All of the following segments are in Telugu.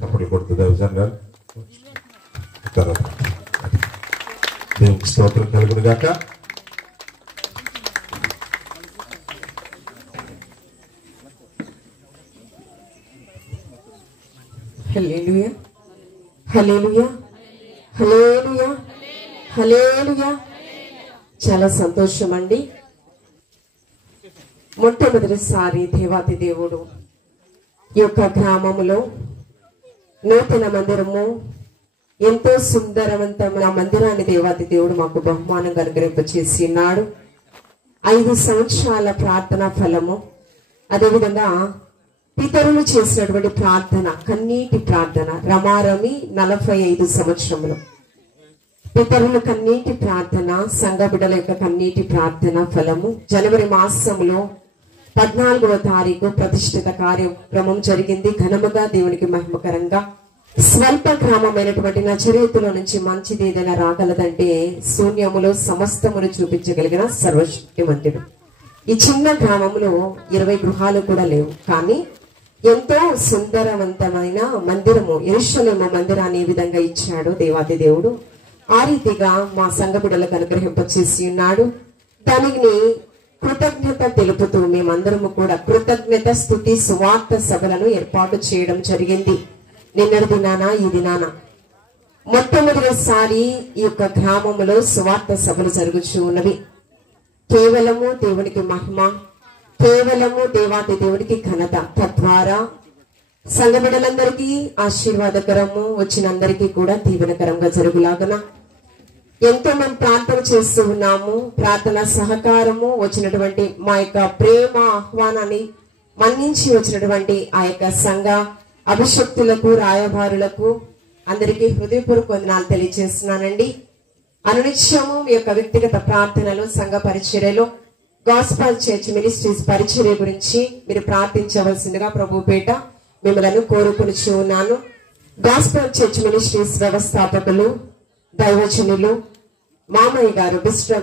అప్పుడు కొడుతుంది విజన్ గారు తర్వాత దేవునికి స్తోత్రం కలుగును గాక. హల్లెలూయా హల్లెలూయా హల్లెలూయా హల్లెలూయా. చాలా సంతోషం అండి. మొట్టమొదటిసారి దేవాతి దేవుడు ఈ యొక్క గ్రామములో నూతన మందిరము, ఎంతో సుందరవంతమైన మందిరాన్ని దేవాతి దేవుడు మాకు బహుమానంగా అనుగ్రహింపచేసి ఉన్నాడు. 5 సంవత్సరాల ప్రార్థన ఫలము, అదేవిధంగా పితరులు చేసినటువంటి ప్రార్థన, కన్నీటి ప్రార్థన, రమారమి 45 సంవత్సరములు పితరుల కన్నీటి ప్రార్థన, సంఘ బిడ్డల యొక్క కన్నీటి ప్రార్థన ఫలము జనవరి మాసంలో 14వ తారీఖు ప్రతిష్ఠిత కార్యక్రమం జరిగింది. ఘనముగా దేవునికి మహిమకరంగా. స్వల్ప గ్రామమైనటువంటి నజరేతులో నుంచి మంచిది ఏదైనా రాగలదంటే శూన్యములో సమస్తమును చూపించగలిగిన సర్వశక్తిమంతుడు. ఈ చిన్న గ్రామంలో 20 గృహాలు కూడా లేవు, కానీ ఎంతో సుందరవంతమైన మందిరము, యెరూషలేము మందిరాన్ని ఈ విధంగా ఇచ్చాడు దేవాది దేవుడు. ఆ రీతిగా మా సంఘ బిడ్డలకు అనుగ్రహింపచేసి ఉన్నాడు. దానిని కృతజ్ఞత తెలుపుతూ మేమందరము కూడా కృతజ్ఞత స్తుతి సువార్త సభలను ఏర్పాటు చేయడం జరిగింది. నిన్నటి దినాన ఈ దినాన మొట్టమొదటిసారి ఈ యొక్క గ్రామంలో సువార్త సభలు జరుగుతూ ఉన్నవి. కేవలము దేవునికి మహిమ, కేవలము దేవాది దేవునికి ఘనత. తద్వారా సంఘ బిడ్డలందరికీ ఆశీర్వాదకరము, వచ్చినందరికీ కూడా దీవెనకరంగా జరుగులాగన ఎంతో మేము ప్రార్థన చేస్తూ ఉన్నాము. ప్రార్థన సహకారము, వచ్చినటువంటి మా యొక్క ప్రేమ ఆహ్వానాన్ని మన్నించి వచ్చినటువంటి ఆ యొక్క సంఘ అభిషక్తులకు, రాయబారులకు అందరికీ హృదయపూర్వక వందనాలు తెలియజేస్తున్నానండి. అనునిత్యము మీ యొక్క వ్యక్తిగత ప్రార్థనలు, సంఘ పరిచర్యలో, గాస్పల్ చర్చ్ మినిస్ట్రీస్ పరిచర్య గురించి మీరు ప్రార్థించవలసిందిగా ప్రభుపేట మిమ్మల్ని కోరుకొనిచూ ఉన్నాను. గాస్పల్ చర్చ్ మినిస్ట్రీస్ వ్యవస్థాపకులు, దైవజనులు మామయ్య గారు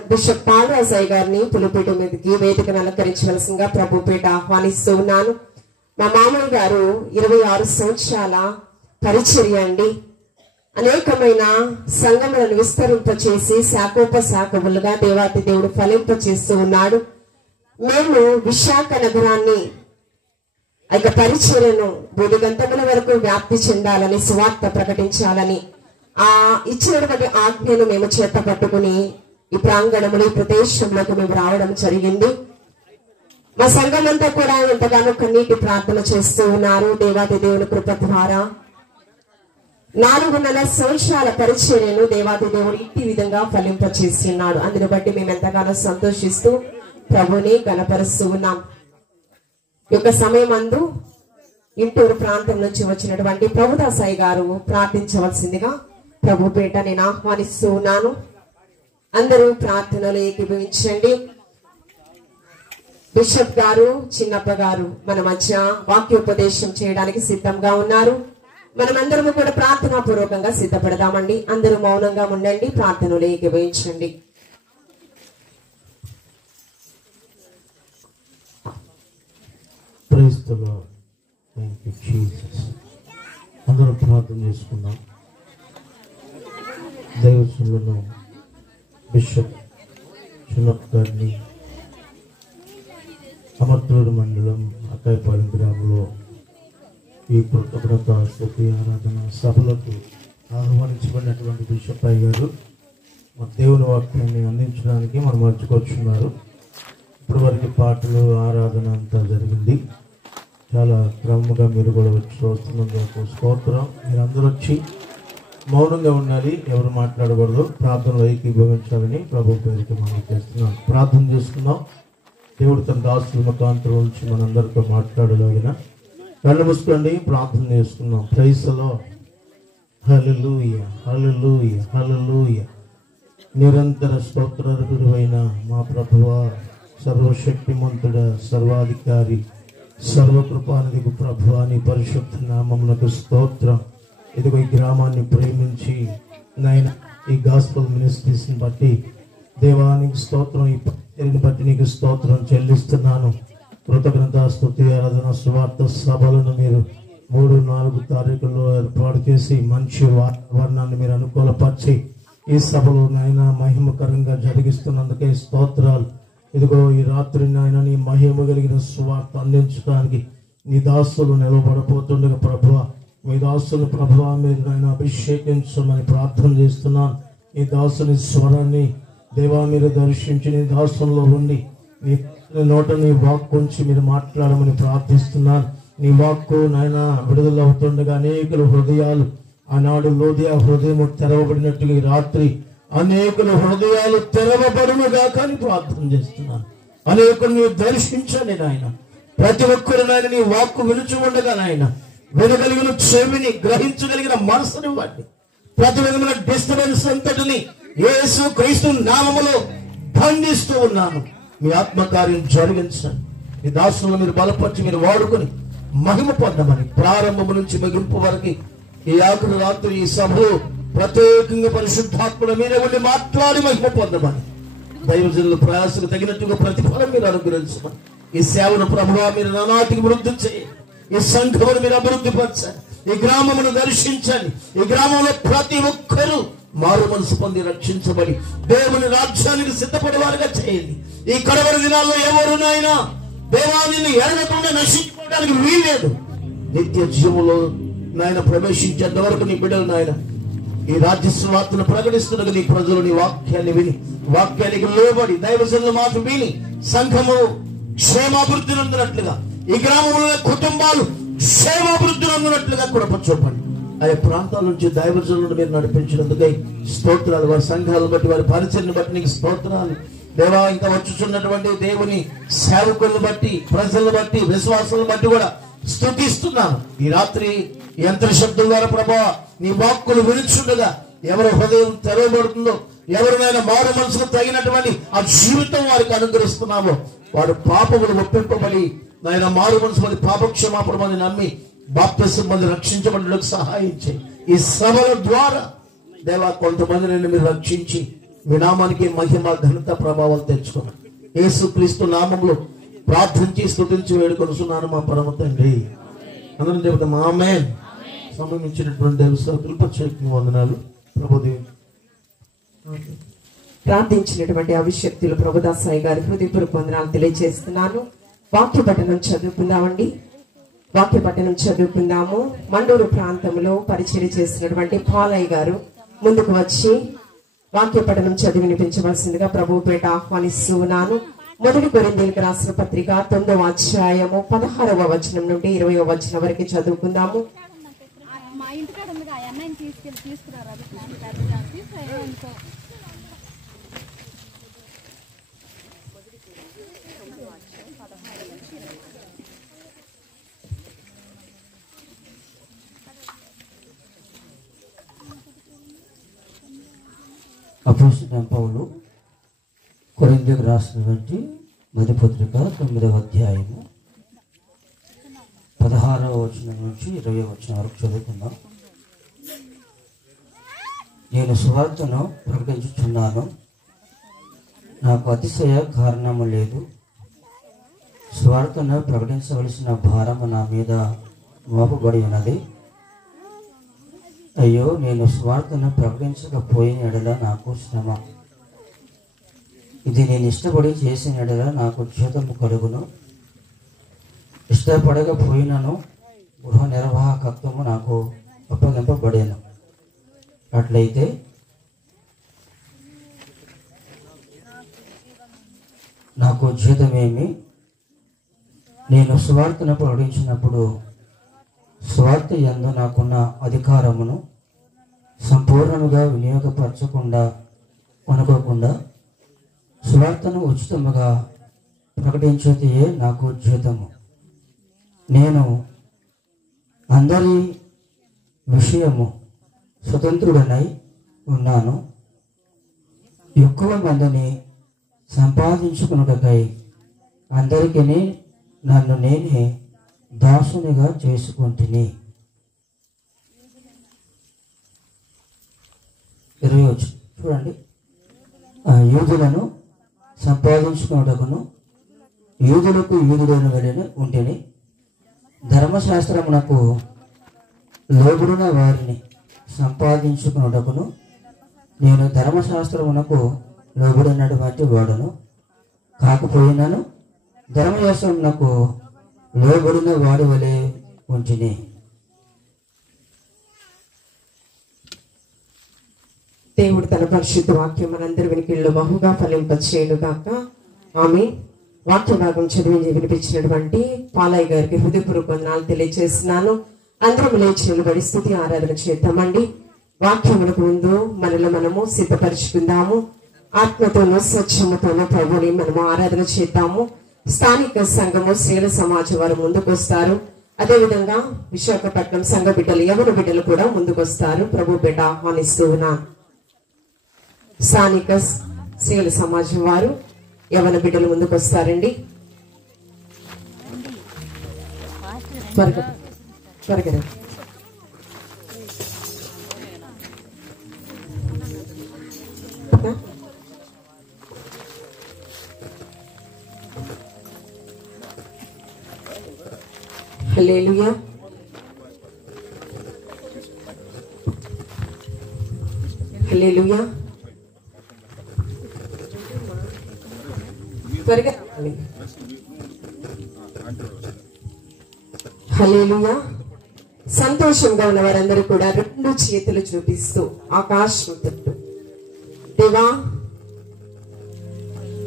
బిషప్ పాలరాజయ్య గారిని పులిపేట మీదకి వేదికను అలంకరించవలసిందిగా ప్రభుపేట ఆహ్వానిస్తూ ఉన్నాను. మా మామయ్య గారు 26 సంవత్సరాల పరిచర్య అండి. అనేకమైన సంఘములను విస్తరింపచేసి శాఖోపశాఖములుగా దేవాతి దేవుడు ఫలింపచేస్తూ ఉన్నాడు. మేము విశాఖ నగరాన్ని ఆ యొక్క పరిచర్యను బోధిగంతముల వరకు వ్యాప్తి చెందాలని, సువార్త ప్రకటించాలని ఆ ఇచ్చినటువంటి ఆజ్ఞను మేము చేత పట్టుకుని ఈ ప్రాంగణములు, ఈ ప్రదేశంలోకి మేము రావడం జరిగింది. మా సంఘమంతా కూడా ఎంతగానో కన్నీటి ప్రార్థన చేస్తూ ఉన్నారు. దేవాది దేవుని కృప ద్వారా 4.5 సంవత్సరాల పరిచర్యను దేవాది దేవుడు ఇట్టి విధంగా ఫలింపచేసి ఉన్నాడు. అందుని బట్టి మేము ఎంతగానో సంతోషిస్తూ ప్రభుని గణపరుస్తూ ఉన్నాం. ఈ యొక్క సమయం అందు ఇంటూరు ప్రాంతం నుంచి వచ్చినటువంటి ప్రభుదాసాయి గారు ప్రార్థించవలసిందిగా ప్రభుపేట నేను ఆహ్వానిస్తూ ఉన్నాను. అందరూ ప్రార్థనలు ఏకీభవించండి. బిషప్ గారు, చిన్నప్ప గారు మన మధ్య వాక్యోపదేశం చేయడానికి సిద్ధంగా ఉన్నారు. మనమందరము కూడా ప్రార్థనా పూర్వకంగా సిద్ధపడదామండి. అందరూ మౌనంగా ఉండండి, ప్రార్థనలు ఏకీభవించండి. Praise the Lord. Thank you Jesus. అందరూ ప్రార్థన చేసుకుందాం. దైవజనులను బిషప్ చిన్నప్ప గారిని అమర్తూరు మండలం అక్కాయపాలెం గ్రామంలో ఈ కృతజ్ఞత స్తుతి ఆరాధన సభలకు ఆహ్వానించబడినటువంటి బిషప్ అయ్య గారు మన దేవుని వాక్యాన్ని అందించడానికి మనం మర్చికొచ్చున్నారు. ఇప్పుడు వరకు పాటలు, ఆరాధన అంతా జరిగింది. చాలా క్రమంగా మీరు కూడా వచ్చి వస్తున్నందుకు స్తోత్రం. మీరు అందరూ వచ్చి మౌనంగా ఉండాలి, ఎవరు మాట్లాడకూడదు, ప్రార్థనలో ఏకీభవించాలని ప్రభు పేరుకి మనం చేస్తున్నాం. ప్రార్థన చేసుకుందాం. దేవుడు తన దాసుల ముఖాంతరం నుంచి మనందరితో మాట్లాడగలిగిన కళ్ళు మూసుకోండి, ప్రార్థన చేసుకుందాం. Praise the Lord. Hallelujah hallelujah hallelujah. నిరంతర స్తోత్రార్హుడైన మా ప్రభువా, సర్వశక్తిమంతుడ, సర్వాధికారి, సర్వకృపానిధికు ప్రభువా, నీ పరిశుద్ధ నామమునకు స్తోత్రం. ఇదిగో ఈ గ్రామాన్ని ప్రేమించి నాయన ఈ గాస్పల్ మినిస్ట్రీస్ని బట్టి దేవానికి స్తోత్రం, ఈ పరిచర్యని బట్టి నీకు స్తోత్రం చెల్లిస్తున్నాను. కృతజ్ఞత స్తుతి ఆరాధన సువార్త సభలను మీరు 3-4 తారీఖుల్లో ఏర్పాటు చేసి మంచి వాతావరణాన్ని మీరు అనుకూలపరిచి ఈ సభలో నాయన మహిమకరంగా జరిగిస్తున్నందుకే స్తోత్రాలు. ఇదిగో ఈ రాత్రి నాయన నీ మహిమ కలిగిన సువార్త అందించడానికి నీ దాసులు నిలబడబోతుండగా ప్రభువా, మీ దాసులు ప్రభువా మీరు నాయన అభిషేకించమని ప్రార్థన చేస్తున్నాను. ఈ దాసుని స్వరాన్ని దేవా మీరు దర్శించి నీ దాసుల్లో ఉండి నీ నోట నీ వాక్కు ఉంచి మీరు మాట్లాడమని ప్రార్థిస్తున్నాను. నీ వాక్కు నాయన విడుదల అవుతుండగా అనేకుల హృదయాలు ఆనాడు లోదియా హృదయం తెరవబడినట్టుగా ఈ రాత్రి అనేకుల హృదయాలు తెరవబడునుగా కానీ ప్రార్థన చేస్తున్నాను. అనేకులు మీరు దర్శించండి నాయన. ప్రతి ఒక్కరు నాయన నీ వాక్కు వినుచు ఉండగా నాయన వినగలిగిన చెవిని గ్రహించగలిగిన మనసుని వాడిని ప్రతి విధమైన డిస్టర్బెన్స్ అంతటిని యేసు క్రీస్తు నామములో బంధిస్తూ ఉన్నాను. మీ ఆత్మకార్యం జరిగించండి. ఈ దాసులను మీరు బలపరిచి మీరు వాడుకొని మహిమ పొందమని ప్రారంభం నుంచి ముగింపు వరకు ఈ ఆఖరి రాత్రి ఈ సభలో ప్రత్యేకంగా పరిశుద్ధాత్మల మీద ఉండి మాట్లాడి మహిమ పొందమని దైవజనుల ప్రయాసకు తగినట్టుగా ప్రతిఫలం మీరు అనుగ్రహించమని ఈ సేవను ప్రభువా మీరు నానాటికి వృద్ధి చేయండి. ఈ సంఘమును మీరు అభివృద్ధి పరచండి. ఈ గ్రామమును దర్శించండి. ఈ గ్రామంలో ప్రతి ఒక్కరూ మారు మనసు పొంది రక్షించబడి దేవుని రాజ్యానికి సిద్ధపడేవారుగా చేయండి. ఈ కడవరి దినాల్లో ఎవరునైనా దేవాన్ని ఎరగకుండా నశించుకోవడానికి వీల్లేదు. నిత్య జీవంలో నాయన ప్రవేశించేంత వరకు నీ బిడ్డలు నాయన ఈ రాజ్య సువార్తను ప్రకటిస్తున్న నీ ప్రజలు నీ వాక్యాన్ని విని వాక్యానికి లోబడి దైవజనుల మాట విని సంఘము క్షేమాభివృద్ధి నందునట్లుగా ఈ గ్రామంలో కుటుంబాలు క్షేమాభివృద్ధి నందునట్లుగా కూడా చూపండి. ఆయా ప్రాంతాల నుంచి దైవజనులను మీరు నడిపించినందుకై స్తోత్రాలు. వారి సంఘాలను బట్టి వారి పరిచయను బట్టి నీకు స్తోత్రాలు దేవా. ఇంకా వచ్చుచున్నటువంటి దేవుని సేవకులను బట్టి ప్రజలను బట్టి విశ్వాసాలను బట్టి కూడా స్తుతిస్తున్నాను. ఈ రాత్రి యంత్ర శబ్దం ద్వారా ప్రభా నీ వాక్కులు వినుచుండగా ఎవరి హృదయం తెరవబడుతుందో ఎవరినైనా మారు మనసుకు తగినటువంటి ఆ జీవితం వారికి అనుగ్రహిస్తున్నామో వారు పాపములు ఒప్పింపబడి నాయన మారు మనసు మంది పాపక్షమాపణ మంది నమ్మి బాప్తిసం మంది రక్షించబడడానికి సహాయం చేయి. ఈ సభల ద్వారా దేవా కొంతమంది నేను మీరు రక్షించి మీ నామానికి మహిమ ఘనత ప్రభావాలు తెచ్చుకోండి. యేసుక్రీస్తు నామంలో ప్రార్థించి స్తుతించి వేడుకొనుచున్నాను మా పరమ తండ్రి. అందరం చెబుతాం ఆమేన్. సంబంధించినటువంటి దేవసేవకులు ప్రత్యేకంగా వందనాలు. ప్రభుదేవి ప్రార్థించినటువంటి అభిషక్తులు ప్రభుదాసాయి గారి హృదయపూర్వక వందనాలు తెలియజేస్తున్నాను. వాక్య పఠనం చదువుకుందామండి. వాక్య పఠనం చదువుకుందాము. మండూరు ప్రాంతంలో పరిచర్య చేసినటువంటి పాలయ్య గారు ముందుకు వచ్చి వాక్య పఠనం చదివి వినిపించవలసిందిగా ప్రభుపేట ఆహ్వానిస్తూ ఉన్నాను. 1 కొరింథీయులకు రాసిన పత్రిక 9వ అధ్యాయము 16వ వచనం నుండి 20వ వచనం వరకు చదువుకుందాము. మా ఇంటికాడ ఉంది ఆ అన్నయ్యని తీసుకురారు. అపోస్తలుడైన పౌలు కొరింథీయులకు రాసినటువంటి మొదటి పత్రిక 9వ అధ్యాయము 16వ వచనం నుంచి 20వ వచనం వరకు చదువుకుందాం. నేను సువార్తను ప్రకటించుచున్నాను, నాకు అతిశయ కారణము లేదు. సువార్తను ప్రకటించవలసిన భారము నా మీద మోపబడి ఉన్నది. అయ్యో, నేను సువార్తను ప్రకటించకపోయిన ఎడల నాకు శ్రమ. ఇది నేను ఇష్టపడి చేసిన ఎడల నాకు జీతము కలుగును. ఇష్టపడకపోయినను గృహ నిర్వాహకత్వము నాకు అప్పగింపబడేను. అట్లయితే నాకు జీతమేమి? నేను సువార్తను ప్రకటించినప్పుడు స్వార్థ యందు నాకున్న అధికారమును సంపూర్ణముగా వినియోగపరచకుండా అనుకోకుండా సువార్తను ఉచితముగా ప్రకటించేది నాకు జీతము. నేను అందరి విషయము స్వతంత్రుడనై ఉన్నాను. ఎక్కువ మందిని సంపాదించుకున్నటకై అందరికీ నన్ను నేనే దాసునిగా చేసుకుంటుని. 20 చూడండి. యూదులను సంపాదించుకున్నటకును యూదులకు యూదుడైన వెళ్ళని ఉంటేని ధర్మశాస్త్రమునకు లోబడిన వారిని సంపాదించుకున్నటకును నేను ధర్మశాస్త్రమునకు లోబడినటువంటి వాడును కాకపోయినాను ధర్మశాస్త్రమునకు లోబడిన వాడి వలె ఉంచిని. దేవుడు తన పరిశుద్ధ వాక్యం మనందరి వెనుకల్లో బహుగా ఫలింపచేయును గాక. ఆమె వాక్య భాగం చదివి వినిపించినటువంటి పాలయ్య గారికి హృదయపూర్వక వందనాలు తెలియజేస్తున్నాను. అందరం లేచి నిలబడి స్తుతి ఆరాధన చేద్దామండి. వాక్యములకు ముందు మనలో మనము సిద్ధపరుచుకుందాము. ఆత్మతోనూ స్వచ్ఛముతోనూ ప్రభుని మనము ఆరాధన చేద్దాము. స్థానిక సంఘము స్త్రీల సమాజం వారు ముందుకు వస్తారు. అదేవిధంగా విశాఖపట్నం సంఘ బిడ్డలు యవన బిడ్డలు కూడా ముందుకు వస్తారు. ప్రభు బిడ్డ ఆహ్వానిస్తూ ఉన్నాను. స్థానిక స్త్రీల సమాజం వారు యవన బిడ్డలు ముందుకు వస్తారండి. త్వరగా హల్లెలూయా. హల్లెలూయా. త్వరగా హల్లెలూయా. సంతోషంగా ఉన్న వారందరూ కూడా రెండు చేతులు చూపిస్తూ ఆకాశం తట్టు, దేవా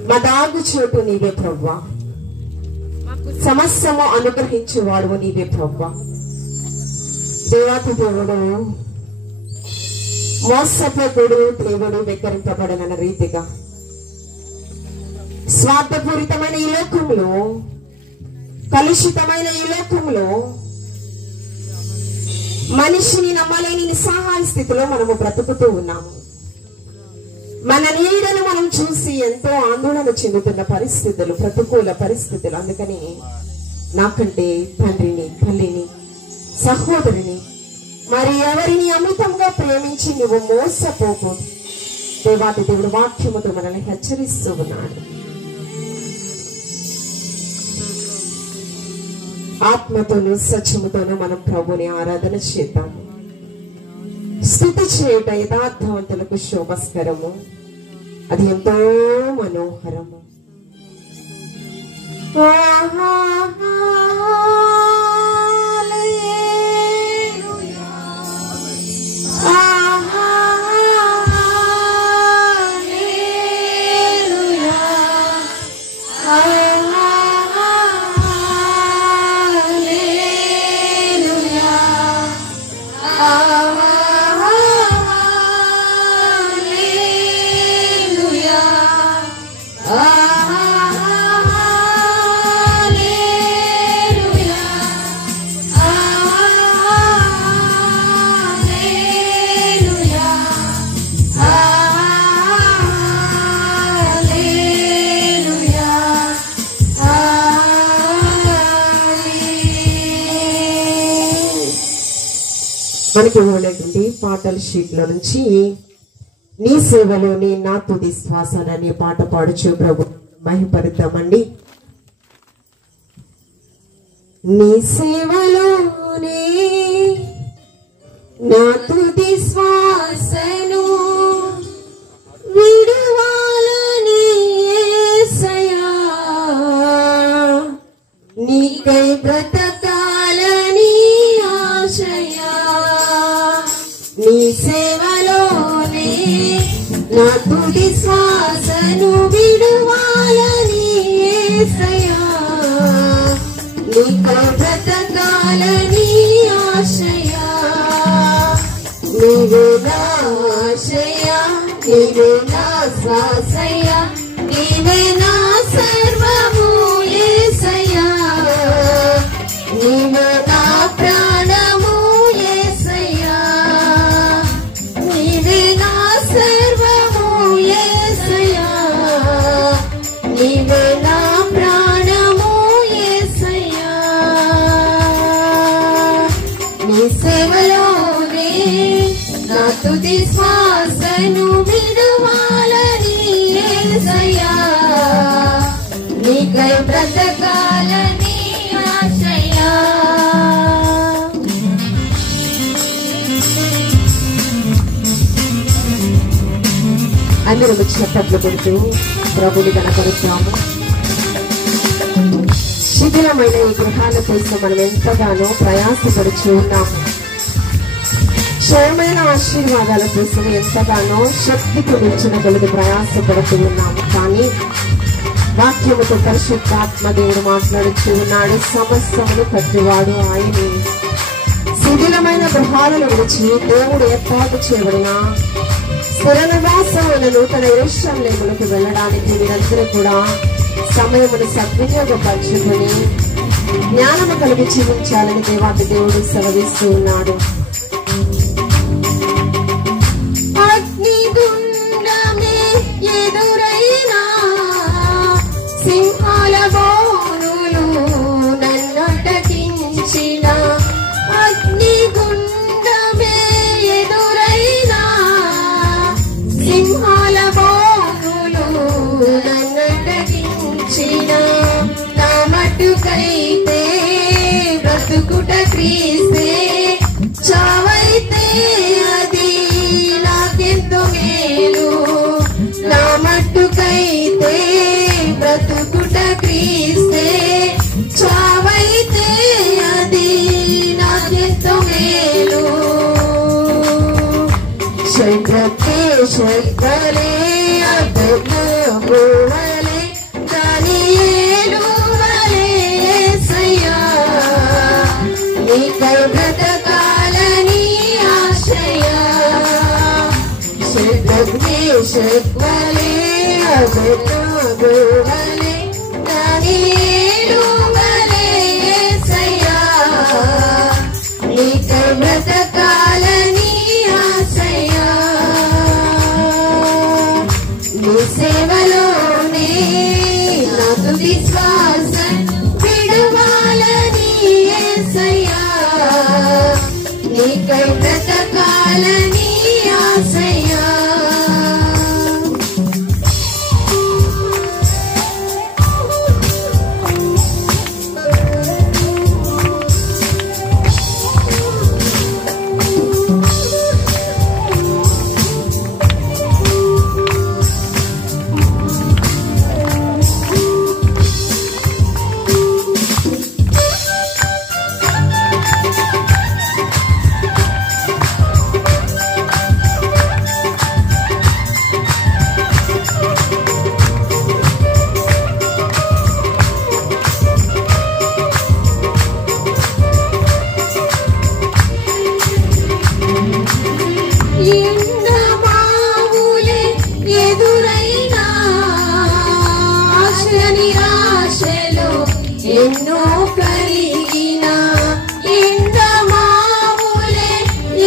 మా దాగు చోటు నీవే ప్రభువా, సమస్తము అనుగ్రహించేవాడు నీవే ప్రభువా. దేవాతి దేవుడు మోసపోకుడు దేవుడు వెక్కరింపబడనన్న రీతిగా స్వార్థపూరితమైన ఈ లోకంలో, కలుషితమైన ఈ లోకంలో మనిషిని నమ్మలేని నిస్సహాయ స్థితిలో మనము బ్రతుకుతూ ఉన్నాము. మన నీడను మనం చూసి ఎంతో ఆందోళన చెందుతున్న పరిస్థితులు, ప్రతికూల పరిస్థితులు. అందుకని నాకంటే తండ్రిని, తల్లిని, సహోదరిని మరి ఎవరిని అమితంగా ప్రేమించి నువ్వు మోసపోకూడదు. దేవాతి దేవుడు వాక్యముతో మనల్ని హెచ్చరిస్తూ ఉన్నాడు. ఆత్మతోనూ సత్యముతోనూ మనం ప్రభుని ఆరాధన చేద్దాము. స్తుతి చేయుట యథార్థవంతులకు శోభస్కరము, అది ఎంతో మనోహరము. మనకి ఇవ్వలేదండి పాటల షీట్ లో నుంచి నీ సేవలోని నా తుది శ్వాస అనే పాట పాడుచు ప్రభు మహిమపరుద్దామండి. నీ సేవలోనే నా తుది శ్వాసను విడువాలని యేసయ్యా, నీకై బ్రతకాలని ఆశయా. నీ సేవలోనే నా తుది శ్వాసను విడువాలని యేసయ్యా, నీకై బ్రతకాలని ఆశయా. నీవే నా ఆశయా, నీవే నా శ్వాసయ్యా, నీవే నా సర్వము యేసయ్యా, నీవే నా ప్రాణము యేసయ్యా, నీవే నా సర్వము యేసయ్యా, నీవే నా ప్రాణము యేసయ్యా. నీ సేవలోనే నా తుది శ్వాసను విడువాలని యేసయ్యా, నీకై బ్రతకాలని ఆశయా. అందరూ చప్పట్లు కొడుతూ ప్రభుని కనపరుస్తాము. శిథిలమైన ఈ గృహాల కోసం మనం ఎంతగానో ప్రయాసపడుచు ఉన్నాము. క్షయమైన ఆశీర్వాదాల కోసం ఎంతగానో శక్తికి మించిన కొలది ప్రయాసపడుతూ ఉన్నాము. కానీ వాక్యముతో పరిశుద్ధాత్మ దేవుడు మాట్లాడుతూ ఉన్నాడు. సమస్తమును కట్టువాడు ఆయనే. శిథిలమైన గృహాలను విడిచి దేవుడు ఏర్పాటు చేయబడిన స్థిర నివాసమైన నూతన యెరూషలేమునకు వెళ్ళడానికి మీరందరూ కూడా సమయమును సద్వినియోగపరచుకొని జ్ఞానము కలిగి జీవించాలని దేవాది దేవుడు సెలవిస్తూ ఉన్నాడు. అగ్నిగుండమే ఎదురైనా సింహాల బోనులు నన్నటకించిన అగ్నిగుండమే ఎదురైనా సింహాల బోనులు నన్నటకించిన నా మట్టుకైతే బ్రతుకుట క్రీస్తే చావైతే అది నాకెంతో మేలు. నా మట్టుకైతే బ్రతుకుట క్రీస్తే చావైతే అది నాకెంతో మేలు. శైలే అదనమువలే దానియేలు వలే యేసయ్యా నీకై బ్రతకాలని ఆశయా. శైలే అదనమువలే దానియేలు వలే యేసయ్యా నీకై బ్రతకాలని ఆశయా. నీ సేవలోనే నా తుది శ్వాస విడవాలని యేసయ్యా నీకై బ్రతకాలని ఆశయా. ఎన్నో కలిగిన ఇంద్రమావులే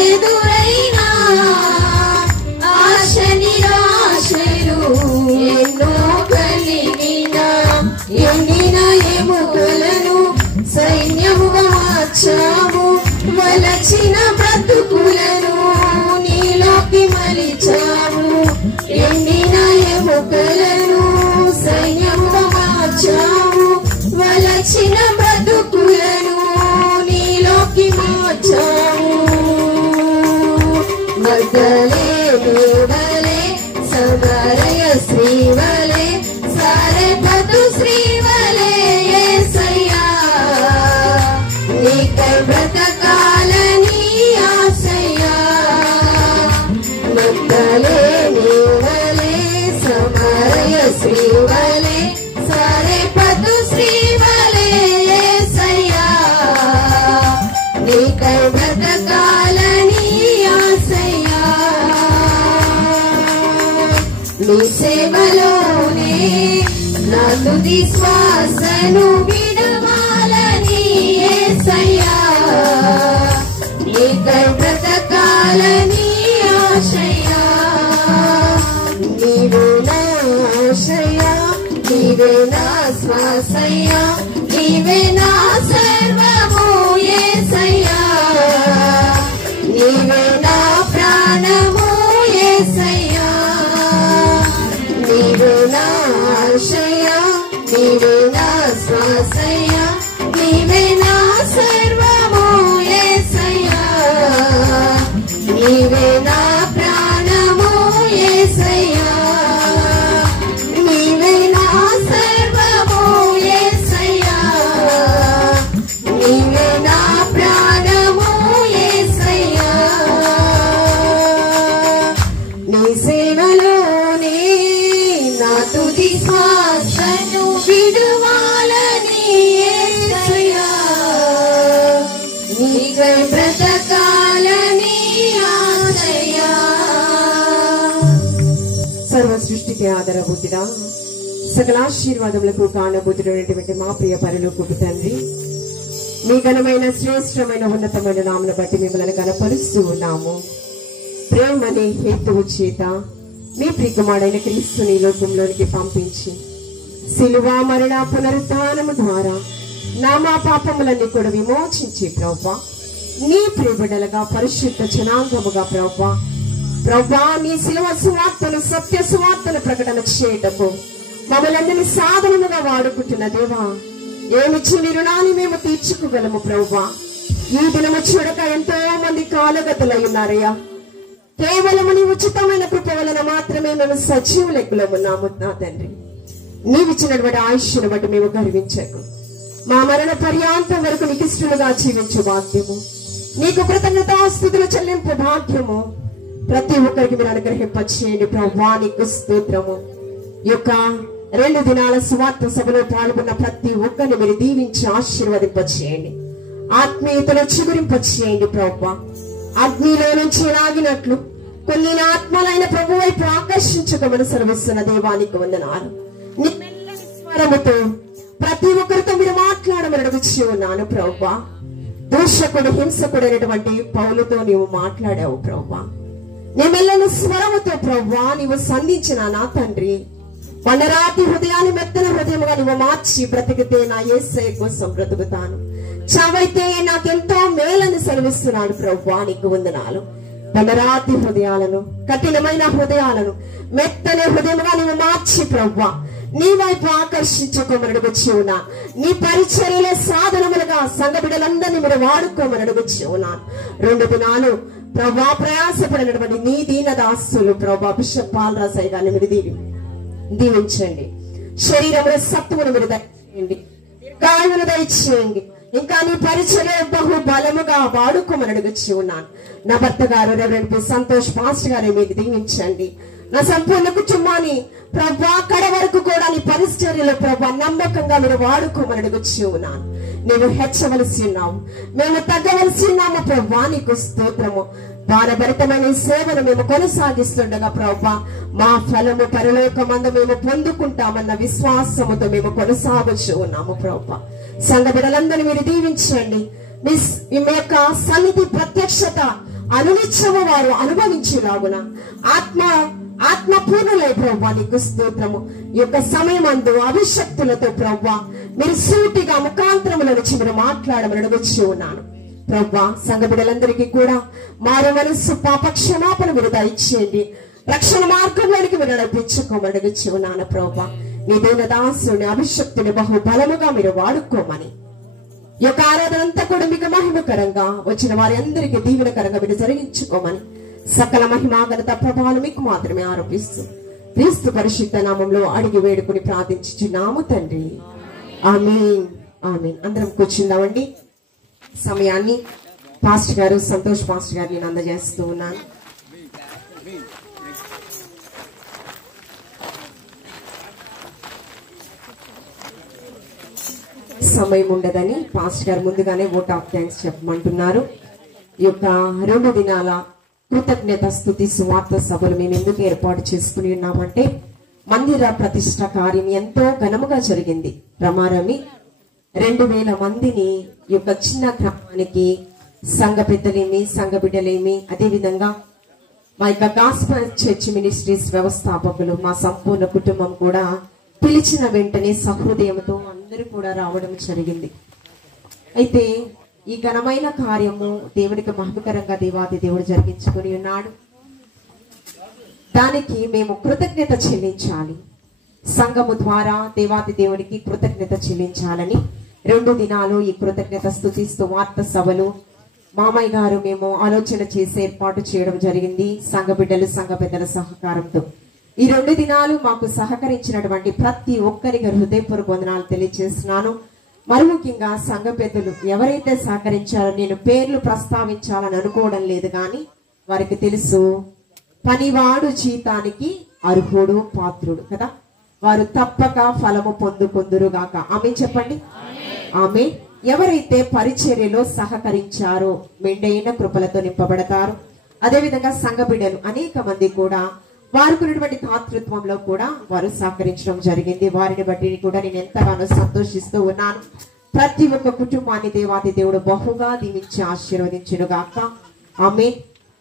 ఎదురైనా ఆశ నిరాశలు ఎన్నో కలిగిన ఎండిన ఎముకలను సైన్యముగా మార్చాము. వలచిన బ్రతుకులను నీలోకి మలిచాము. ఎండిన ఎముకలను సైన్యముగా మార్చాము. వలచిన బ్రతుకులను నీలోకి మార్చాము. మగ్దలేను వలే సమరయ శ్రీవలే సారెపతు శ్రీవలే యేసయ్యా నీకై బ్రతకాలని ఆశయా. మగ్దలేను వలే సమరయ శ్రీవలే సారెపతు శ్రీవలే యేసయ్యా నీకై బ్రతకాలని ఆశయా. నీ సేవలోనే నా తుది శ్వాసను విడవాలని యేసయ్యా నీకై బ్రతకాలని ఆశయా. నీవు నా ఆశయా, నీవే నా శ్వాసయ్యా, నీవే నా సర్వము యేసయ్యా. నీవే నా ప్రాణము యేసయ్యా. నీవే నా ఆశయా, నీవే నా శ్వాసయ్యా, నీవే నా సర్వము యేసయ్యా. నీవే నా ప్రాణము యేసయ్యా, నీవే నా సర్వము యేసయ్యా, నీవే నా ప్రాణము యేసయ్యా, నీ సేవలోనే నా తుది శ్వాసను విడువాలని యేసయ్యా, నీకై బ్రతకాలని ఆశయా. సర్వ సృష్టికి ఆధారభూతుడా, సకల ఆశీర్వాదములకు కారణభూతుడైనటువంటి మా ప్రియ పరలోకపు తండ్రి, మీ ఘనమైన శ్రేష్టమైన ఉన్నతమైన నామను బట్టి మిమ్మల్ని కనపరుస్తూ ఉన్నాము. ప్రేమనే హేతువు చేత మీ ప్రియకుమారుడైన క్రీస్తుని లోకంలోనికి పంపించి శిలువ మరణ పునరుద్ధానము ద్వారా మా పాపములన్నీ కూడా విమోచించి ప్రభువా, నీ ప్రియబిడ్డలుగా పరిశుద్ధ జనాంగముగా ప్రభువా నీ శిలువ సువార్తను సత్య సువార్తను ప్రకటన చేయటకు మమ్మల్ని సాధనముగా వాడుకుంటున్న దేవా, ఏమిచ్చి నీ రుణాన్ని మేము తీర్చుకోగలము ప్రభువా. ఈ దినము చూడక ఎంతో మంది కాలగతులై ఉన్నారయ్యా. కేవలము నీ ఉచితమైన కృప వలన మాత్రమే మేము సజీవ లెక్కలమున్నాము నా తండ్రి. నీవిచ్చినటువంటి ఆయుష్ను బట్టి మేము గర్వించకు. మా మరణ పర్యాంతం వరకు నీకు ఇష్టలుగా జీవించు భాగ్యము, నీకు కృతజ్ఞతాస్తుతులు చెల్లింపు భాగ్యము ప్రతి ఒక్కరికి మీరు అనుగ్రహింపచేయండి ప్రభువా. నీకు స్తోత్రము. ఈ యొక్క 2 దినాల సువార్త సభలో పాల్గొన్న ప్రతి ఒక్కరిని మీరు దీవించి ఆశీర్వదింపచేయండి, ఆత్మీయతను చిగురింపచేయండి ప్రభువా. అగ్నిలో నుంచి లాగినట్లు కొన్ని ఆత్మలైన ప్రభు వైపు ఆకర్షించుకోమని సర్విస్తున్న దేవానికి వందనాలు. నీ మెల్లని స్వరముతో ప్రతి ఒక్కరితో మీరు మాట్లాడమని అడుగుచి ఉన్నాను ప్రభువా. దూషకుడు హింసకుడైనటువంటి పౌలుతో నీవు మాట్లాడావు ప్రభువా. నీ మెల్లని స్వరముతో ప్రభువా నీవు సంధించిన నా తండ్రి, వనరాతి హృదయాన్ని మెత్తన హృదయముగా నువ్వు మార్చి బ్రతికితే నా యేసయ్య కోసం బ్రతుకుతాను, చావైతే నాకెంతో మేలని సెలవిస్తున్నాడు ప్రభువా. నీకు వందనాలు. వనరాతి హృదయాలను, కఠినమైన హృదయాలను మెత్తని హృదయముగా నువ్వు మార్చి ప్రభువా నీ వైపు ఆకర్షించుకోమని అడుగుచి ఉన్నా. నీ పరిచర్యలే సాధనములుగా సంఘ బిడ్డలందరినీ మీరు వాడుకోమని అడుగుచి ఉన్నాను. 2 దినాలు ప్రభా ప్రయాసపడినటువంటి నీ దీన దాసులు ప్రభా బిషప్ పాలరాజయ్య గారిని మీరు దీవించండి. శరీరంలో సత్వమును మీరు దయచేయండి, గాయమును దయచేయండి. ఇంకా నీ పరిచర్య బహు బలముగా వాడుకోమని అడుగుచి ఉన్నాను. నా భర్త గారు రెవరెండ్ సంతోష్ పాస్టర్ గారిని మీరు దీవించండి. నా సంపూర్ణ కుటుంబాన్ని ప్రభా కడ వరకు కూడా నీ పరిచర్యలో ప్రభా నమ్మకంగా మీరు వాడుకోమని అడుగుచి ఉన్నాను. నేను హెచ్చవలసి ఉన్నాము, మేము తగ్గవలసి ఉన్నాము ప్రభా. నీకు స్తోత్రము. భారభరితమైన సేవను మేము కొనసాగిస్తుండగా ప్రభా మా ఫలము పరలోకమందు మేము పొందుకుంటామన్న విశ్వాసముతో మేము కొనసాగుచూ ఉన్నాము ప్రభా. సంఘ బిడ్డలందరినీ మీరు దీవించండి. మీ యొక్క సన్నిధి ప్రత్యక్షత అనునిత్యము వారు అనుభవించేలాగున ఆత్మపూర్ణులై ప్రభా నీకు స్తోత్రము. ఈ యొక్క సమయమందు అభిషక్తులతో ప్రభా మీరు సూటిగా ముఖాంతరముల నుంచి మీరు మాట్లాడమని అడుగుచి ఉన్నాను ప్రభా. సంఘ బిడ్డలందరికీ కూడా మారు మనస్సు పాప క్షమాపణ మీరు దయచేయండి, రక్షణ మార్గంలోనికి మీరు నడిపించుకోమని అడుగుచి ఉన్నాను ప్రభా. నీ దేన దాసుని అభిషక్తుని బహు బలముగా మీరు వాడుకోమని, ఈ యొక్క ఆరాధన అంతా కూడా మీకు మహిమకరంగా వచ్చిన వారి అందరికీ దీవెనకరంగా మీరు జరిగించుకోమని సకల మహిమాగనత ప్రభావాలు మీకు మాత్రమే ఆరోపిస్తూ క్రీస్తు పరిశుద్ధ నామంలో అడిగి వేడుకుని ప్రార్థించుచున్నాము తండ్రి. ఆమేన్ ఆమేన్. అందరం కూర్చుందామండి. సమయాన్ని పాస్టర్ గారు సంతోష్ పాస్టర్ గారు నేను అందజేస్తూ ఉన్నాను. సమయం ఉండదని పాస్టర్ గారు ముందుగానే ఓట్ ఆఫ్ థ్యాంక్స్ చెప్పమంటున్నారు. ఈ యొక్క 2 దినాల కృతజ్ఞత స్తుతి సువార్త సభలు మేము ఎందుకు ఏర్పాటు చేసుకుని ఉన్నామంటే, మందిర ప్రతిష్ట కార్యం ఎంతో ఘనముగా జరిగింది. రమారమి 2000 మందిని ఈ యొక్క చిన్న గ్రామానికి సంఘ పెద్దలేమి, సంఘ బిడ్డలేమి, అదేవిధంగా మా యొక్క గాస్పల్ చర్చ్ మినిస్ట్రీస్ వ్యవస్థాపకులు మా సంపూర్ణ కుటుంబం కూడా పిలిచిన వెంటనే సహృదయంతో అందరూ కూడా రావడం జరిగింది. అయితే ఈ ఘనమైన కార్యము దేవునికి మహిమకరంగా దేవాది దేవుడు జరిగించుకుని ఉన్నాడు. దానికి మేము కృతజ్ఞత చెల్లించాలి. సంఘము ద్వారా దేవాది దేవునికి కృతజ్ఞత చెల్లించాలని 2 దినాలు ఈ కృతజ్ఞత స్తుతి సువార్త సభలు మామయ్య గారు మేము ఆలోచన చేసి ఏర్పాటు చేయడం జరిగింది. సంఘ బిడ్డలు సంఘ పెద్దల సహకారంతో ఈ 2 దినాలు మాకు సహకరించినటువంటి ప్రతి ఒక్కరికి హృదయపూర్వక వందనాలు తెలియజేస్తున్నాను. మరి ముఖ్యంగా సంఘ పెద్దలు ఎవరైతే సహకరించారో నేను పేర్లు ప్రస్తావించాలని అనుకోవడం లేదు, కానీ వారికి తెలుసు పనివాడు జీతానికి అర్హుడు పాత్రుడు కదా. వారు తప్పక ఫలము పొందుకొందురుగాక. ఆమె చెప్పండి. ఆమె ఎవరైతే పరిచర్యలో సహకరించారో మెండైన కృపలతో నింపబడతారు. అదేవిధంగా సంఘ బిడ్డలు అనేక మంది కూడా వారికి ఉన్నటువంటి తాతృత్వంలో కూడా వారు సహకరించడం జరిగింది. వారిని బట్టి కూడా నేను ఎంతగానో సంతోషిస్తూ ఉన్నాను. ప్రతి ఒక్క కుటుంబాన్ని దేవాది దేవుడు బహుగా దీవించి ఆశీర్వదించునుగాక. ఆమె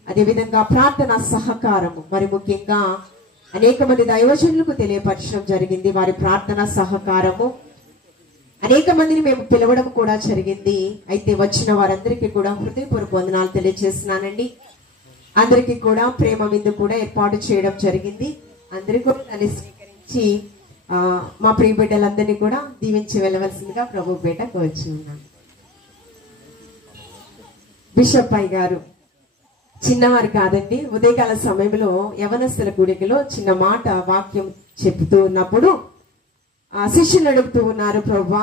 అదేవిధంగా ప్రార్థన సహకారము మరి ముఖ్యంగా అనేక మంది దైవజనులకు తెలియపరచడం జరిగింది. వారి ప్రార్థన సహకారము అనేక మందిని మేము పిలవడం కూడా జరిగింది. అయితే వచ్చిన వారందరికీ కూడా హృదయపూర్వక వందనాలు తెలియజేస్తున్నానండి. అందరికీ కూడా ప్రేమ విందు కూడా ఏర్పాటు చేయడం జరిగింది. అందరికీ కూడా దాన్ని స్వీకరించి మా ప్రియ బిడ్డలందరినీ కూడా దీవించి వెళ్ళవలసిందిగా ప్రభు పేట కోరుచు ఉన్నాను. బిషప్ అయ్య గారు చిన్నవారు కాదండి. ఉదయకాల సమయంలో యవనస్తుల కూడికలో చిన్న మాట వాక్యం చెప్తూ ఉన్నప్పుడు శిష్యులు అడుగుతూ ఉన్నారు, ప్రభువా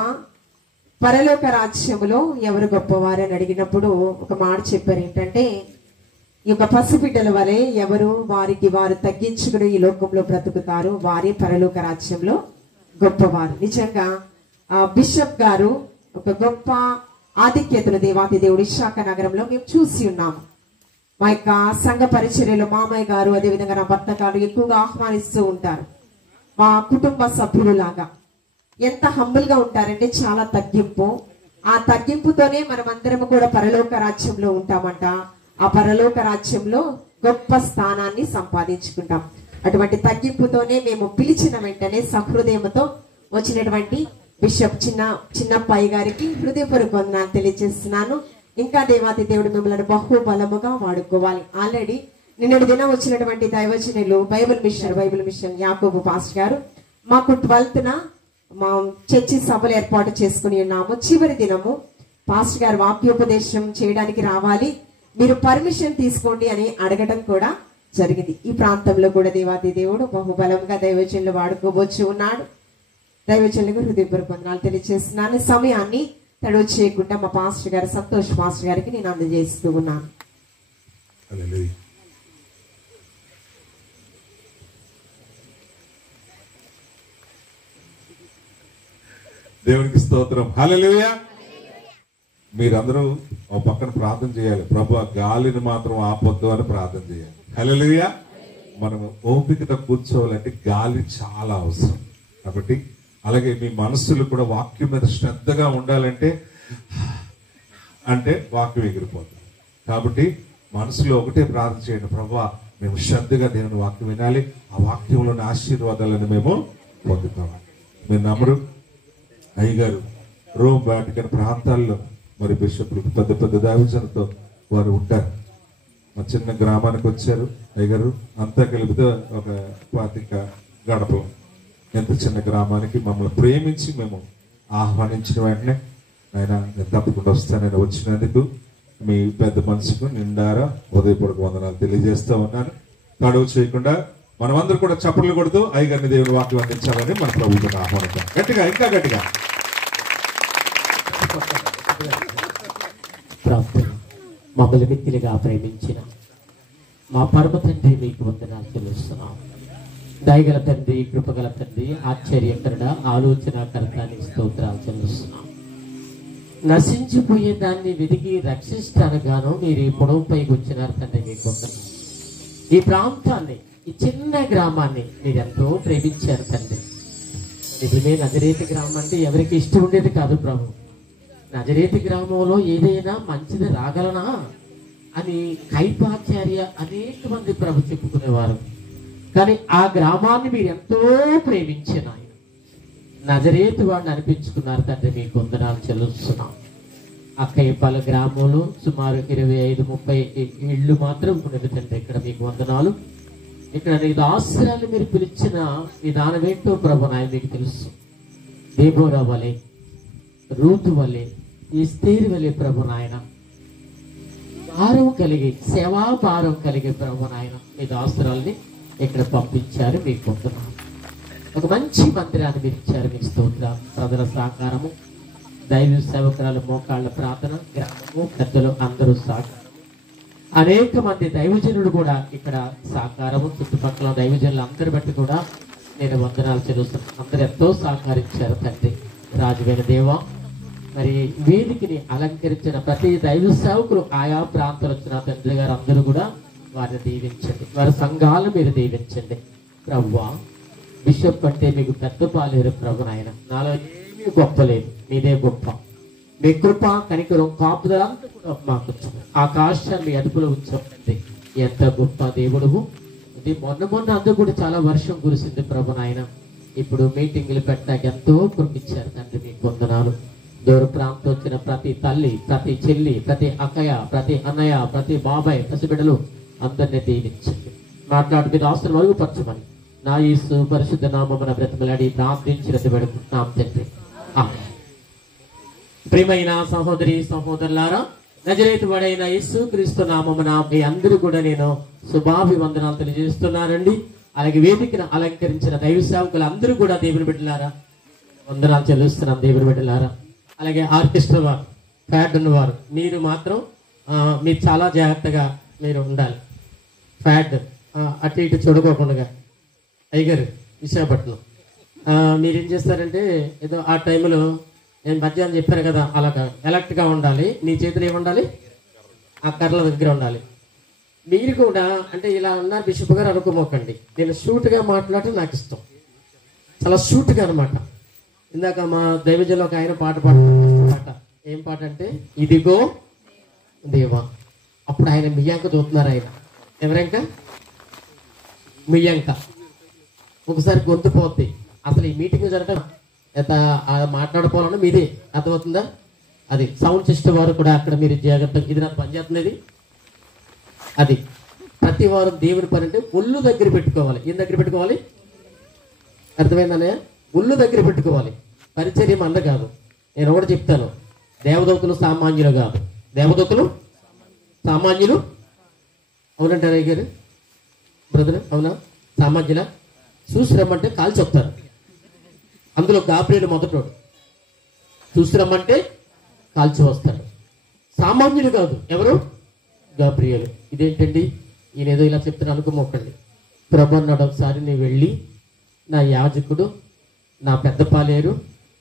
పరలోక రాజ్యములో ఎవరు గొప్పవారు అని అడిగినప్పుడు ఒక మాట చెప్పారు. ఏంటంటే ఈ యొక్క పసిబిడ్డల వలె ఎవరు వారికి వారు తగ్గించుకుని ఈ లోకంలో బ్రతుకుతారు, వారి పరలోక రాజ్యంలో గొప్పవారు. నిజంగా బిషప్ గారు ఒక గొప్ప ఆధిక్యతను దేవాతి దేవుడి విశాఖ నగరంలో మేము చూసి ఉన్నాము. మా యొక్క సంఘ పరిచర్యలో మామయ్య గారు అదేవిధంగా నా భర్త గారు ఎక్కువగా ఆహ్వానిస్తూ ఉంటారు. మా కుటుంబ సభ్యులులాగా ఎంత హంబుల్ గా ఉంటారంటే చాలా తగ్గింపు. ఆ తగ్గింపుతోనే మనమందరం కూడా పరలోక రాజ్యంలో ఉంటామంట. ఆ పరలోక రాజ్యంలో గొప్ప స్థానాన్ని సంపాదించుకుంటాం. అటువంటి తగ్గింపుతోనే మేము పిలిచిన వెంటనే సహృదయంతో వచ్చినటువంటి బిషప్ చిన్నప్పయ్య గారికి హృదయపూర్వక వందనాలు తెలియజేస్తున్నాను. ఇంకా దేవాతి దేవుడు మిమ్మల్ని బహుబలముగా వాడుకోవాలి. ఆల్రెడీ నిన్నటి దినం వచ్చినటువంటి దైవజనులు బైబిల్ మిషన్ యాకోబు పాస్టర్ గారు మాకు 12th మా చర్చి సభలు ఏర్పాటు చేసుకుని ఉన్నాము. చివరి దినము పాస్టర్ గారు వాక్యోపదేశం చేయడానికి రావాలి, మీరు పర్మిషన్ తీసుకోండి అని అడగడం కూడా జరిగింది. ఈ ప్రాంతంలో కూడా దేవాది దేవుడు బహుబలంగా దైవజనులు వాడుకోవచ్చు ఉన్నాడు. దైవజనులకు హృదయపూర్వక వందనాలు తెలియజేస్తున్నాను. సమయాన్ని తడువు చేయకుండా మా పాస్టర్ గారు సంతోష్ పాస్టర్ గారికి నేను అందజేస్తూ ఉన్నాను. దేవునికి స్తోత్రం. హల్లెలూయా. మీరందరూ ఒక పక్కన ప్రార్థన చేయాలి, ప్రభు గాలిని మాత్రం ఆపొద్దు అని ప్రార్థన చేయాలి. హల్లెలూయా. మనం ఓపికతో కూర్చోవాలంటే గాలి చాలా అవసరం. కాబట్టి అలాగే మీ మనస్సులు కూడా వాక్యం మీద శ్రద్ధగా ఉండాలంటే వాక్యం ఎగిరిపోతుంది. కాబట్టి మనసులో ఒకటే ప్రార్థన చేయండి, ప్రభు మేము శ్రద్ధగా దేవుని వాక్యం వినాలి, ఆ వాక్యంలోని ఆశీర్వాదాలను మేము పొందుతామని. మీరు నమ్మరు, అయ్యగారు రోమ్ వాటికన్ ప్రాంతాల్లో మరి బిషప్లు పెద్ద పెద్ద దైవజనులతో వారు ఉంటారు. మా చిన్న గ్రామానికి వచ్చారు అయ్యగారు, అంతా కలిపితే ఒక 25 గడపలు. ఎంత చిన్న గ్రామానికి మమ్మల్ని ప్రేమించి మేము ఆహ్వానించిన వెంటనే ఆయన నేను తప్పకుండా వస్తానని వచ్చినందుకు మీ పెద్ద మనసుకు నిండారా హృదయపూర్వక వందనాలు తెలియజేస్తా ఉన్నాను. గడువు చేయకుండా మనమందరూ కూడా చప్పట్లు కొడుతూ అయ్యగారిని దేవుని వాక్యం అందించాలని మన ప్రభుత్వం ఆహ్వానిద్దాం. గట్టిగా, ఇంకా గట్టిగా. ప్రార్థన. మమ్మల్ని మిక్కిలిగా ప్రేమించిన మా పరమ తండ్రి మీకు వందనాలు తెలుస్తున్నాం. దయగల తండ్రి, కృపగల తండ్రి, ఆశ్చర్యకరణ, ఆలోచనకర్త నీకు స్తోత్రాలు చెల్లిస్తున్నాం. నశించిపోయే దాన్ని వెతికి రక్షిస్తానుగాను మీరు ఈ పొడవుపైకి వచ్చినారు తండ్రి. మీకు వందనాలు. ఈ ప్రాంతాన్ని, ఈ చిన్న గ్రామాన్ని మీరు ఎంతో ప్రేమించారు తండ్రి. నిజమే, నజరేతు గ్రామం అంటే ఎవరికి ఇష్టం ఉండేది కాదు ప్రభు. నజరేతు గ్రామంలో ఏదైనా మంచిది రాగలనా అని కైపాచార్య అనేక మంది ప్రభు చెప్పుకునేవారు. కానీ ఆ గ్రామాన్ని మీరు ఎంతో ప్రేమించిన ఆయన నజరేతు వాడిని అనిపించుకున్నారు తండ్రి. మీకు వందనాలు చెల్లిస్తున్నాం. అక్కయ్యపాలెం గ్రామంలో సుమారు 25-30 ఇళ్ళు మాత్రం ఉన్నది తండ్రి. ఇక్కడ మీకు వందనాలు. ఇక్కడ నీ దాసురాలు మీరు పిలిచిన విధానం ఏంటో ప్రభు నాయన మీకు తెలుసు. దేబోరా వలె, రూతు వలె, ఎస్తేరు వలె ప్రభు నాయన భారం కలిగి సేవాభారం కలిగి ప్రభు నాయన మీ దాసురాల్ని ఇక్కడ పంపించారు. మీకు పొందుతున్నాను. ఒక మంచి మందిరాన్ని మీరు ఇచ్చారు. మీకు స్తోత్రం. ప్రజల సహకారము, దైవ సేవకురాలు మోకాళ్ళ ప్రార్థన, గ్రామము పెద్దలు అందరూ సహకారం, అనేక మంది దైవజనులు కూడా ఇక్కడ సహకారము, చుట్టుపక్కల దైవజనులు అందరి బట్టి కూడా నేను వందనాలు చెల్లిస్తున్నాను. అందరూ ఎంతో సహకరించారు తండ్రి. రాజువైన దేవా, మరి వేదికని అలంకరించిన ప్రతి దైవ సేవకులు ఆయా ప్రాంతాలు వచ్చిన తండ్రి గారు అందరూ కూడా వారిని దీవించండి. వారి సంఘాలు మీరు దీవించండి ప్రభువా. బిషప్ అంటే మీకు పెద్ద పాలేరు ప్రభు నాయన. నాలో ఏమీ గొప్ప లేదు, మీదే గొప్ప. మీ కృప కనికరం కాపుదల అంతా కూడా మాకు ఆకాశాన్ని మీ అదుపులో ఉంచండి. ఎంత గొప్ప దేవుడు. ఇది మొన్న అంతా కూడా చాలా వర్షం కురిసింది ప్రభు నాయన. ఇప్పుడు మీటింగ్లు పెట్టడానికి ఎంతో కృపించారు తండ్రి. మీకు వందనాలు. దూర ప్రాంతం వచ్చిన ప్రతి తల్లి, ప్రతి చెల్లి, ప్రతి అక్కయ్య, ప్రతి అన్నయ్య, ప్రతి బాబాయ్, పసిబిడ్డలు అందరినీ దీవించండి. మాట్లాడుతూ ఆస్తులు మరుగుపరచమని నా యేసు పరిశుద్ధ నామమున బ్రతిమలాడి ప్రార్థించినది పెడుతున్నాం తండ్రి. ప్రియమైన సహోదరి సహోదరులారా, నజరేతుడైన యేసు క్రీస్తు నామమున మీ అందరూ కూడా నేను శుభాభివందనాలు తెలియజేస్తున్నానండి. అలాగే వేదికను అలంకరించిన దైవ సేవకులు అందరూ కూడా దేవుని బిడ్డలారా వందనాలు చెల్లిస్తున్నాం. దేవుని బిడ్డలారా, అలాగే ఆర్కెస్ట్రా వారు, ఫ్యాడ్ ఉన్నవారు, మీరు మాత్రం మీరు చాలా జాగ్రత్తగా మీరు ఉండాలి. ఫ్యాడ్ అటు ఇటు చూడుకోకుండా. అయ్యగారు విశాఖపట్నం మీరేం చేస్తారంటే ఏదో ఆ టైంలో నేను మధ్యాహ్నం చెప్పాను కదా, అలాగా ఎలర్ట్గా ఉండాలి. నీ చేతులు ఏముండాలి? ఆ కర్రల దగ్గర ఉండాలి. మీరు కూడా అంటే ఇలా అన్నారు బిషప్ గారు అనుకోమోకండి. నేను షూట్గా మాట్లాడటం నాకు ఇష్టం, చాలా షూట్గా అనమాట. ఇందాక మా దైవజంలో ఒక ఆయన పాట పాట ఏం పాట అంటే ఇదిగో దేవా. అప్పుడు ఆయన మియాంక చూస్తున్నారు. ఆయన ఎవరంక? మియాంక. ఒకసారి గొంతు పోద్ది. అసలు ఈ మీటింగ్ జరగడం మాట్లాడుకోవాలన్నా మీదే అర్థమవుతుందా? అది సౌండ్ సిస్టమ్ వారు కూడా అక్కడ మీరు జాగ్రత్త. ఇది నాకు పనిచేస్తుంది. అది ప్రతి వారం దేవుని పని అంటే ఒళ్ళు దగ్గర పెట్టుకోవాలి. ఏం దగ్గర పెట్టుకోవాలి? అర్థమైందనే? ఒళ్ళు దగ్గర పెట్టుకోవాలి. పరిచర్యం అన్న కాదు. నేను ఒకటి చెప్తాను, దేవదూతలు సామాన్యులు కాదు. దేవదూతలు సామాన్యులు అవునంటారు అయ్యారు బ్రదర్, అవునా? సామాన్యుల చూసి రమ్మంటే కాల్చి వస్తారు. అందులో గాబ్రియలు మొదటోడు. చూసి రమ్మంటే కాల్చి వస్తాడు. సామాన్యులు కాదు. ఎవరు? గాబ్రియలు. ఇదేంటండి ఈయన ఏదో ఇలా చెప్తాను అనుకోమోకండి. ప్రభు అన్నాడు, ఒకసారి నేను వెళ్ళి నా యాజకుడు, నా పెద్ద పాలేరు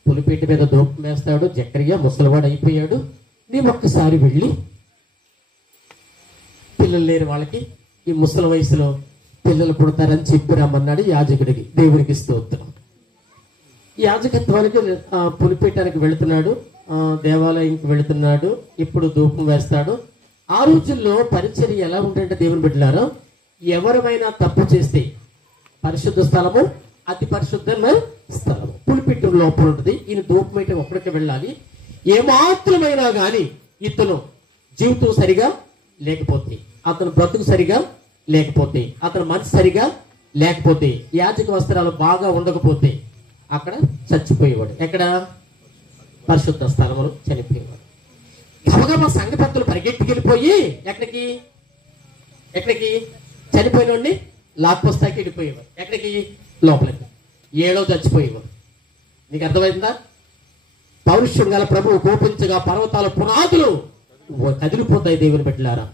పులిపేట మీద దూపం వేస్తాడు, జకరియా ముసలివాడు అయిపోయాడు, నీ ఒక్కసారి వెళ్ళి పిల్లలు లేని వాళ్ళకి ఈ ముసలి వయసులో పిల్లలు పుడతారని చెప్పి రమ్మన్నాడు యాజకుడికి. దేవుడికి స్తోత్రం. యాజకత్వానికి పులిపేటానికి వెళుతున్నాడు, దేవాలయంకి వెళుతున్నాడు. ఇప్పుడు ధూపం వేస్తాడు. ఆ రోజుల్లో పరిచర్య ఎలా ఉంటుందంటే దేవుని బిడ్డలారా, ఎవరైనా తప్పు చేస్తే పరిశుద్ధ స్థలము, అతి పరిశుద్ధమైన స్థలము పులిపెట్టు లోపల ఉంటుంది. ఈయన ధూపం ఒక్కడికి వెళ్ళాలి. ఏమాత్రమైనా కానీ ఇతను జీవితం సరిగా లేకపోతే, అతను బ్రతుకు సరిగా లేకపోతే, అతను మనసు సరిగా లేకపోతే, యాజక వస్త్రాలు బాగా ఉండకపోతే అక్కడ చచ్చిపోయేవాడు. ఎక్కడ? పరిశుద్ధ స్థలములు చనిపోయేవాడు. గబగబా సంఘ పెద్దలు పరిగెట్టుకెళ్ళిపోయి ఎక్కడికి చనిపోయిన వాడిని లాక్కొస్తాకి వెళ్ళిపోయేవాడు. ఎక్కడికి? లోపలికి. ఏడో చచ్చిపోయేవాడు. నీకు అర్థమైందా? పౌరుషం గల ప్రభువు కోపించగా పర్వతాల పునాదులు కదిలిపోతాయి. దేవుని బిడ్డలారా,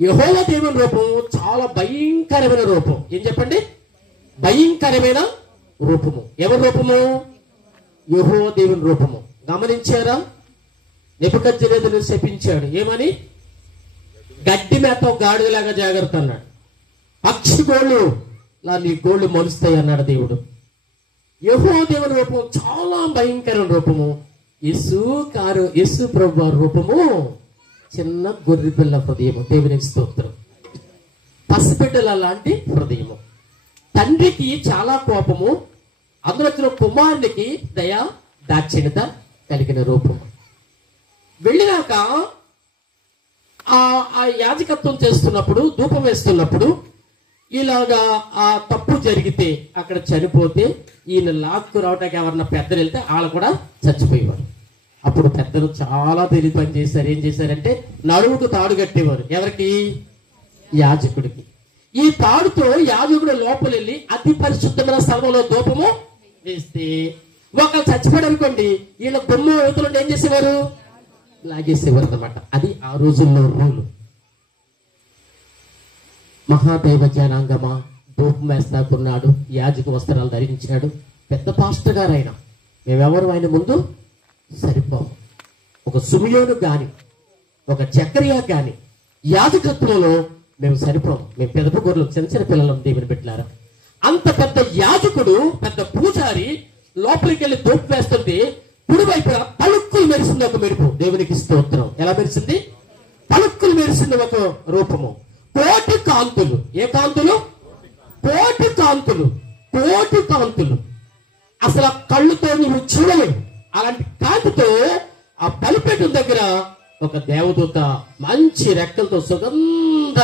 యెహోవా దేవుని రూపం చాలా భయంకరమైన రూపం. ఏం చెప్పండి? భయంకరమైన రూపము. ఎవరి రూపము? యెహోవా దేవుని రూపము. గమనించారా? నెబుకద్నెజరు శపించాడు. ఏమని? గడ్డి మేత గాడిదలాగా జాగ్రత్త అన్నాడు. పక్షి గోళ్ళు నీ గోళ్ళు మొలుస్తాయి అన్నాడు దేవుడు. యెహోవా దేవుని రూపం చాలా భయంకరమైన రూపము. యేసు ప్రభు రూపము చిన్న గొర్రె పిల్ల హృదయము. దేవునికి స్తోత్రం. పసిబిడ్డల లాంటి హృదయము. తండ్రికి చాలా కోపము, అందులో కుమారునికి దయ దాక్షిణ్యత కలిగిన రూపము. వెళ్ళినాక ఆ యాజకత్వం చేస్తున్నప్పుడు, ధూపం వేస్తున్నప్పుడు ఇలాగా ఆ తప్పు జరిగితే, అక్కడ చనిపోతే ఈయన లాక్కు రావటానికి ఎవరన్నా పెద్దలు వెళ్తే వాళ్ళు కూడా చచ్చిపోయేవారు. అప్పుడు పెద్దలు చాలా తెలివి పని చేశారు. ఏం చేశారంటే నడుముకు తాడు కట్టేవారు. ఎవరికి? యాజకుడికి. ఈ తాడుతో యాజకుడు లోపలి వెళ్ళి అతి పరిశుద్ధమైన స్థలంలో ధూపము వేస్తే ఒకళ్ళు చచ్చిపోయాడు అనుకోండి, వీళ్ళ బొమ్మ యువతలు ఏం చేసేవారు? లాగేసేవారు అనమాట. అది ఆ రోజుల్లో రూలు. మహాదైవ జనాంగమా, ధూపం వేస్తాకున్నాడు, యాజక వస్త్రాలు ధరించాడు, పెద్ద పాస్టర్ గారు ఆయన. మేమెవరు ఆయన ముందు సరిపోము. ఒక సుమియోను గాని ఒక జకరియా గాని యాజకత్వంలో మేము సరిపోము. మేము పెద్ద గొర్రెలు, చిన్న చిన్న పిల్లలం, దేవుని బిడ్డలారా. అంత పెద్ద యాజకుడు, పెద్ద పూజారి లోపలికి వెళ్ళి ధూపం వేస్తుంటే కుడి వైపున పలుక్కులు మెరిసింది ఒక మెరుపు. దేవునికి స్తోత్రం. ఎలా మెరిసింది? పలుక్కులు మెరిసింది ఒక రూపము. కోటి కాంతులు. ఏ కాంతులు? కోటి కాంతులు. కోటి కాంతులు. అసలు ఆ కళ్ళుతో నువ్వు చూడలేవు. అలాంటి కాంతితో ఆ బలిపీఠం దగ్గర ఒక దేవదూత మంచి రెక్కలతో సుగంధ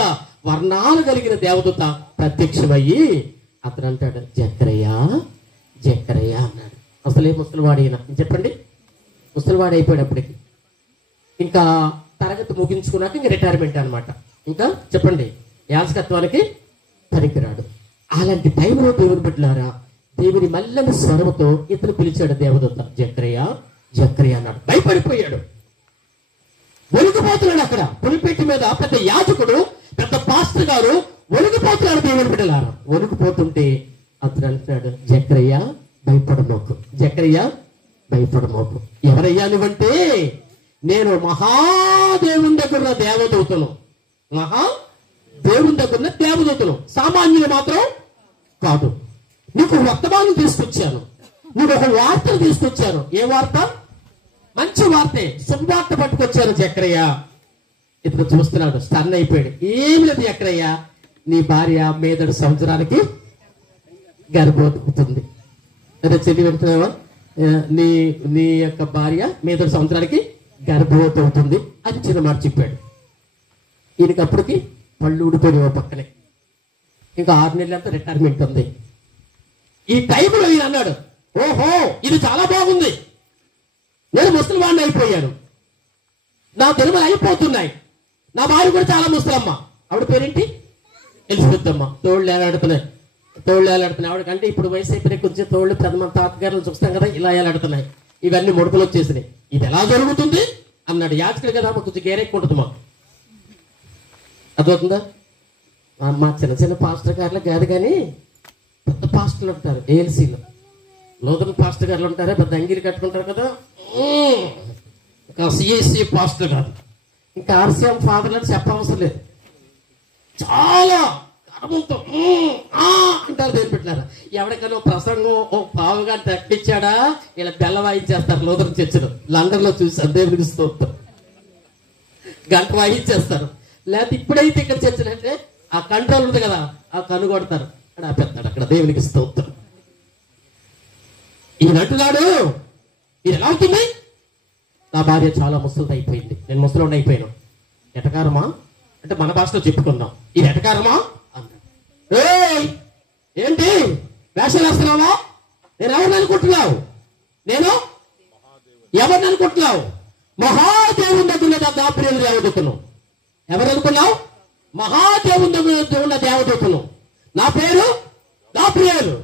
వర్ణాలు కలిగిన దేవదూత ప్రత్యక్షమయ్యి అతను అంటాడు, జకరియా జకరియా అన్నాడు. అసలే ముసలివాడైన చెప్పండి, ముసలివాడు అయిపోయేటప్పటికి ఇంకా తరగతి ముగించుకున్నాక ఇంకా రిటైర్మెంట్ అనమాట. ఇంకా చెప్పండి, యాజకత్వానికి పనికిరాడు. అలాంటి టైంలో దేవుని బిడ్డలారా, దేవుని మల్లని స్వరముతో ఇతను పిలిచాడు దేవదూత, జకరియా జకరియా అన్నాడు. భయపడిపోయాడు, ఒలిగిపోతున్నాడు. అక్కడ పులిపెట్టి మీద పెద్ద యాజకుడు, పెద్ద పాస్టర్ గారు ఒలిగిపోతున్నాడు. దేవుని బిడ్డలారా, ఒలిగిపోతుంటే అతను అంటున్నాడు, జకరియా భయపడమోకు, జకరియా భయపడమోకు. ఎవరయ్యా నువ్వంటే, నేను మహాదేవుని దగ్గర దేవదూతను, మహాదేవుని దగ్గర దేవదూతను, సామాన్యులు మాత్రం కాదు. నీకు వర్తమానం తీసుకొచ్చాను, నీకు ఒక వార్తను తీసుకొచ్చాను. ఏ వార్త? మంచి వార్తే, శుభవార్త పట్టుకొచ్చాను జకరియా. ఇప్పుడు చూస్తున్నాడు, స్టన్ అయిపోయాడు. ఏమి లేదు జకరియా, నీ భార్య మీదటి సంవత్సరానికి గర్భవతి. అదే చెల్లి వింటున్నావా? నీ నీ యొక్క భార్య మీదటి సంవత్సరానికి గర్భవతి అవుతుంది అని చిన్న మాట చెప్పాడు. ఈయనకి అప్పటికి పళ్ళు ఊడిపోయి పక్కనే ఇంకా 6 నెలలంతా రిటైర్మెంట్ ఉంది. ఈ టైంలో ఈయన అన్నాడు, ఓహో ఇది చాలా బాగుంది, నేను ముసలివాడిని అయిపోయాను, నా దినములు అయిపోతున్నాయి, నా భార్య కూడా చాలా ముసలమ్మ. ఆవిడ పేరేంటి? ఎలిజబెత్ అమ్మ. తోళ్ళు ఏలాడుతున్నాయి, తోళ్ళు ఏలాడుతున్నాయి. ఆవిడకంటే ఇప్పుడు వయసు అయిపోయినాయి, కొంచెం తోళ్ళు పెద్ద తాతగారులు చూస్తాం కదా, ఇలా ఏలాడుతున్నాయి. ఇవన్నీ ముడతలు వచ్చేసినాయి. ఇది ఎలా జరుగుతుంది అన్నాడు. యాజకుడు కదా, కొంచెం గేరెక్కుంటుంది మాకు, అర్థమవుతుందా? మా చిన్న చిన్న పాస్టర్ గారులు కాదు కానీ పెద్ద పాస్టర్లు ఉంటారు. ఏఎల్సీలో లోదన్ పాస్టర్ గారులు ఉంటారా, పెద్ద అంగీలు కట్టుకుంటారు కదా, ఇంకా సిఎస్సి పాస్టర్ గారు, ఇంకా ఆర్సీఎం ఫాదర్ అని చెప్పవసరం లేదు. చాలా గర్వంతో అంటారు. దేని పెట్టారా, ఎవరికైనా ప్రసంగం ఓ పావుగా తప్పించాడా, ఇలా బెల్ల వాయించేస్తారు. లోదన్ చర్చిలో లండన్ లో చూసారు. దేవుడికి స్తోత్రం. గంట వాయించేస్తారు. లేకపోతే ఇప్పుడైతే ఇక్కడ చర్చలు అంటే ఆ కంట్రోల్ ఉంది కదా, ఆ కన్ను కొడతారు, అక్కడ ఆపేస్తాడు. అక్కడ దేవునికి స్తోత్రం. ఈయన అంటున్నాడు, ఇది ఎలా అవుతుంది? నా భార్య చాలా ముసలిది అయిపోయింది, నేను ముసలిని అయిపోయాను. ఎటకారమా అంటే మన భాషలో చెప్పుకుందాం, ఇది ఎటకారమా అన్నాడు. ఏంటి వేషాలు వేస్తున్నావా? నేను ఎవరిని అనుకుంటున్నావు? నేను ఎవరిని అనుకుంటున్నావు? మహాదేవుని దగ్గర గాబ్రియలు దేవదూతను. ఎవరు అనుకున్నావు? మహాదేవుని దగ్గర ఉన్న దేవదూతను. నా పేరు గాబ్రియలు.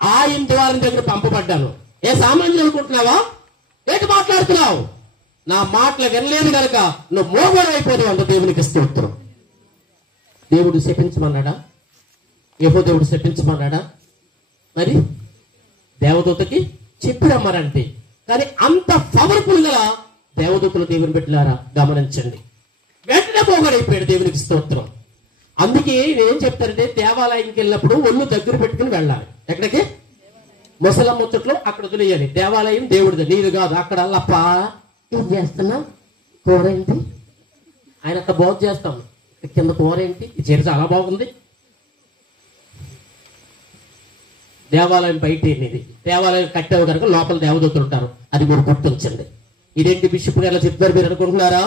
ఆయన ద్వారం దగ్గర పంపబడ్డాను. ఏ సామాన్యులు అనుకుంటున్నావా? ఏంటి మాట్లాడుతున్నావు? నా మాటలు వినలేదు కనుక నువ్వు మోగోడు అయిపోతావు అంత. దేవునికి స్తోత్రం. దేవుడు శపించమన్నాడా? యెహోవా దేవుడు శపించమన్నాడా? మరి దేవదూతకి చెప్పి రమ్మరంటే, కానీ అంత పవర్ఫుల్ గా దేవదూతలు దేవుని బిడ్డలారా గమనించండి, వెంటనే మోగడైపోయాడు. దేవునికి స్తోత్రం. అందుకే ఏం చెప్తారంటే, దేవాలయంకి వెళ్ళినప్పుడు ఒళ్ళు దగ్గర పెట్టుకుని వెళ్ళాలి. ఎక్కడికి? ముసలం ముచ్చట్లు అక్కడ వదిలేయాలి. దేవాలయం దేవుడిది, నీది కాదు. అక్కడ అల్లప్ప ఏం చేస్తున్నా, కూర ఏంటి? ఆయన అక్కడ బాగు చేస్తాం, కింద కూర ఏంటి? ఈ చీర చాలా బాగుంది. దేవాలయం బయట ఇది, దేవాలయం కట్టావు కనుక లోపల దేవదూతలు ఉంటారు. అది మీరు గుర్తించండి. ఇదేంటి బిషప్ గారు చెప్తారు మీరు అనుకుంటున్నారా?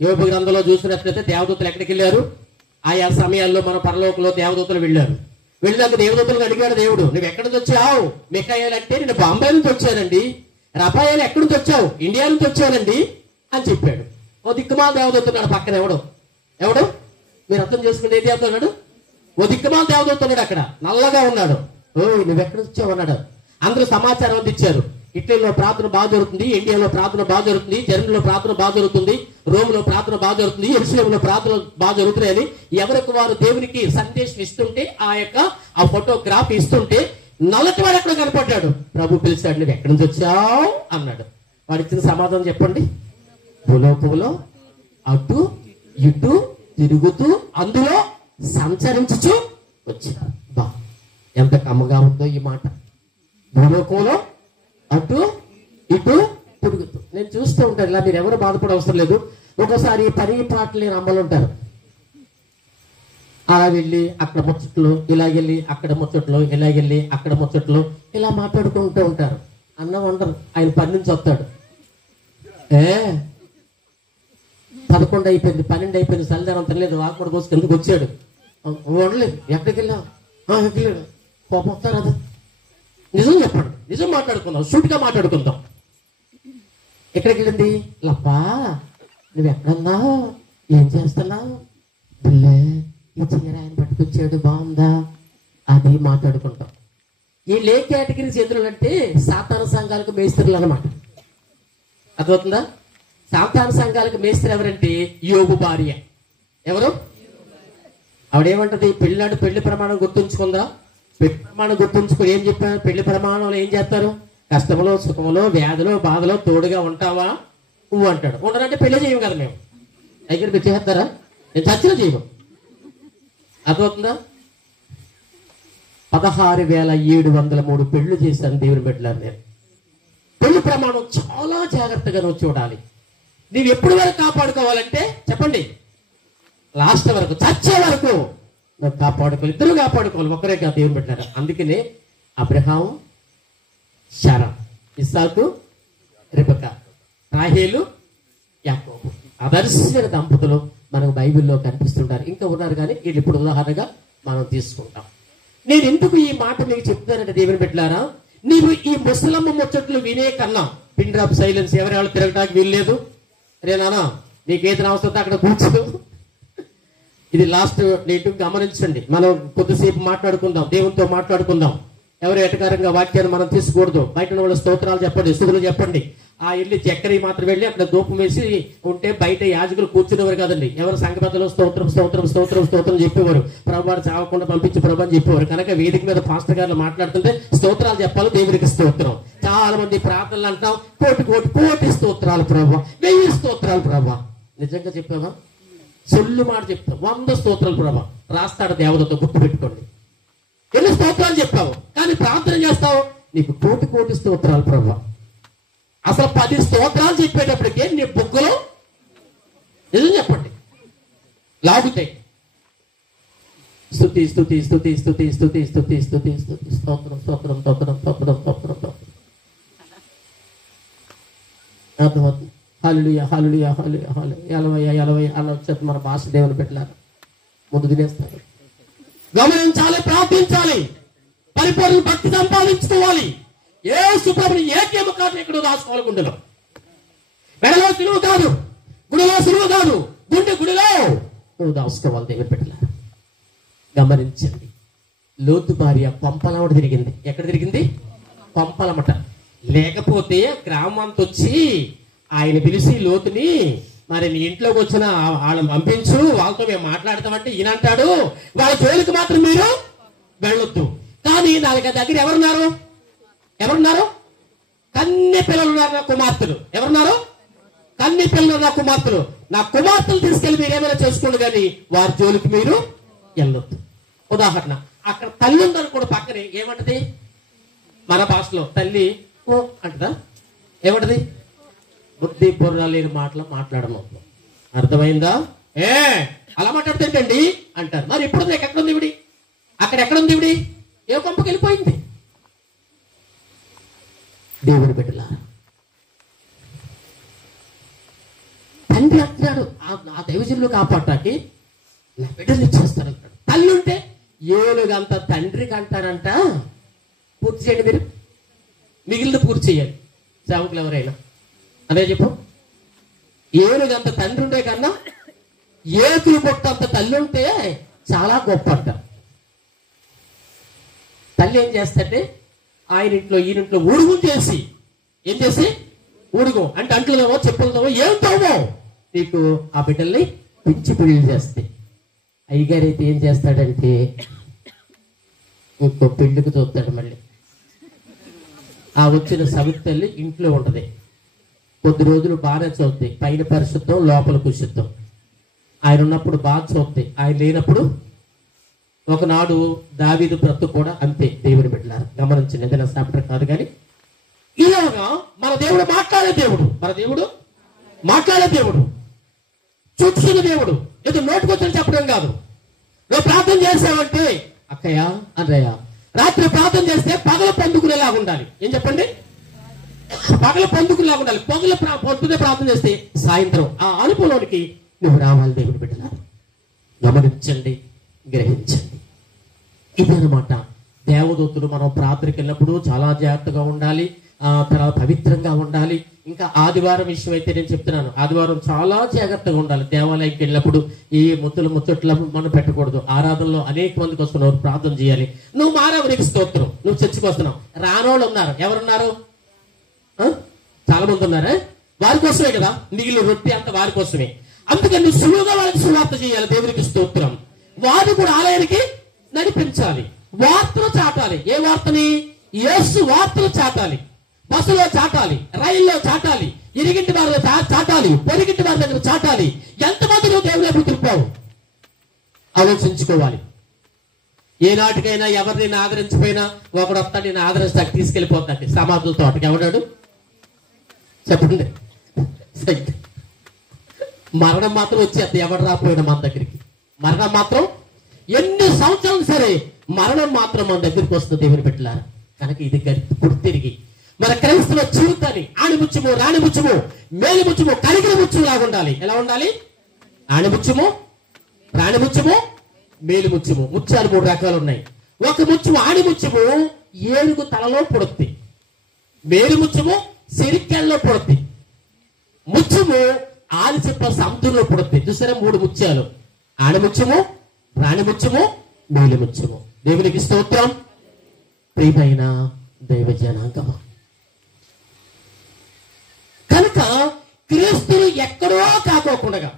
యోబు గ్రంథంలో చూసినట్లయితే దేవదూతలు ఎక్కడికి వెళ్ళారు? ఆయా సమయాల్లో మన పరలోకంలో దేవదూతలు వెళ్ళారు. వెళ్ళినాక దేవదూతలను అడిగాడు దేవుడు, నువ్వు ఎక్కడి నుంచి వచ్చావు? మిఖాయేలు అంటే నేను బాంబే నుంచి వచ్చానండి. రఫాయేలు ఎక్కడి నుంచి వచ్చావు? ఇండియా నుంచి వచ్చానండి అని చెప్పాడు. ఓ దిక్కుమాల దేవదూతున్నాడు పక్కన. ఎవడు మీరు అర్థం చేసుకుంటే ఏది అవుతున్నాడు? ఓ దిక్కుమాల దేవదూతున్నాడు అక్కడ, నల్లగా ఉన్నాడు. ఓ నువ్వెక్కడి నుంచి వచ్చావు అన్నాడు. అందరూ సమాచారం అందించారు. ఇటలీలో ప్రార్థన బాగా జరుగుతుంది, ఇండియాలో ప్రార్థన బాగా జరుగుతుంది, జర్మనీలో ప్రార్థన బాగా జరుగుతుంది, రోమ్లో ప్రార్థన బాగా జరుగుతుంది, యెరూషలేములో ప్రార్థన బాగా జరుగుతున్నాయని ఎవరికి వారు దేవునికి సందేశం ఇస్తుంటే ఆ ఫోటోగ్రాఫ్ ఇస్తుంటే నల్లటి వాడు ఎక్కడ కనపడ్డాడు. ప్రభు పిలిచాడు, నువ్వు ఎక్కడి నుంచి వచ్చావు అన్నాడు. వాడు ఇచ్చిన సమాధానం చెప్పండి. భూలోకంలో అటు ఇటు తిరుగుతూ అందులో సంచరించుచు వచ్చా. బా ఎంత కమ్మగా ఉందో ఈ మాట. భూలోకంలో అటు ఇటు తిరుగుతూ. నేను చూస్తూ ఉంటాను ఇలా, మీరు ఎవరు బాధపడే అవసరం లేదు. ఒక్కోసారి పని పాటలు లేని అమ్మలు ఉంటారు. అలా వెళ్ళి అక్కడ ముచ్చట్లు, ఇలా వెళ్ళి అక్కడ ముచ్చట్లు, ఇలా వెళ్ళి అక్కడ ముచ్చట్లు, ఇలా మాట్లాడుకుంటూ ఉంటారు. అన్నం వండరు. ఆయన పని నుంచి వస్తాడు, 11 అయిపోయింది, 12 అయిపోయింది, చలిదానం తినలేదు, వాకుడు కోసం ఎందుకు వచ్చాడు, వండలేదు, ఎక్కడికి వెళ్ళావు, వెళ్ళాడు, కోపం వస్తారు. అది నిజం చెప్పండి, నిజం మాట్లాడుకుందాం, సూటిగా మాట్లాడుకుందాం. ఎక్కడికి వెళ్ళింది? లప్పా నువ్వు ఎక్కడున్నావు, ఏం చేస్తున్నావు, బిల్లే ఈ చీర ఆయన పట్టుకొచ్చాడు బాగుందా, అది మాట్లాడుకుంటాం. వీళ్ళు ఏ కేటగిరీ చెందులు అంటే సాతాన సంఘాలకు మేస్త్రులు అనమాట. అర్థమవుతుందా? సాతాన సంఘాలకు మేస్త్రి ఎవరంటే యోబు భార్య. ఎవరు? ఆవిడేమంటది? పెళ్ళాడు పెళ్లి ప్రమాణం గుర్తుంచుకుందా? పెళ్లి ప్రమాణం గుర్తుంచుకుని ఏం చెప్పారు? పెళ్లి ప్రమాణంలో ఏం చేస్తారు? కష్టములో సుఖములో వ్యాధిలో బాధలో తోడుగా ఉంటావా నువ్వు అంటాడు. ఉండరంటే పెళ్లి చేయము కదా మేము. దగ్గరికి వచ్చేస్తారా? నేను చచ్చిన చేయము. అర్థమవుతుందా? 16,703 పెళ్లి చేశాను దేవుని బిడ్డలారు. నేను పెళ్లి ప్రమాణం చాలా జాగ్రత్తగా నువ్వు చూడాలి. నీవు ఎప్పుడు వరకు కాపాడుకోవాలంటే చెప్పండి, లాస్ట్ వరకు, చచ్చే వరకు నువ్వు కాపాడుకోవాలి. ఇద్దరు కాపాడుకోవాలి, ఒకరే కాదు దేవుని బిడ్డలారా. అందుకనే అబ్రహాము, శారా, ఇస్సాకు, రిబకా, రాహేలు, యాకోబు ఆదర్శమైన దంపతులు మనకు బైబిల్లో కనిపిస్తుంటారు. ఇంకా ఉన్నారు కానీ వీళ్ళు ఇప్పుడు ఉదాహరణగా మనం తీసుకుంటాం. నేను ఎందుకు ఈ మాట మీకు చెప్తానంటే దేవుని బిడ్డలారా, నీవు ఈ ముసలమ్మ ముచ్చట్లు వినే కన్నా పిన్ డ్రాప్ సైలెన్స్, ఎవరెవరు తిరగటానికి వీల్లేదు. రే నాన్న నీకేది అవసరం అక్కడ కూర్చోదు. ఇది లాస్ట్ నీటు గమనించండి. మనం కొద్దిసేపు మాట్లాడుకుందాం, దేవునితో మాట్లాడుకుందాం. ఎవరు ఎటకారంగా వాక్యాన్ని మనం తీసుకోకూడదు. బయట వాళ్ళ స్తోత్రాలు చెప్పండి, స్థుతులు చెప్పండి. ఆ ఇల్లు చక్కెర మాత్రం వెళ్ళి అక్కడ దూపం వేసి ఉంటే బయట యాజకులు కూర్చునేవారు కాదండి. ఎవరు సంఘ పెద్దలు స్తోత్రం స్తోత్రం స్తోత్రం స్తోత్రం చెప్పేవారు. ప్రభువారు చావకుండా పంపించి ప్రభు అని చెప్పేవారు. కనుక వేదిక మీద పాస్టర్ గారు మాట్లాడుతుంటే స్తోత్రాలు చెప్పాలి, దేవునికి స్తోత్రం. చాలా మంది ప్రార్థనలు అంటాం, కోటి స్తోత్రాలు ప్రభు, 1000 స్తోత్రాలు ప్రభు. నిజంగా చెప్పావా? సొల్లు మాట చెప్తాం, 100 స్తోత్రాలు ప్రభు రాస్తాడు దేవతతో. గుర్తు పెట్టుకోండి. ఎన్ని స్తోత్రాలు చెప్పావు, కానీ ప్రార్థన చేస్తావు, నీకు కోటి స్తోత్రాలు ప్రభు. అసలు 10 స్తోత్రాలు చెప్పేటప్పటికే నీ బుగ్గలో నిజం చెప్పండి లాగుతాయి. స్తుతి స్తుతి స్తుతి స్తుతి స్తుతి స్తుతి స్తుతి స్తుతి స్తోత్రం స్తోత్రం స్తోత్రం స్తోత్రం స్తోత్రం స్తోత్రం. అర్థమవుతుంది? హల్లెలూయా హల్లెలూయా హల్లెలూయా హల్లెలూయా 80 అలా వచ్చేది మన భాష. దేవుని పెట్టారు, ముందు తినేస్తారు. గమనించాలి, ప్రార్థించాలి, పరిపూర్ణ భక్తి సంపాదించుకోవాలి. యేసు ప్రభుని ఏకేమ కాదు ఎక్కడో దాచుకోవాలి. గుండెలో మెడలో సులువు కాదు, గుడిలో సులువు కాదు, గుడిలో నువ్వు దాచుకోవాలి. దేవుని పెట్టారు. గమనించండి, లోతు భార్య పంపలమట తిరిగింది. ఎక్కడ తిరిగింది? పంపలమట. లేకపోతే గ్రామంతో వచ్చి ఆయన పిలిచి లోతుని, మరి నీ ఇంట్లోకి వచ్చిన వాళ్ళని పంపించు, వాళ్ళతో మేము మాట్లాడతామంటే ఈయన అంటాడు, వాళ్ళ జోలికి మాత్రం మీరు వెళ్ళొద్దు. కానీ నా దగ్గర ఎవరున్నారు? కన్నె పిల్లలు ఉన్నారు, నా కుమార్తెలు. ఎవరున్నారు? కన్నె పిల్లలు, నా కుమార్తెలు. నా కుమార్తెలు తీసుకెళ్లి మీరు ఏమైనా చేసుకోండి, కానీ వారి జోలికి మీరు వెళ్ళొద్దు. ఉదాహరణ, అక్కడ తల్లి ఉందనుకోండి పక్కనే, ఏమంటది? మన భాషలో తల్లి ఓ అంటదా? ఏమంటది? బుద్ధి బుర్ర లేని మాటలు మాట్లాడము. అర్థమైందా? అలా మాట్లాడుతుంటండి అంటారు. మరి ఇప్పుడు ఎక్కడుంది ఇవిడి? అక్కడ ఎక్కడుంది ఇవిడి? ఏ కొంపకి వెళ్ళిపోయింది? దేవుని బిడ్డలారా, తండ్రి అంటున్నాడు ఆ దైవజనులు కాపాడటానికి నా బిడ్డలు ఇచ్చేస్తాడు అంటాడు. తల్లి ఉంటే ఏనుగంత తండ్రికి అంటారంట. పూర్తి చేయండి, మీరు మిగిలిన పూర్తి చేయాలి. సేవకులు ఎవరైనా అదే చెప్పు. ఏనుగంత తండ్రి ఉండే కన్నా ఏతులు పొట్టంత తల్లి ఉంటే చాలా గొప్ప అంట. తల్లి ఏం చేస్తే ఆయన ఇంట్లో ఈయనింట్లో ఉడుగు చేసి ఏం చేసి ఉడుగు అంటే అంట్లదేమో చెప్పులదేమో ఏం తోమో నీకు ఆ బిడ్డల్ని పిచ్చి పెళ్లి చేస్తే, అయ్యగారు అయితే ఏం చేస్తాడంటే ఇంకో పెళ్లికి చూస్తాడు. మళ్ళీ ఆ వచ్చిన సవితల్లి ఇంట్లో ఉంటది, కొద్ది రోజులు బాగానే చూద్ది, పైన పరిశుద్ధం లోపల కుశుద్ధం. ఆయన ఉన్నప్పుడు బాగా చూద్ది, ఆయన లేనప్పుడు. ఒకనాడు దావీదు బ్రతుకు కూడా అంతే. దేవుని బిడ్డలారా గమనించండి, ఏదైనా సాప్టర్ కాదు కానీ ఇలాగా మన దేవుడు మాట్లాడే దేవుడు, మన దేవుడు మాట్లాడే దేవుడు, చూస్తున్న దేవుడు. ఏదో నోటుకొచ్చి చెప్పడం కాదు. నువ్వు ప్రార్థన చేసావంటే అక్కయ్య అన్నయ్య రాత్రి ప్రార్థన చేస్తే పగలు పొందుకునేలాగా ఉండాలి. ఏం చెప్పండి? పగలు పొందుకునేలాగా ఉండాలి. పొద్దునే ప్రార్థన చేస్తే సాయంత్రం ఆ అనుభవంలోనికి నువ్వు రావాలి. దేవుని బిడ్డలారా గమనించండి, గ్రహించండి. ఇదన్నమాట దేవదూతులు. మనం ప్రార్థనకి వెళ్ళినప్పుడు చాలా జాగ్రత్తగా ఉండాలి, తర్వాత పవిత్రంగా ఉండాలి. ఇంకా ఆదివారం విషయం అయితే నేను చెప్తున్నాను, ఆదివారం చాలా జాగ్రత్తగా ఉండాలి. దేవాలయంకి వెళ్ళినప్పుడు ఈ ముచ్చట్లు మనం పెట్టకూడదు. ఆరాధనలో అనేక మందికి వస్తున్నారు, ప్రార్థన చేయాలి. నువ్వు మారావు, నీకు స్తోత్రం, నువ్వు చర్చికి వస్తున్నావు. రానోళ్ళు ఉన్నారు, ఎవరున్నారు? చాలా మంది ఉన్నారా? వారి కోసమే కదా నీళ్ళు రొట్టి అంత వారి కోసమే. అందుకని నువ్వు సులువుగా వాళ్ళకి సువార్త చేయాలి. దేవునికి స్తోత్రం. వారు కూడా ఆలయానికి నడిపించాలి, వార్తలు చాటాలి. ఏ వార్తని? యేసు వార్తలు చాటాలి. బస్సులో చాటాలి, రైల్లో చాటాలి, ఇరిగింటి వారి చాటాలి, పొరిగింటి వారి దగ్గర చాటాలి. ఎంతమంది నువ్వు దేవుని వైపు తిప్పావు ఆలోచించుకోవాలి. ఏనాటికైనా ఎవరిని నేను ఆదరించిపోయినా ఒకడు వస్తా నేను ఆదరిస్తాను, తీసుకెళ్ళిపోతాను సమాధులతో. అటుకు ఎవడాడు చెప్పండి? మరణం మాత్రం వచ్చేది, ఎవడు రాపోయినా మన దగ్గరికి. మరణం మాత్రం ఎన్ని సంవత్సరాలు సరే మరణం మాత్రం మన దగ్గరికి వస్తుంది. దేవుని పెట్టారు కనుక ఇది గుర్తు తిరిగి మన క్రైస్తవ జీవితాన్ని ఆణిముత్యము, రాణిముత్యము, మేలిముత్యము, కలిగిన ముత్యము లాగా ఉండాలి. ఎలా ఉండాలి? ఆణిముత్యము, రాణిముత్యము, మేలిముత్యము. ముత్యాలు 3 రకాలు ఉన్నాయి. ఒక ముత్యము ఆణిముత్యము ఏనుగు తలలో పొడుద్ది, మేలిముత్యము సిరికెల్లో పొడుద్ది, ముత్యము ఆలిచెప్ప సముద్రంలో పొడుద్ది. చూసారా 3 ముత్యాలు, ఆణిముత్యము, రాణిముత్యము, మేలిముత్యము. దేవునికి స్తోత్రం. ప్రియమైన దైవ జనాంగమా, కనుక క్రీస్తులు ఎక్కడో కాకోకుండా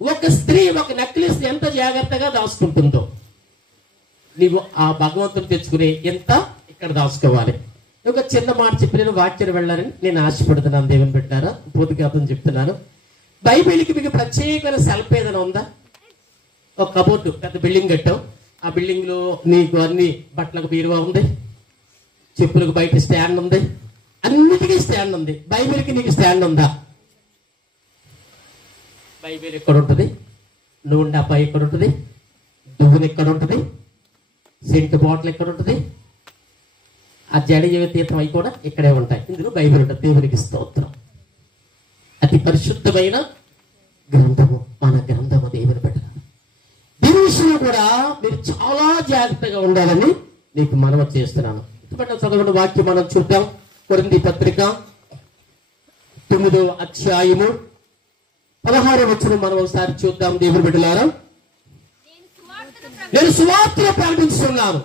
ఒక స్త్రీ ఒక నెక్లెస్ ఎంత జాగ్రత్తగా దాచుకుంటుందో నీవు ఆ భగవంతుని తెచ్చుకుని ఎంత ఇక్కడ దాచుకోవాలి. ఒక చిన్న మాట చెప్పి నేను వాక్యం వెళ్ళాలని నేను ఆశపడుతున్నాను. దేవుని పెట్టారా పూర్తిగా చెప్తున్నాను. బైబిల్కి మీకు ప్రత్యేకమైన సెల్ఫ్ ఏదైనా ఉందా? ఒక కబోర్డు పెద్ద బిల్డింగ్ కట్టావు, ఆ బిల్డింగ్ లో నీకు అన్ని బట్టలకు బీరువా ఉంది, చెప్పులకు బయట స్టాండ్ ఉంది, అన్నిటికీ స్టాండ్ ఉంది. బైబిల్కి నీకు స్టాండ్ ఉందా? బైబిల్ ఎక్కడ ఉంటుంది? నూనె డబ్బా ఎక్కడ ఉంటుంది? దువ్వులు ఎక్కడ ఉంటుంది? సెంటు బాటిల్ ఎక్కడ ఉంటుంది? ఆ జడీయ తీర్థం అవి కూడా ఇక్కడే ఉంటాయి. ఇందులో బైబిల్ ఉంటుంది. దేవునికి స్తోత్రం. అతి పరిశుద్ధమైన గ్రంథము మన గ్రంథము. దేవుని బిడ్డ దీని విషయంలో కూడా మీరు చాలా జాగ్రత్తగా ఉండాలని నీకు మనవి చేస్తున్నాను. చదవడం వాక్యం మనం చూద్దాం. కొరింథీ పత్రిక 9వ అధ్యాయము 16వ వచనం మనం ఒకసారి చూద్దాం. దేవుని బిడ్డలారా, నేను సువార్తను ప్రకటించుతున్నాను,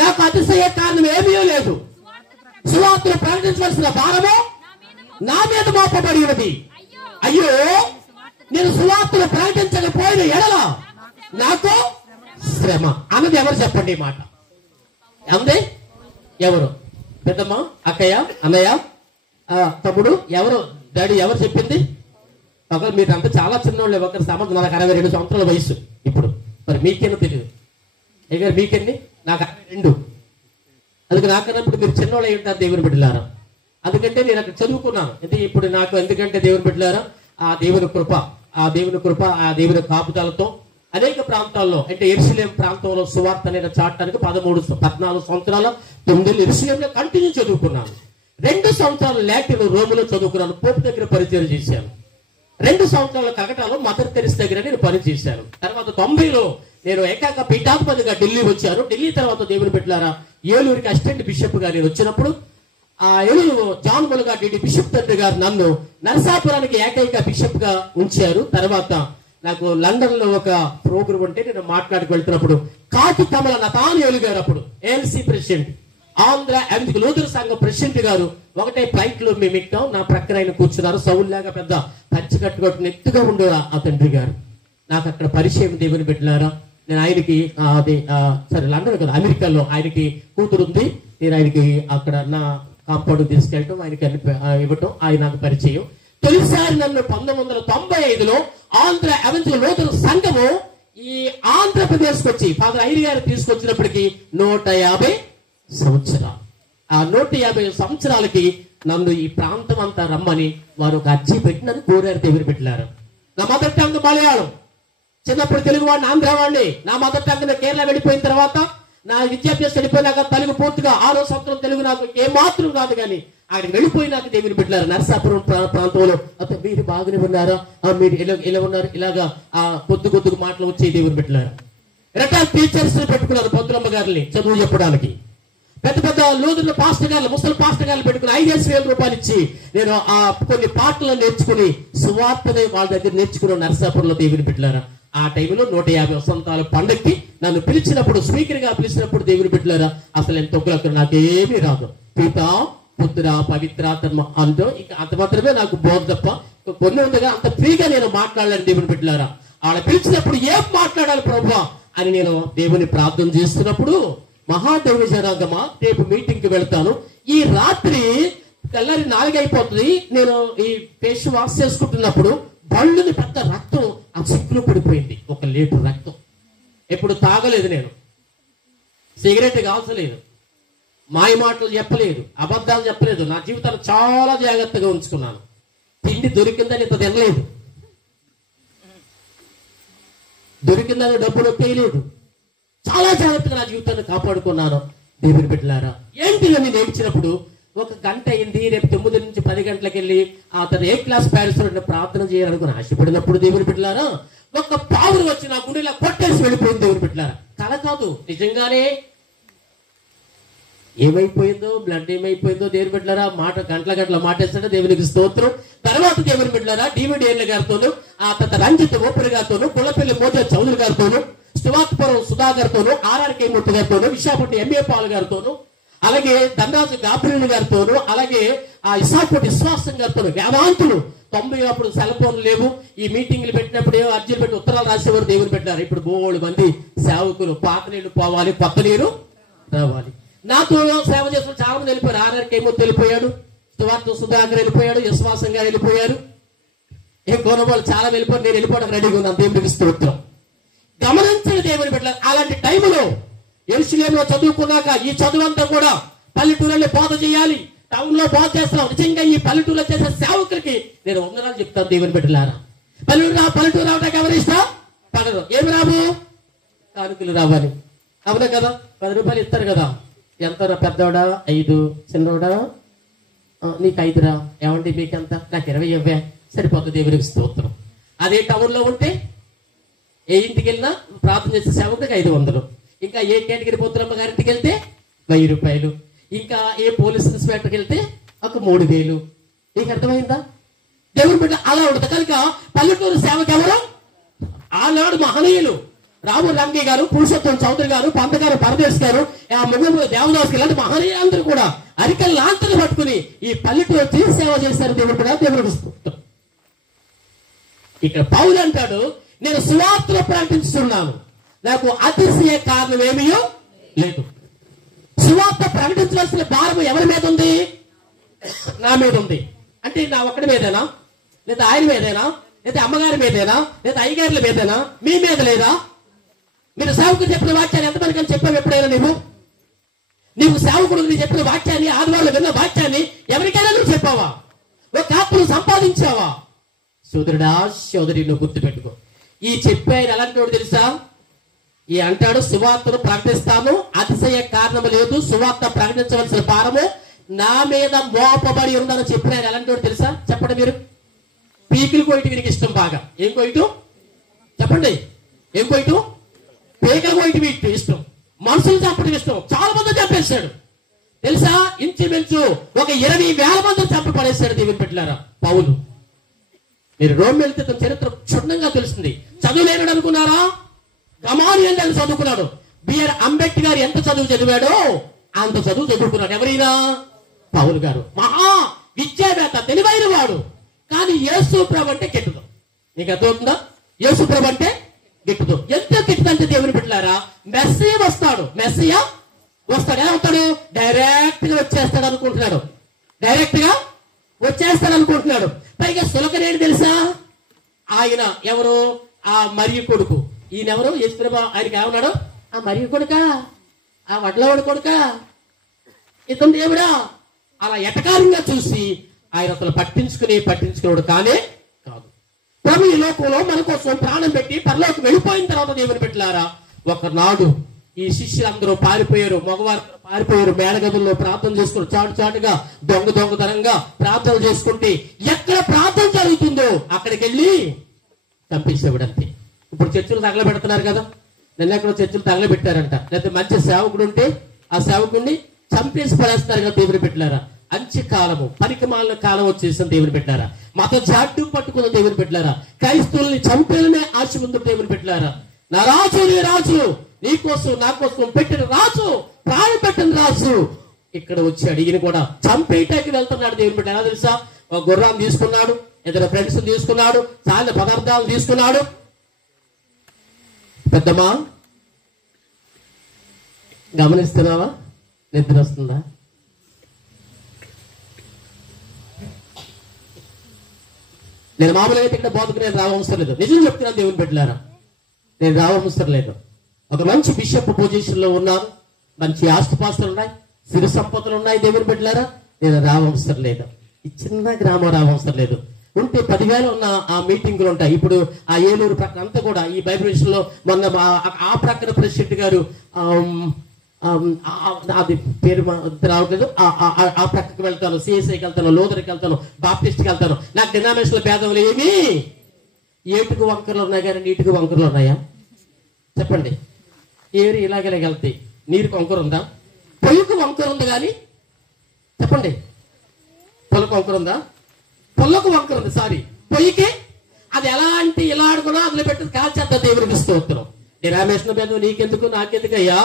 నాకు అతిశయ కారణం ఏమీ లేదు. సువార్తను ప్రకటించవలసిన భారము నా మీద మోపబడి ఉన్నది. అయ్యో, నేను సువార్తను ప్రకటించకపోయిన ఎడల నాకు శ్రమ అన్నది ఎవరు చెప్పండి? ఈ మాట అందే ఎవరు? పెద్దమ్మ, అక్కయ్య, అన్నయ్య, తమ్ముడు, ఎవరు? డాడీ ఎవరు చెప్పింది? ఒకరు మీరు అంతా చాలా చిన్నోళ్ళు. ఒకరు సంవత్సరం, నాకు 62 సంవత్సరాల వయసు ఇప్పుడు. మరి మీకేనో తెలియదు. ఎగారు మీకెన్ని? నాకు 62. అందుకే నాకన్నప్పుడు మీరు చిన్నోళ్ళు అయి ఉంటారు. దేవుని బిడ్డలారా, అందుకంటే నేను అక్కడ చదువుకున్నాను. అయితే ఇప్పుడు నాకు ఎందుకంటే దేవుని బిడ్డలారా ఆ దేవుని కృప, ఆ దేవుని కాపుదలతో అనేక ప్రాంతాల్లో అంటే యెరూషలేము ప్రాంతంలో సువార్త అనేది చాటడానికి 14 సంవత్సరాల 9 యెరూషలేములో కంటిన్యూ చదువుకున్నాను. 2 సంవత్సరాలు లాటిన్ రోములో చదువుకున్నాను. పోపు దగ్గర పరిచయం చేశాను. 2 సంవత్సరాల కలకటాలో మదర్ తెరిసా దగ్గర నేను పనిచేశాను. తర్వాత 90లో నేను ఏకాక పీఠాధిపతిగా ఢిల్లీ వచ్చాను. ఢిల్లీ తర్వాత దేవుని బిడ్డలారా ఏలూరుకి అసిస్టెంట్ బిషప్ గా నేను వచ్చినప్పుడు ఆ ఎలుగు జాన్ ములగాటి బిషప్ తండ్రి గారు నన్ను నరసాపురానికి ఏకైక బిషప్ గా ఉంచారు. తర్వాత నాకు లండన్ లో ఒక ప్రోగ్రామ్ ఉంటే నేను మాట్లాడికి వెళ్తున్నప్పుడు కాకి కమల నతానియేలు గారు, అప్పుడు ALC president, Andhra America Luther సంఘం ప్రెసిడెంట్ గారు ఒకటే ఫ్లైట్ లో మేము ఎక్కాం. నా ప్రక్కన ఆయన కూర్చున్నారు. సౌల్లాగా పెద్ద పంచి కట్టుకొని ఎత్తుగా ఉండే ఆ తండ్రి గారు. నాకు అక్కడ పరిచయం దేవుని బిడ్డలారా. నేను ఆయనకి సరే లండన్ కదా, అమెరికాలో ఆయనకి కూతురు ఉంది. నేను ఆయనకి అక్కడ నా కాంపౌండ్ తీసుకెళ్ళటం, ఆయనకి ఇవ్వటం, ఆయన నాకు పరిచయం. తొలిసారి నన్ను 1995లో ఆంధ్ర అమెరికా లూథర్ సంఘము ఈ ఆంధ్రప్రదేశ్ కు వచ్చి ఫాదర్ ఐరి గారు తీసుకొచ్చినప్పటికీ 150 సంవత్సరాలు. ఆ 150 సంవత్సరాలకి నన్ను ఈ ప్రాంతం అంతా రమ్మని వారు ఒక అర్జీ పెట్టినని కోరారు దేవుని పెట్టారు. నా మదర్ టంగ్ మలయాళం, చిన్నప్పుడు తెలుగు వాడిని, ఆంధ్ర వాడిని. నా మదర్ టంగ్ కేరళ వెళ్ళిపోయిన తర్వాత నా విద్యాభ్యాసం వెళ్ళిపోయినాక తెలుగు పూర్తిగా 6వ సంవత్సరం తెలుగు నాకు ఏమాత్రం కాదు. కానీ అక్కడికి వెళ్ళిపోయినాక దేవుని పెట్టారు. నరసాపురం ప్రాంతంలో అతను మీరు బాగానే ఉన్నారా, మీరు ఇలా ఉన్నారు, ఇలాగా ఆ కొద్ది మాటలు వచ్చే దేవుని పెట్టారు. రకాల టీచర్స్ పెట్టుకున్నారు, పొద్దులమ్మ గారిని చదువు చెప్పడానికి. పెద్ద పెద్ద లూథరన్ పాస్టర్ గారు, ముసలి పాస్టర్ గారు పెట్టుకుని 5,000 రూపాయలు ఇచ్చి నేను ఆ కొన్ని పాటలు నేర్చుకుని సువార్తని వాళ్ళ దగ్గర నేర్చుకున్న నరసాపురంలో దేవుని పెట్టారా. ఆ టైంలో 150 వసంతాల పండక్కి నన్ను పిలిచినప్పుడు, స్పీకర్ గా పిలిచినప్పుడు దేవుని పెట్టారా అసలు ఎంత తొక్కులక్కడ నాకేమీ రాదు. పిత పుత్ర పవిత్రాత్మ అంటూ ఇంకా అంత మాత్రమే నాకు బోధ తప్ప కొన్ని ఉందిగా అంత ఫ్రీగా నేను మాట్లాడలేను దేవుని పెట్టారా. ఆడ పిలిచినప్పుడు ఏం మాట్లాడాలి ప్రభువా అని నేను దేవుని ప్రార్థన చేస్తున్నప్పుడు, మహాదేవి జనాంగమా రేపు మీటింగ్ కి వెళ్తాను, ఈ రాత్రి తెల్లారి 4 అయిపోతుంది, నేను ఈ ఫేస్ వాష్ చేసుకుంటున్నప్పుడు బళ్ళుని పెద్ద రక్తం ఆ చిక్కులో పడిపోయింది. 1 లీటర్ రక్తం. ఎప్పుడు తాగలేదు, నేను సిగరెట్ కాల్చలేదు, మాయ మాటలు చెప్పలేదు, అబద్ధాలు చెప్పలేదు. నా జీవితాన్ని చాలా జాగ్రత్తగా ఉంచుకున్నాను. తిండి దొరికిందని ఇంత తినలేదు, దొరికిందని డబ్బులు ఒప్పేయలేదు. చాలా జాగ్రత్తగా నా జీవితాన్ని కాపాడుకున్నాను. దేవుని బిడ్డలారా, ఏంటి నేను నేర్చినప్పుడు 1 గంట అయింది, రేపు 9 నుంచి 10 గంటలకు వెళ్ళి అతను ఏ క్లాస్ ప్యారిస్ ప్రార్థన చేయాలనుకుని ఆశపడినప్పుడు దేవుని బిడ్డలారా, 1 పావులు వచ్చి నా గుండెలా కొట్టేసి వెళ్ళిపోయింది. దేవుని బిడ్డలారా, కల కాదు, నిజంగానే ఏమైపోయిందో, బ్లడ్ ఏమైపోయిందో దేవుని బిడ్డలారా. మాట గంటల మాటేస్తాడు. దేవునికి స్తోత్రం. తర్వాత దేవుని బిడ్డలారా, డివిడిఎన్ల గారితోను, ఆ తర్వాత రంజిత్ ఓపెర్ గారితోను, పుల్లపల్లి మోజా చౌదరి గారితోను, స్టివాక్పురం సుధాకర్ తోను, ఆర్ఆర్కే మూర్తి గారితోను, విశాఖపట్నం ఎంఏ పాల్ గారితోను, అలాగే ధనరాజు గాబ్రియల్ గారితోను, అలాగే ఆ ఇసాపటి విశ్వాసం గారితోను, వేదాంతులు 90 అప్పుడు సెల్ ఫోన్లు లేవు. ఈ మీటింగ్లు పెట్టినప్పుడు ఏమో అర్జీలు పెట్టి ఉత్తరాలు రాసేవారు దేవుని పెట్టారు. ఇప్పుడు 3 మంది సేవకులు, పాత నీళ్లు పోవాలి, కొత్త నీరు రావాలి. నాతో సేవ చేసిన చాలా మంది వెళ్ళిపోయారు. ఆర్ఆర్కే మూర్తి వెళ్ళిపోయాడు, స్టివార్ట్ సుధాకర్ వెళ్ళిపోయాడు, విశ్వాసం గారు వెళ్ళిపోయారు, ఏం కోనవాళ్ళు చాలా వెళ్ళిపోయారు. నేను వెళ్ళిపోవడానికి రెడీగా ఉన్నాను. దేవునికి స్తోత్రం. గమనించండి దేవుని బిడ్డలారా, అలాంటి టైంలో యెరూషలేములో చదువుకున్నాక ఈ చదువంతా కూడా పల్లెటూరులో బోధ చేయాలి, టౌన్ లో బోధ చేస్తున్నాం. నిజంగా ఈ పల్లెటూరులో చేసే సేవకులకి నేను వందనాలు చెప్తాను దేవుని బిడ్డలారా. పల్లెటూరు రావడానికి ఎవరు ఇష్టం పడదు. ఏమి రావు, కానుకలు రావాలి, అవునా కదా. 10 రూపాయలు ఇస్తారు కదా. ఎంత పెద్దవాడా, 5, చిన్నవాడా నీకు 5 రా, ఏమండి మీకెంత, నాకు 20 ఇవ్వే, సరిపోతుంది. దేవునికి స్తోత్రం. అదే టౌన్ లో ఉంటే ఏ ఇంటికి వెళ్ళినా ప్రార్థన చేసే సేవకుడికి 500, ఇంకా ఏ కేటగిరీ పోతురమ్మ గారింటికి వెళ్తే 1000 రూపాయలు, ఇంకా ఏ పోలీస్ ఇన్స్పెక్టర్కి వెళ్తే 3000. నీకు అర్థమైందా దేవుని బిడ్డ? అలా ఉండదు కనుక పల్లెటూరు సేవకి ఎవరు ఆనాడు మహనీయులు రాము రంగి గారు, పురుషోత్తం చౌదరి గారు, పంతగారు పరదేశ్ గారు, ముగ్గురు దేవదాస్ ఇలాంటి మహనీయులందరూ కూడా అరికల్ లాంతలు పట్టుకుని ఈ పల్లెటూరు వచ్చి సేవ చేశారు. దేవుని బిడ్డ, దేవుడు ఇక్కడ పౌలు అంటాడు, నేను సువార్తను ప్రకటించుతున్నాను, నాకు అతిశయ కారణం ఏమీ లేదు. సువార్త ప్రకటించవలసిన భారం ఎవరి మీద ఉంది? నా మీద ఉంది. అంటే నా ఒక్కడి మీదేనా, లేదా ఆయన మీదేనా, లేదా అమ్మగారి మీదేనా, లేదా అయ్యగారుల మీదేనా, మీ మీద లేదా? మీరు సేవకుడు చెప్పిన వాక్యాన్ని ఎంతమందికి అని చెప్పావు ఎప్పుడైనా? నీవు సేవకుడు నీ చెప్పిన వాక్యాన్ని, ఆదివారం విన్న వాక్యాన్ని ఎవరికైనా నువ్వు చెప్పావా? ఒక ఆత్మను సంపాదించావా? సోదరుడా, సోదరి, నువ్వు గుర్తుపెట్టుకో. ఈ చెప్పే ఆయన ఎలాంటి వాడు తెలుసా? ఈ అంటాడు, సువార్తను ప్రకటిస్తాను, అతిశయ కారణము లేదు, సువార్త ప్రకటించవలసిన భారము నా మీద మోపబడి ఉందని చెప్పిన ఆయన ఎలాంటి వాడు తెలుసా? చెప్పండి మీరు. పీకిలు కోయటం వీరికి ఇష్టం బాగా. ఏం కోయటం చెప్పండి? ఏం కోయటం? పీకలు కోయటం వీటి ఇష్టం. మనుషులు చంపడం ఇష్టం. చాలా మంది చంపేశాడు. తెలుసా? ఇంచుమించు ఒక 20,000 మంది చంపి పడేశాడు దేవుని పెట్టారా పౌలు. మీరు రోమ్ వెళ్తే చరిత్ర క్షుణ్ణంగా తెలుస్తుంది. చదువులేనడు అనుకున్నారా? గమాలియల్ అని చదువుకున్నాడు. బిఆర్ అంబేద్కర్ ఎంత చదువు చదివాడో అంత చదువు చదువుకున్నాడు. ఎవరైనా? పౌలు గారు. మహా విద్యావేత్త, తెలివైన వాడు. కానీ యేసు ప్రభు అంటే గిట్టుదు. నీకు అర్థమవుతుందా? యేసు ప్రభు అంటే గిట్టుదు. ఎంత గిట్టుదంటే దేవుని బిడ్డలారా, మెస్సియా వస్తాడు. మెస్సియా వస్తాడు. ఎలా వస్తాడు? డైరెక్ట్ గా వచ్చేస్తాడు అనుకుంటున్నాడు. డైరెక్ట్ గా వచ్చేస్తాడు అనుకుంటున్నాడు. పైగా సులకనేది తెలుసా? ఆయన ఎవరు? ఆ మరియ కొడుకు. ఈయన ఎవరు? యేసు ప్రభు. ఆయనకి ఏమన్నాడు? ఆ మరియ కొడుక, ఆ వడ్లవాడు కొడుక, ఇతను దేవుడా అలా ఎటకారంగా చూసి ఆయన అసలు పట్టించుకునేవాడు కానే కాదు. ప్రభు ఈ లోకంలో మన కోసం ప్రాణం పెట్టి పరలోకి వెళ్ళిపోయిన తర్వాత దేవుని పెట్టారా, ఒకనాడు ఈ శిష్యులందరూ పారిపోయారు. మగవారు పారిపోయారు. మేడగదుల్లో ప్రార్థన చేసుకుని చాటుగా దొంగతనంగా ప్రార్థన చేసుకుంటే ఎక్కడ ప్రార్థన జరుగుతుందో అక్కడికి వెళ్ళి చంపేసేవాడు అంతే. ఇప్పుడు చర్చలు తగలబెడుతున్నారు కదా. నిన్న ఎక్కడో చర్చలు తగలబెట్టారంట. లేకపోతే మంచి సేవకుడు ఉంటే ఆ సేవకుడిని చంపేసి పడేస్తారు కదా దేవుని పెట్టారా. అంచె కాలము, పనికిమాలిన కాలం వచ్చేసిన దేవుని పెట్టారా. మత జాడ్డు పట్టుకున్న దేవుని పెట్టారా. క్రైస్తవుల్ని చంపేలనే ఆశ ఉంది దేవుని పెట్టారా. నా రాజు, నీ రాజు, నీ కోసం నా కోసం పెట్టిన రాజు, ప్రాణం పెట్టిన రాజు ఇక్కడ వచ్చాడు. ఈయన కూడా చంపేయటానికి వెళ్తున్నాడు దేవుని పెట్టారు. ఎలా తెలుసా? ఒక గుర్రాన్ని తీసుకున్నాడు, ఇద్దరు ఫ్రెండ్స్ తీసుకున్నాడు, చాలా పదార్థాలు తీసుకున్నాడు. పెద్దమ్మా గమనిస్తున్నావా? నిద్ర వస్తుందా? నేను మామూలుగా ఇక్కడ బోధకు నేను రావవసరం లేదు. నిజం చెప్తున్నాను దేవుని పెట్టారా, నేను రావవసరం లేదు. ఒక మంచి బిషప్ పొజిషన్ లో ఉన్నాను, మంచి ఆస్తిపాస్తులు ఉన్నాయి, సిరి సంపదలు ఉన్నాయి దేవుని పెట్టారా. నేను రావవసరం లేదు. ఈ చిన్న గ్రామం రావవసరం లేదు. ఉంటే 10,000 ఉన్న ఆ మీటింగులు ఉంటాయి. ఇప్పుడు ఆ ఏలూరు ప్రక్కన అంతా కూడా ఈ బైబిల్ విషయంలో మొన్న ఆ ప్రక్కన ప్రెసిడెంట్ గారు అది పేరు రావట్లేదు. ఆ ప్రక్కకి వెళ్తాను, సిఎస్ఐకి వెళ్తాను, లోదరికి వెళ్తాను, బాప్టిస్ట్కి వెళ్తాను. నాకు డినామినేషన్ల భేదములు ఏమి? ఏటుకు వంకరలు ఉన్నాయి కానీ నీటికి వంకరలు ఉన్నాయా? చెప్పండి. ఏరి ఇలాగే వెళ్తాయి. నీరుకు వంకర ఉందా? పొయ్యికి వంకర ఉంది కానీ చెప్పండి. పొలకు వంకర ఉందా? పొలకు వంకర ఉంది. సారీ, పొయ్యికి. అది ఎలా అంటే ఇలా ఆడుకున్నా అందులో పెట్టి కాల్చేద్దా దేవుడికి స్తోత్రం. డినామినేషన్ భేదం నీకెందుకు నాకెందుకు అయ్యా?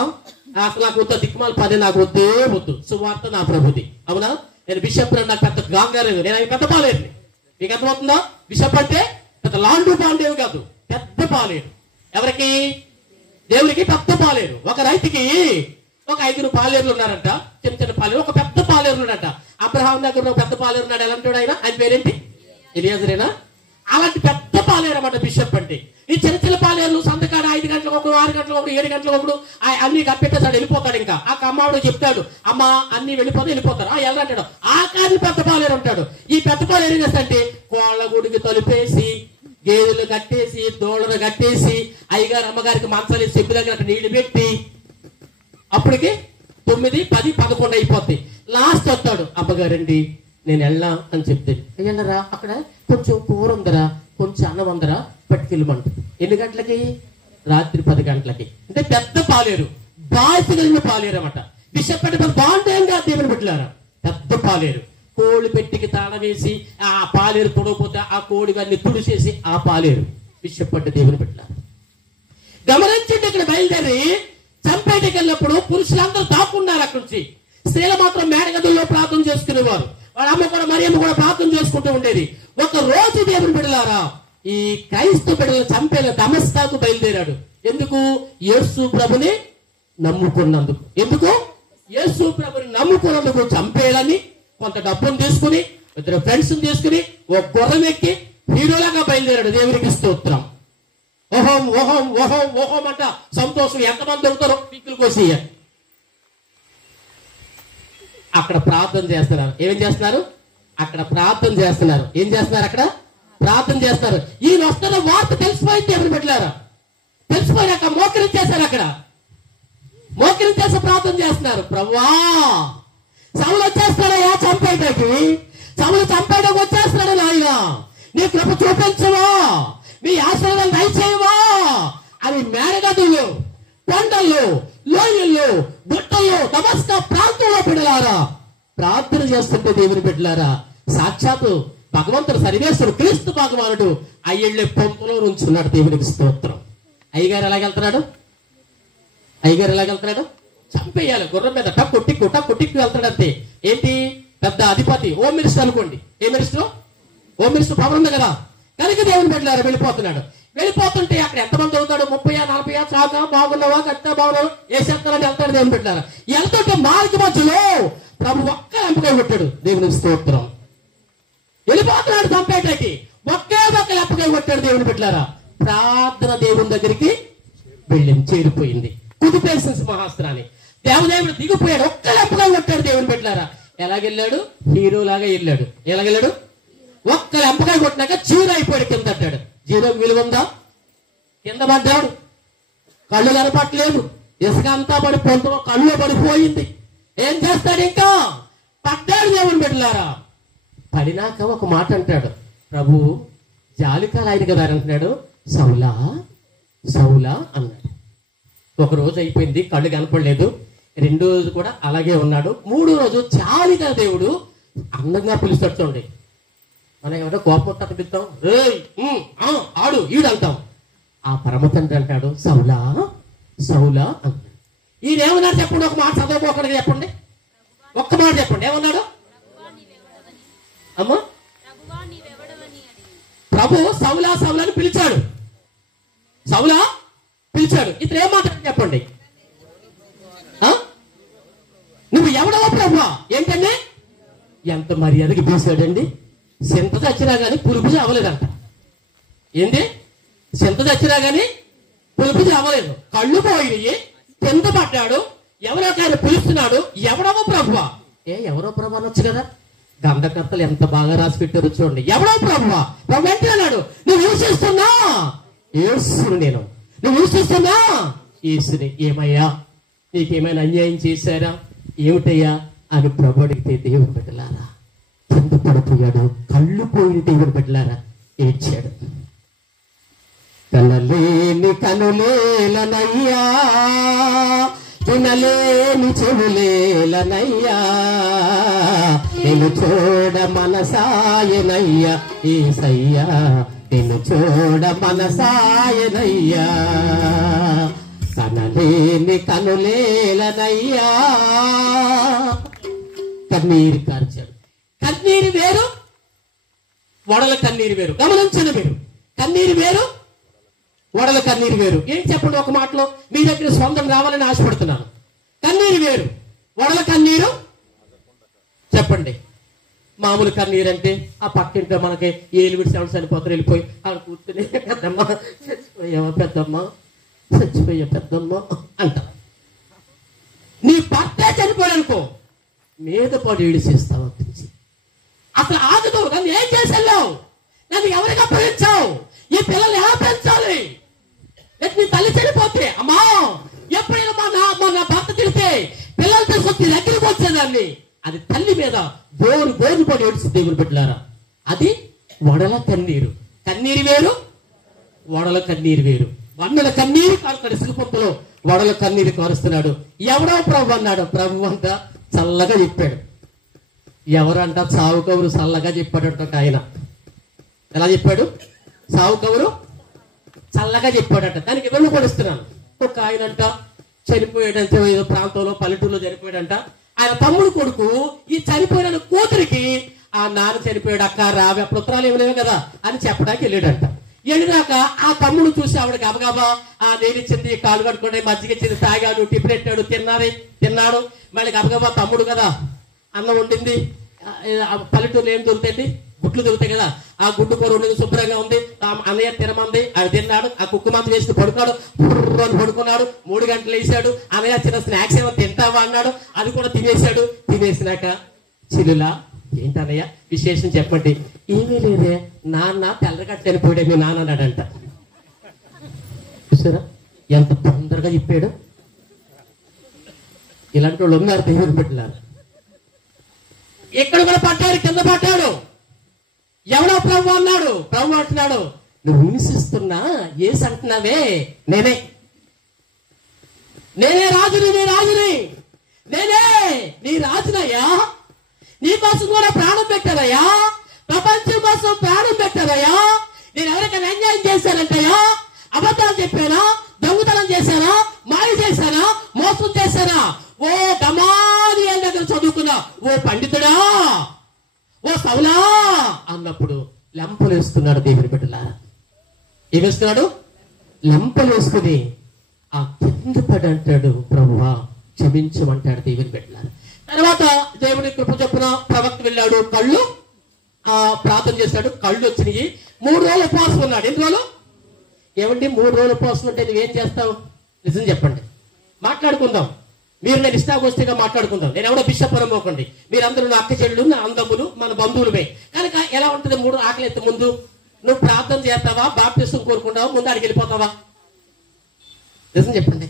అసలు నాకు వద్ద దిక్కుమాల పని నాకు వద్దే వద్దు. సువార్త నా ప్రభుది. అవునా? నేను బిషప్ నాకు పెద్ద గాంగాలేదు, నేను ఆయన పెద్ద పాలేరు. మీకు అర్థమవుతుందా? బిషప్ అంటే పెద్ద లాండు పాండేవి కాదు, పెద్ద పాలేరు. ఎవరికి? దేవునికి పెద్ద పాలేరు. ఒక రైతుకి ఒక 5 పాలేరులు ఉన్నారంట, చిన్న చిన్న పాలేరు. ఒక పెద్ద పాలేరు ఉన్నాడంట. అబ్రహాం దగ్గర ఒక పెద్ద పాలేరు ఉన్నాడు. ఎలాంటి ఆయన? ఆయన పేరేంటి? ఎలియాజరేనా? అలాంటి పెద్ద పాలేరు అన్నమాట బిషప్ అంటే. ఈ చిన్న చిన్న పాలేరు సంతకాడ 5 గంటలకు ఒకడు, 6 గంటలకు ఒకడు, 7 గంటలకు ఒకడు అన్ని కప్పెట్టేసాడు, వెళ్ళిపోతాడు. ఇంకా ఆ కమ్మాడు చెప్తాడు, అమ్మా అన్ని వెళ్ళిపోతారు. ఎలాంటాడు? ఆ కానీ పెద్ద పాలేరు ఉంటాడు. ఈ పెద్ద పాలేరు ఏం చేస్తాడంటే కోళ్ళ గుడికి తలుపేసి, గేదెలు కట్టేసి, దోళ్ళను కట్టేసి, అయ్యగారు అమ్మగారికి మంచాలు చెప్పి దగ్గర నీళ్లు పెట్టి అప్పటికి 9, 10, 11 అయిపోద్ది. లాస్ట్ వస్తాడు, అమ్మగారండి నేను వెళ్ళా అని చెప్తే, వెళ్ళరా అక్కడ కొంచెం కూర ఉందరా, కొంచెం అన్నం ఉందరా, పట్టుకెళ్ళమంటు. ఎన్ని గంటలకి? రాత్రి 10 గంటలకి. అంటే పెద్ద పాలేరు, బాధ్యత కలిగిన పాలేరు అన్నమాట. బిషప్ అంటే బాగుంటాం కాదు దేవుని పెట్టారా. పెద్ద పాలేరు. కోడి పెట్టికి తాళం వేసి ఆ పాలేరు తొడకపోతే ఆ కోడి వారిని తుడిసేసి ఆ పాలేరు బిషప్ అంటే దేవుని పెట్టారు. గమనించండి, ఇక్కడ బయలుదేరి చంపేటకి వెళ్ళినప్పుడు పురుషులందరూ దాక్కున్నారు. అక్కడి నుంచి స్త్రీలు మాత్రం మేడగదుల్లో ప్రార్థన చేసుకునేవారు. వాళ్ళ అమ్మ కూడా, మరియమ్మ కూడా ప్రార్థన చేసుకుంటూ ఉండేది. ఒక రోజు దేవుని బిడ్డలారా, ఈ క్రైస్తవ బిడ్డలు చంపేల దమస్కాకు బయలుదేరాడు. ఎందుకు? యేసు ప్రభుని నమ్ముకున్నందుకు. ఎందుకు? యేసు ప్రభుని నమ్ముకున్నందుకు చంపేయాలని కొంత డబ్బును తీసుకుని, 2 ఫ్రెండ్స్ తీసుకుని ఒక గుర్రం ఎక్కి హీరోలాగా బయలుదేరాడు. దేవునికి స్తోత్రం. ఓహోం ఓహోం ఓహోం ఓహోం అంట సంతోషం. ఎంతమంది దొరుకుతారో పీకులు కోసి అక్కడ ప్రార్థన చేస్తున్నారు. ఏం చేస్తున్నారు? అక్కడ ప్రార్థన చేస్తున్నారు. ఏం చేస్తున్నారు? అక్కడ ప్రార్థన చేస్తున్నారు. ఈయన వస్తున్న వార్త తెలిసిపోయింది. ఎవరు పెట్టారా? తెలిసిపోయాక మోకరించేశారు. అక్కడ మోకరించేసి ప్రార్థన చేస్తున్నారు. ప్రభువా, సౌలు వచ్చేస్తాడయ్యా చంపేయడానికి, సౌలు చంపేయడానికి వచ్చేస్తున్నాడు నాయన, నీ కృప చూపించవా, మీ ఆశీర్వాదాలు దయచేయవా అని మేడగదులు, కొండల్లో, లోయల్లో, గుట్టల్లో, దమస్కా ప్రాంతంలో బిడ్డలారా ప్రార్థన చేస్తుంటే దేవుని బిడ్డలారా సాక్షాత్తు భగవంతుడు సర్వేశ్వరుడు క్రీస్తు భగవానుడు అయ్యళ్ళే పొంపులో నుంచున్నాడు. దేవునికి స్తోత్రం. అయ్యగారు ఎలాగెళ్తున్నాడు? అయ్యగారు ఎలాగెళ్తున్నాడు? చంపేయాలి గుర్రం మీద కొట్టి వెళ్తాడు అంతే. ఏంటి పెద్ద అధిపతి, హోమ్ మినిస్టర్ అనుకోండి. ఏ మినిస్టర్? హోమ్ మినిస్టర్ పవర్ ఉంది కదా, కనుక దేవుని బిడ్డలారా వెళ్ళిపోతున్నాడు. వెళ్ళిపోతుంటే అక్కడ ఎంతమంది అవుతాడు? 30-40 చాక బాగున్నావా, కట్ట బాగున్నావా, వేసేస్తారని వెళ్తాడు దేవుని బిడ్డలారా. వెళ్తుంటే మార్గ మధ్యలో ప్రభు ఒక్క ఎంపకాయ కొట్టాడు. దేవునికి స్తోత్రం. వెళ్ళిపోతున్నాడు చంపేటకి, ఒక్క ఎంపకాయ కొట్టాడు దేవుని బిడ్డలారా. ప్రార్థన దేవుని దగ్గరికి వెళ్ళింది, చేరిపోయింది. కుదిపేసిన మహాస్త్రాన్ని దేవదేవుడు దిగిపోయాడు, ఒక్క ఎంపకాయ కొట్టాడు దేవుని బిడ్డలారా. ఎలాగెళ్ళాడు? హీరో లాగా వెళ్ళాడు. ఎలాగెళ్ళాడు? ఒక్క ఎంపకాయ కొట్టినాక జీరో అయిపోయాడు, కింద తట్టాడు. జీరోకి విలువ ఉందా? కింద పడ్డాడు, కళ్ళు కనపట్లేదు, ఇసుక అంతా పడి పొంత కళ్ళు పడిపోయింది. ఏం చేస్తాడు? ఇంకా పడ్డాడు దేవుని బిడ్డలారా. పడినాక ఒక మాట అంటాడు, ప్రభు జాలికాలు ఆయన కదా అంటున్నాడు, సౌలా సౌలా అన్నాడు. ఒక రోజు అయిపోయింది, కళ్ళు కనపడలేదు. రెండో రోజు కూడా అలాగే ఉన్నాడు. మూడో రోజు జాలిగా దేవుడు అందంగా పిలుస్తాడు. చూడండి, మనం ఏమంటే కోపం తగ్గిస్తాం, ఆడు ఈడు అంటాం. ఆ పరమ తండ్రి అంటాడు, సౌలా సౌలా అంటాడు. ఈయనేమన్నాడు చెప్పండి? ఒక మాట చదువుకోకడికి చెప్పండి, ఒక్క మాట చెప్పండి. ఏమన్నాడు? అమ్మా, ప్రభు సౌలా సౌలా అని పిలిచాడు. సౌలా పిలిచాడు. ఇతను ఏం మాట్లాడు చెప్పండి? నువ్వు ఎవడవో ప్రభు? ఏంటండి? ఎంత మర్యాదకి పిలిచాడండి. సింత చచ్చినా గాని పులుపు అవ్వలేదంట. ఏంటి? సింత చచ్చినా గాని పులుపు అవ్వలేదు. కళ్ళు పోయి కింద పడ్డాడు. ఎవరో ఆయన పిలుస్తున్నాడు, ఎవడవో ప్రభువా? ఎవరో ప్రభు అనొచ్చు కదా. గంధకర్తలు ఎంత బాగా రాసి పెట్టారు చూడండి. ఎవడో ప్రభువా? ప్రభు ఏంటి అన్నాడు? నువ్వు ఊసిస్తున్నా ఏసుని, నువ్వు ఊసిస్తున్నా ఏసుని. ఏమయ్యా, నీకేమైనా అన్యాయం చేశారా? ఏమిటయ్యా అని ప్రభు అడిగితే దేవుని బిడ్డలారా కింద పడిపోయాడు. కళ్ళు పోయిన దేవుని బిడ్డలారా ఏడ్చాడు. కనలేని కనులేలనయ్యా, వినలేని చెవులేలనయ్యా, నేను చూడ మనసాయనయ్యా యేసయ్యా, నేను చూడ మనసాయనయ్యా. కనలేని కనులేలనయ్యా. కన్నీరు కార్చాడు. కన్నీరు వేరు, వడల కన్నీరు వేరు. గమనించండి మీరు, కన్నీరు వేరు, వడల కన్నీరు వేరు. ఏం చెప్పండి ఒక మాటలో? మీ దగ్గర స్వంతం రావాలని ఆశపడుతున్నాను. కన్నీరు వేరు, వడల కన్నీరు చెప్పండి. మామూలు కన్నీరు అంటే ఆ పక్కింట్లో మనకి ఏలు విడి సెవెన్ చనిపోతారు, వెళ్ళిపోయి ఆడ కూర్చుని పెద్దమ్మ చచ్చిపోయావా, పెద్దమ్మ చచ్చిపోయా, పెద్దమ్మ అంట. నీ భర్తే చనిపోయానుకో మీద పడి ఏడిసేస్తావు. అసలు ఆగదు. నన్ను ఏం చేసావు? నన్ను ఎవరికి అప్పగించావు? ఈ పిల్లలు ఎలా పెంచాలి? నీ తల్లి చనిపోతే అమ్మా, ఎప్పుడైనా మా భర్త తిడితే పిల్లలు తీసుకొచ్చి దగ్గరికి వచ్చేదాన్ని. అది తల్లి మీద బోరు పడి ఏడుస్తుంది దేవుని బిడ్డలారా. అది వడల కన్నీరు. కన్నీరు వేరు, వడల కన్నీరు వేరు. వన్నెల కన్నీరు కారుతాడు ఇసుక పొంపులో, వడల కన్నీరు కారుస్తున్నాడు. ఎవడో ప్రభు అన్నాడు. ప్రభు అంట చల్లగా చెప్పాడు. ఎవరంట? సావు కబురు చల్లగా చెప్పాడంట ఆయన. ఎలా చెప్పాడు? సావు కబురు చల్లగా చెప్పాడట. దానికి వెళ్ళు పడుస్తున్నాను. ఒక ఆయన అంట చనిపోయాడంటే ఏదో ప్రాంతంలో పల్లెటూరులో చనిపోయాడంట. ఆయన తమ్ముడు కొడుకు ఈ చనిపోయిన కూతురికి ఆ నాన్న చనిపోయాడు అక్క రావి, అప్పుడు ఉత్తరాలు ఏమి లేవు కదా అని చెప్పడానికి వెళ్ళాడంట. వెళ్ళినాక ఆ తమ్ముడు చూసి ఆవిడకి గబగబా ఆ నేనిచ్చింది, కాలు కట్టుకుంటే మజ్జిగ ఇచ్చింది, తాగాడు, టిఫిన్ పెట్టాడు, తిన్నాడు. మళ్ళీ గబగబా తమ్ముడు కదా అన్నం వండింది. పల్లెటూరులో ఏం దొరుకుతాయండి? గుడ్లు దొరుకుతాయి కదా. ఆ గుడ్డు కూర ఉండేది శుభ్రంగా ఉంది. అన్నయ్య తినమంది, అది తిన్నాడు. ఆ కుక్కు మంత వేసి పడుకున్నాడు. అని పడుకున్నాడు. 3 గంటలు వేసాడు. అన్నయ్య చిన్న స్నాక్స్ ఏమో తింటావా అన్నాడు. అది కూడా తినేసాడు. తినేసినాక చిలులా ఏంటన్నయ్య విశేషం చెప్పండి. ఏమీ లేదే, నాన్న తెల్లగట్టు చనిపోయాడు మీ నాన్న అన్నాడంట. చూసారా ఎంత తొందరగా చెప్పాడు? ఇలాంటి వాళ్ళు ఉన్నారు దేవుని బిడ్డలారా. ఇక్కడ కూడా పడ్డాడు, కింద పడ్డాడు. ఎవడో ప్రభు అన్నాడు. ప్రభు అంటున్నాడు, నువ్వు హింసిస్తున్నా ఏసి అంటున్నావే నేనే. నేనే రాజుని, నీ రాజుని, నేనే నీ రాజునయ్యా. నీ కోసం కూడా ప్రాణం పెట్టారయ్యా, ప్రపంచం కోసం ప్రాణం పెట్టారయ్యా. నేను ఎవరికైనా అన్యాయం చేశానంటయ్యా, అబద్ధాలు చెప్పానా, దొంగతనం చేశానా, మాయ చేశానా, మోసం చేశానా? ఓ గమాలియల్ దగ్గర చదువుకున్నా ఓ పండితుడా, ఓ సౌలా అన్నప్పుడు లెంపలు వేస్తున్నాడు దేవుని బిడ్డలారా. ఏమేస్తున్నాడు? లెంపలు వేసుకుని ఆ కింద పడి అంటాడు, ప్రభువా క్షమించమంటాడు దేవుని బిడ్డలారా. తర్వాత దేవుని కృప చొప్పున ప్రవక్త వెళ్ళాడు, కళ్ళు ప్రార్థన చేశాడు, కళ్ళు వచ్చినాయి. 3 రోజులు ఉపవాసం ఉన్నాడు. ఎన్ని రోజులు? ఏమండి 3 రోజులు ఉపవాసం ఉంటే నువ్వేం చేస్తావు? నిజం చెప్పండి, మాట్లాడుకుందాం. మీరు నేను ఇష్టాగోష్ఠిగా మాట్లాడుకుందాం. నేను ఎవడో బిషప్ అనుకోకండి. మీరందరూ నా అక్క చెల్లెలు, నా అందములు, మన బంధువులమే. కనుక ఎలా ఉంటుంది? 3 ఆకలి ఎత్తే ముందు నువ్వు ప్రార్థన చేస్తావా, బాప్టిజం కోరుకుంటావా, ముందు అడిగి వెళ్ళిపోతావా? నిజం చెప్పండి,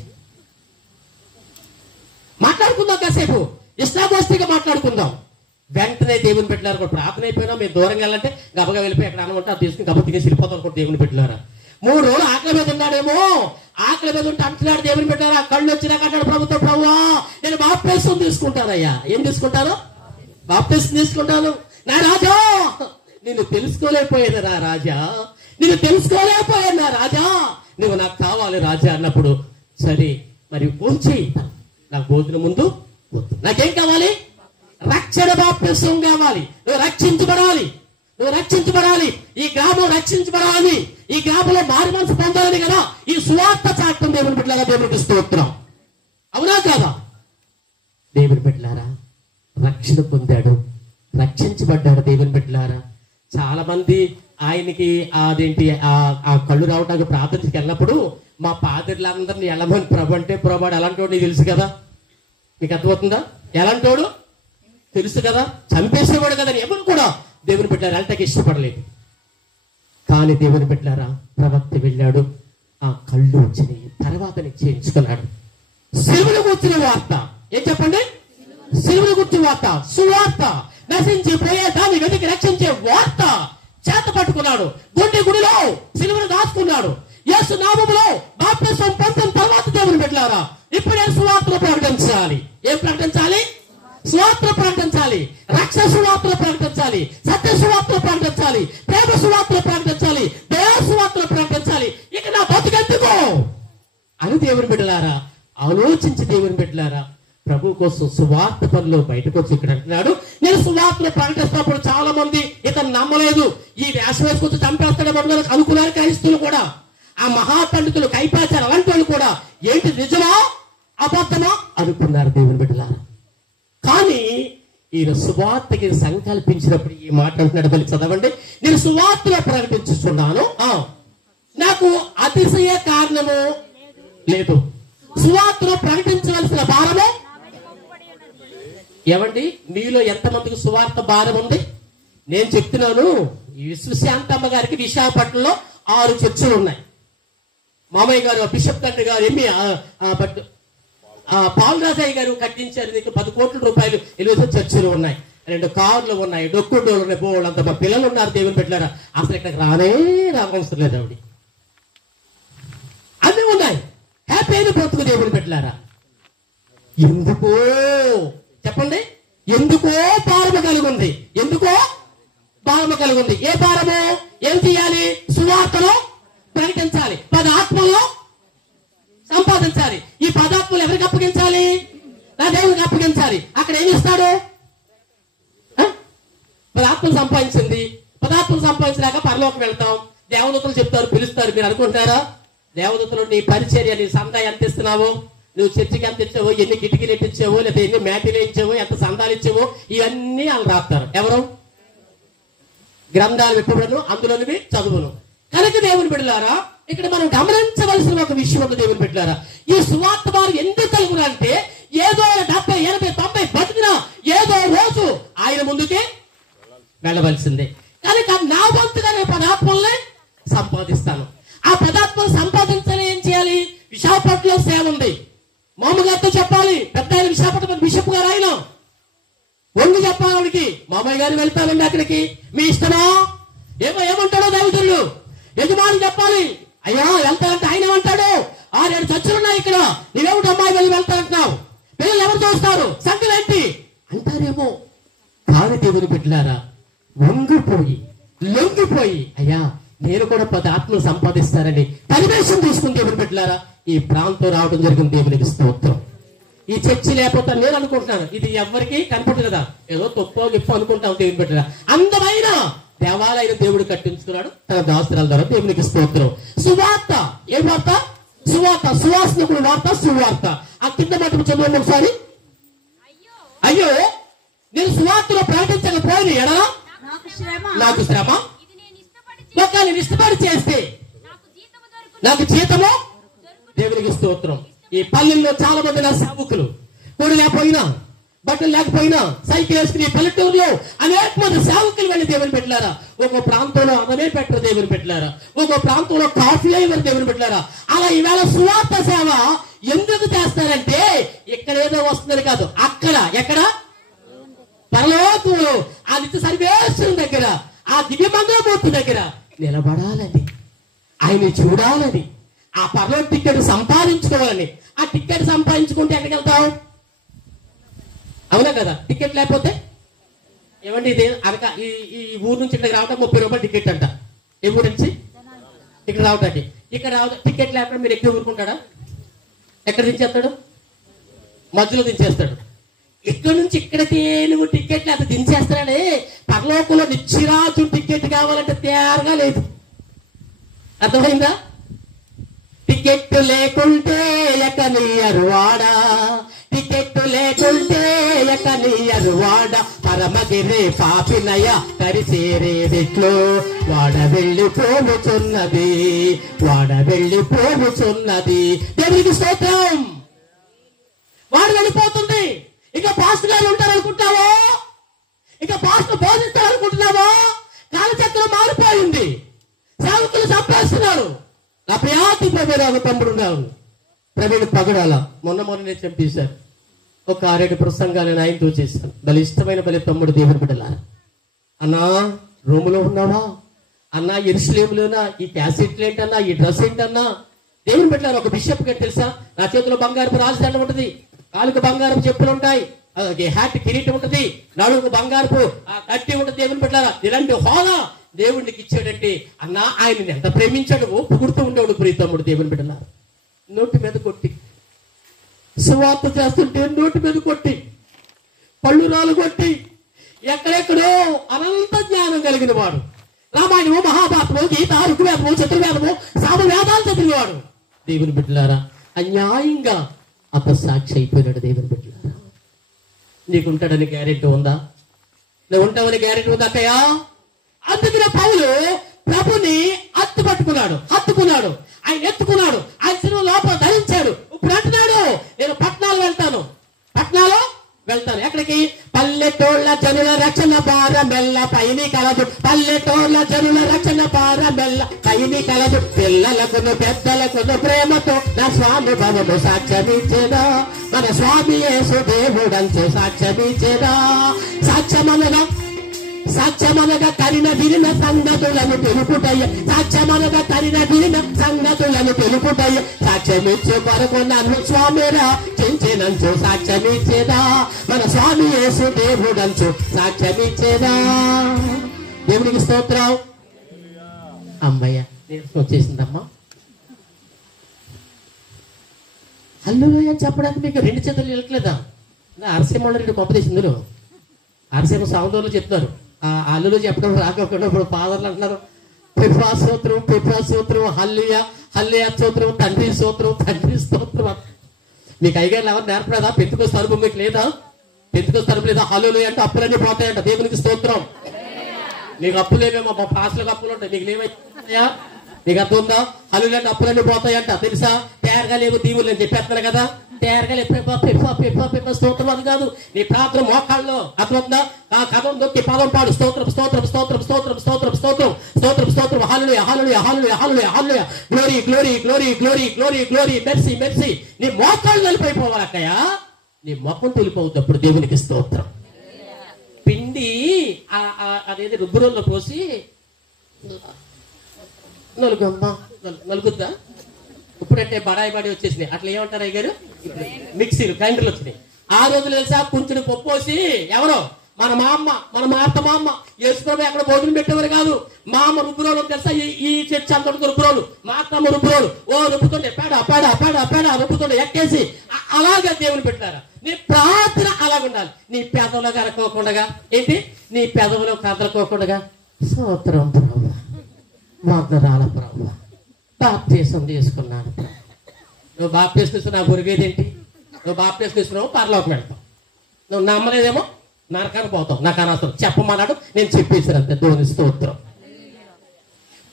మాట్లాడుకుందాం కాసేపు, ఇష్టాగోష్ఠిగా మాట్లాడుకుందాం. వెంటనే దేవుని పెట్టారు కూడా ప్రార్థన అయిపోయినా మీరు దూరంగా వెళ్ళంటే గబగా వెళ్ళిపోయి ఎక్కడ అనుకుంటే అది తీసుకుని గబ తినేసి వెళ్ళిపోతారు కూడా దేవుని పెట్టారా. 3 రోజులు ఆకలి మీద ఉన్నాడేమో, ఆకలి మీద ఉంటే అంటున్నాడు దేవుని పెట్టారా. కళ్ళు వచ్చినాక అంటాడు, ప్రభుత్వం ప్రభువా నేను బాప్టిజం తీసుకుంటానయ్యా. ఏం తీసుకుంటాను? బాప్టిజం తీసుకుంటాను. నా రాజా నిన్ను తెలుసుకోలేకపోయాను రా రాజా, నిన్ను తెలుసుకోలేకపోయాను నా రాజా, నువ్వు నాకు కావాలి రాజా అన్నప్పుడు, సరే మరి ఉంచి నాకు భోజనం ముందు వద్దు, నాకేం కావాలి? రక్షణ బాప్తిసం కావాలి. నువ్వు రక్షించబడాలి, నువ్వు రక్షించబడాలి, ఈ గ్రామం రక్షించబడాలి, ఈ గ్రామంలో మారు మనసు పొందాలని కదా ఈ సువార్త చాటం దేవుని బిడ్డలారా. దేవునికి స్తోత్రం, అవునా కాదా? దేవుని బిడ్డలారా రక్షణ పొందాడు, రక్షించబడ్డాడు దేవుని బిడ్డలారా. చాలా మంది ఆయనకి అదేంటి ఆ కళ్ళు రావడానికి ప్రార్థనకి వెళ్ళినప్పుడు మా పాదరులందరినీ ఎలమని ప్రభు అంటే ప్రభాడు ఎలాంటోడు నీకు తెలుసు కదా. నీకు అర్థమవుతుందా? ఎలాంటోడు తెలుసు కదా, చంపేసేవాడు కదా. ఎవరు కూడా దేవుని బిడ్డలారా వెళ్ళటానికి ఇష్టపడలేదు. కానీ దేవుని బిడ్డలారా ప్రవక్త వెళ్ళాడు, ఆ కళ్ళు వచ్చినాయి, తర్వాత నిశ్చయించుకున్నాడు. శిలువను కూర్చున్న వార్త ఏం చెప్పండి? శిలువను కూర్చున్న వార్త, సువార్త, నశించిపోయే దాన్ని వెతికి రక్షించే వార్త చేత పట్టుకున్నాడు. గుడిలో శిలువను దాచుకున్నాడు. యేసు నామములో బాప్తిసం పొందిన తర్వాత దేవుని బిడ్డలారా ఇప్పుడే సువార్తను ప్రకటించాలి. ఏం ప్రకటించాలి? సువార్తను ప్రకటించాలి, రక్షణ సువార్తను ప్రకటించాలి, సత్య సువార్తను ప్రకటించాలి, ప్రేమ సువార్తను ప్రకటించాలి, దయా సువార్తను ప్రకటించాలి. ఇక నా బతుకెందుకు అని దేవుని బిడ్డలారా ఆలోచించి దేవుని బిడ్డలారా ప్రభు కోసం సువార్త పనిలో బయటకు వచ్చి ఇక్కడ అంటున్నాడు, నేను సువార్తను ప్రకటిస్తున్నప్పుడు చాలా మంది ఇతను నమ్మలేదు. ఈ వేషం వేసుకొచ్చి చంపేస్తాడేమో అనుకున్నారు క్రైస్తువులు కూడా, ఆ మహాపండితులు కైపాచారు అలాంటి వాళ్ళు కూడా ఏంటి నిజమా అబద్ధమా అనుకున్నారు దేవుని బిడ్డలారా. కానీ ఈయన సువార్తకి సంకల్పించినప్పుడు ఈ మాట అంటున్నాడు. మళ్ళీ చదవండి, నేను సువార్తలో ప్రకటించుతున్నాను, నాకు అతిశయ కారణము లేదు, సువార్తలో ప్రకటించవలసిన భారము. ఏమండి మీలో ఎంతమందికి సువార్త భారం ఉంది? నేను చెప్తున్నాను, ఈ విశ్వశాంతమ్మ గారికి విశాఖపట్నంలో 6 చర్చిలు ఉన్నాయి. మామయ్య గారు బిషప్ తండ్రి గారు పాలరాజయ్య గారు కట్టించారు. నీకు 10 కోట్ల రూపాయలు ఎలుగు చర్చలు ఉన్నాయి, 2 కార్లు ఉన్నాయి, డొక్కుడోళ్ళు ఉన్నాయి, పోవాలంత మా పిల్లలు ఉన్నారు దేవుని పెట్టారా. అసలు ఇక్కడికి రావడం లేదు ఆవిడ. అన్నీ ఉన్నాయి, హ్యాపీ అయిన బ్రతుకు దేవుని పెట్టారా. ఎందుకో చెప్పండి, ఎందుకో భారము కలిగి ఉంది, ఎందుకో భారము కలిగి ఉంది. ఏ భారము? ఏం చేయాలి? సువార్తలో ప్రకటించాలి, 10 ఆత్మలో సంపాదించాలి. ఈ 10 ఆత్మలు ఎవరికి అప్పగించాలి? నా దేవునికి అప్పగించాలి. అక్కడ ఏం ఇస్తాడు? 10 ఆత్మలు సంపాదించింది, 10 ఆత్మలు సంపాదించినాక పరలోకి వెళ్తాం. దేవదూతలు చెప్తారు, పిలుస్తారు. మీరు అనుకుంటారా దేవదూతలు నీ పరిచర్య, నీ సందా ఎంత ఇస్తున్నావో, నువ్వు చర్చికి ఎంత ఇచ్చావో, ఎన్ని కిటికీలు ఇచ్చావో, లేదా ఎన్ని మ్యాటీలు ఇచ్చావో, ఎంత సందాలు ఇచ్చావో, ఇవన్నీ వాళ్ళు రాస్తారు. ఎవరు? గ్రంథాలు విప్పబడను, అందులోనివి చదువును. కనుక దేవుని బిడ్డలారా ఇక్కడ మనం గమనించవలసిన ఒక విషయం ఉంది. దేవుని బిడ్డలారా ఈ సువార్త వారు ఎందుకు కలుగునంటే ఏదో 70, 80, 90 బతికినా ఏదో రోజు ఆయన ముందుకే వెళ్ళవలసిందే. కనుక నా వంతుగా నేను 10 ఆత్మల్ని సంపాదిస్తాను. ఆ 10 ఆత్మలు సంపాదించాలి. ఏం చేయాలి? విశాఖపట్నంలో సేవ ఉంది, మామగారితో చెప్పాలి. పెద్ద ఆయన విశాఖపట్నం బిషప్ గారు, ఆయన వంగి చెప్పాలి ఆవిడికి, మామయ్య గారు వెళ్తానండి అక్కడికి, మీ ఇష్టమా? ఏమంటాడో దైవజనులు యజమాని చెప్పాలి. అయ్యా వెళ్తానంటే ఆయన ఏమంటాడు? 6-7 చర్చలు ఉన్నాయి ఇక్కడ, నీవేమిటి అమ్మాయి వెళ్తానంటున్నావు, పిల్లలు ఎవరు చూస్తారు, సంఖ్యలు ఏంటి అంటారేమో. కాని దేవుని బిడ్డలారా, లొంగిపోయి అయ్యా నేను కూడా 10 ఆత్మలు సంపాదిస్తారని పరివేషం తీసుకుని దేవుని బిడ్డలారా ఈ ప్రాంతం రావడం జరిగింది. దేవునికి స్తోత్రం. ఈ చర్చి లేకపోతే నేను అనుకుంటున్నాను ఇది ఎవరికి కనపడదు కదా, ఏదో తొప్పో గిప్పో అనుకుంటాం. దేవుని బిడ్డలారా, అందమైన దేవాలయం దేవుడు కట్టించుకున్నాడు తన దాసరాల ద్వారా. దేవునికి స్తోత్రం. సువార్త, ఏం వార్త? సువార్త, సువాసనకుడు వార్త, సువార్త. ఆ కింద మటుకు చదువు ఒకసారి. అయ్యో నేను సువార్తలో ప్రకటించకపోయిన ఎడల నాకు శ్రమ, ఒకవేళ నేను ఇష్టపడి చేస్తే నాకు జీతము. దేవునికి స్తోత్రం. ఈ పల్లెల్లో చాలా మంది నా సేవకులు కూడి లేకపోయినా, బట్టలు లేకపోయినా సైకిల్ వేసుకుని పల్లెటూరులో అనేక మంది సేవకులు వెళ్ళి దేవుని పెట్టారా. ఒక ప్రాంతంలో అన్నమే పెట్టరు దేవుని పెట్టారా, ఒక ప్రాంతంలో కాఫీ అయ్యారు దేవుని పెట్టారా. అలా ఈవేళ సువార్త సేవ ఎందుకు చేస్తారంటే ఇక్కడేదో వస్తుందని కాదు, అక్కడ ఎక్కడ పరలోకంలో ఆ నిత్య సర్వేశ్వరుని దగ్గర, ఆ దివ్యమంగళమూర్తి దగ్గర నిలబడాలని, ఆయన చూడాలని, ఆ పరలోక టికెట్ సంపాదించుకోవాలని. ఆ టికెట్ సంపాదించుకుంటే ఎక్కడికి వెళ్తావు? అవునా కదా? టికెట్ లేకపోతే ఏమండి ఇది అనక ఈ ఊరు నుంచి ఇక్కడికి రావటం 30 రూపాయలు టికెట్ అంట. ఏ ఊరు నుంచి ఇక్కడ రావటానికి? ఇక్కడ టికెట్ లేకుండా మీరు ఎక్కడ ఊరుకుంటాడా? ఎక్కడ దించేస్తాడు? మధ్యలో దించేస్తాడు. ఇక్కడ నుంచి ఇక్కడికి నువ్వు టికెట్ లేకపోతే దించేస్తాడే. పరలోకంలో నిశ్చిరాజు టికెట్ కావాలంటే తయారుగా లేదు. అర్థమైందా? టికెట్ లేకుంటే ఎక్కనియరు వాడా, టికెట్ లేకుంటే ఎక్కనియరు వాడ, పరమగిరి పాపినయ కరిసేరేదిట్లో వాడ వెళ్ళిపోవుచున్నది, వాడ వెళ్ళిపోవుచున్నది. దేవునికి స్తోత్రం. వాడు వెళ్ళిపోతుంది. ఇక పాస్టర్ గారు ఉంటారనుకుంటున్నావో, ఇక పాస్టర్ బోధిస్తారనుకుంటున్నావో? కాలచక్రం మారిపోయింది. సేవకులు చంపేస్తున్నారు. నా ప్రియాతి ప్రవీణ తమ్ముడు ఉన్నారు, ప్రవీణ్ పగడాల. మొన్న నేను చంపేశారు. ఒక 6-7 ప్రసంగాలు నేను ఆయనతో చేశాను. బలి ఇష్టమైన బలి తమ్ముడు దేవుని బిడ్డలారా. అన్నా రూములో ఉన్నావా అన్నా, ఎరుసలేములోనా, ఈ క్యాసెట్లు ఏంటన్నా, ఈ డ్రెస్ ఏంటన్నా? దేవుని బిడ్డలారా, ఒక బిషప్ గారు తెలుసా, నా చేతిలో బంగారపు రాజధాని ఉంటుంది, కాలుకు బంగారపు చెప్పులు ఉంటాయి, హ్యాట్ కిరీటం ఉంటుంది, నడుముకు బంగారపు కట్టి ఉంటుంది. దేవుని బిడ్డలారా, ఇలాంటి హోదా దేవుడికి ఇచ్చాడంటే అన్నా ఆయన ఎంత ప్రేమించాడు, పొగుడుతూ ఉండేవాడు ప్రీతమ్ముడు. దేవుని బిడ్డలారా, నోటి మీద కొట్టి సువార్త చేస్తుంటే నోటి మీద కొట్టి, పళ్ళు రాలు కొట్టి, ఎక్కడెక్కడో అనంత జ్ఞానం కలిగిన వాడు, రామాయణము, మహాభారతము, గీత, ఋగ్వేదము, చతుర్వేదము, సామవేదాలు చదివినవాడు. దేవుని బిడ్డలారా, అన్యాయంగా అపసాక్షి అయిపోయినాడు. దేవుని బిడ్డలారా, నీకుంటాడని గ్యారెంటీ ఉందా? నువ్వు ఉంటావని గ్యారెంటీ ఉందా అక్కయ్యా? అందుకనే పౌలు ప్రభుని హత్తుకున్నాడు, ఆయన ఎత్తుకున్నాడు, ఆయన శిలువ లోపల ధరించాడు. ఇప్పుడు అంటున్నాడు, నేను పట్టణాలు వెళ్తాను. ఎక్కడికి? పల్లెటూళ్ళ జనుల రక్షణ భారమెల్ల పైని కలదు, పల్లెటూళ్ళ జనుల రక్షణ భారమెల్ల పైని కలదు, పిల్లలకును పెద్దలకును ప్రేమతో నా స్వామి భవము సాక్ష్యమిచ్చేదా, మన స్వామి యేసు దేవుడంచు సాక్ష్యమిచ్చేదా. సాక్ష్యమనగా కరిన విరిన సంగతులను తెలుపుటయ్య, సాక్ష్యమనగా కరిన విరిన సంగతులను తెలుపుటయ్య, సాక్ష్యమిచ్చు కొరకు నన్ను స్వామిరా చించినంచు సాక్ష్యమిచ్చేదా, మన స్వామి యేసు దేవుడంచు సాక్ష్యమిచ్చేదా. దేవునికి స్తోత్రం. అమ్మయ్య నేను వచ్చేసిందమ్మా. హల్లెలూయా అని చెప్పడానికి మీకు 2 చేతులు వెళ్ళట్లేదా? అరసీమలో 2 గొప్ప దేశంలో అరసీమ సౌందర్యంలో చెప్తున్నారు. ఆ అల్లులో చెప్పడం రాకపోయినా ఇప్పుడు ఫాదర్లు అంటున్నారు పిఫా సూత్రం, హల్లియా సూత్రం, తండ్రి స్తోత్రం. మీకు అయ్యగారు ఎవరు నేర్పలేదా? పెంతుకొస్తే తలుపు మీకు లేదా? పెంతుకొస్తే తలుపు లేదా? హల్లెలూయా అంటే అప్పులన్నీ పోతాయంట. దేవునికి స్తోత్రం. నీకు అప్పులేమేమో, మా పాస్లకు అప్పులు ఉంటాయి, నీకు ఏమైనా నీకు అర్థం ఉందా? హల్లెలూయా అంటే అప్పులన్నీ పోతాయంట. తెలుసా? తయారుగా లేవు దీవులు అని చెప్పేస్తున్నారు కదా. తయారుగా లేవు స్తోత్రం అని కాదు, నీ ప్రార్థన మోకాళ్ళలో అర్థమవుతుందా? ఆ కథం దొక్కి పదం పాడు, స్తోత్రం హల్లెలూయా, గ్లోరీ, మెర్సీ. నీ మోకాళ్ళు నలిపైపోవాలి అక్కయ్య, నీ మొక్కం తొలిపోవద్దు. అప్పుడు దేవునికి స్తోత్రం. పిండి అదేది రుబ్బురోల్లో పోసి నలుగుద్దా? ఇప్పుడంటే బడాయి బడి వచ్చేసినాయి. అట్లా ఏమంటారు అయ్య గారు? మిక్సీలు, గ్రైండర్లు వచ్చినాయి. ఆ రోజులు తెలుసా, కొంచెం పప్పు పోసి ఎవరో మన మా అమ్మ, మన మాత మా అమ్మ యేసుప్రభు ఎక్కడ భోజనం పెట్టేవారు కాదు. మా అమ్మ రుబ్బురోలు తెలుసా, ఈ చర్చ అంత రుబ్బురోలు, మా అత్తమ్మ రుబ్బురోలు రుబ్బుతుండే పేడ పేడ పేడ పేడ రుబ్బుతుండే ఎక్కేసి అలాగే దేవుని పెట్టారా. నీ ప్రార్థన అలాగ ఉండాలి. నీ పెదవులో కలకోకుండా ఏంటి, నీ పెదవులో కదలకోకుండా స్తోత్రం ప్రభువా, వందనాల ప్రభువా, బాప్తీసం తీసుకున్నాను. నువ్వు బాప్తీసం తీసుకున్నా గురిగేదేంటి? నువ్వు బాప్తీసం తీసుకున్నావు పరలోకి వెళ్తావు. నువ్వు నమ్మలేదేమో నరకానికి పోతావు. నాకు అనవసరం, చెప్పమన్నాడు, నేను చెప్పేసాను అంతే. దేవుని స్తోత్రం.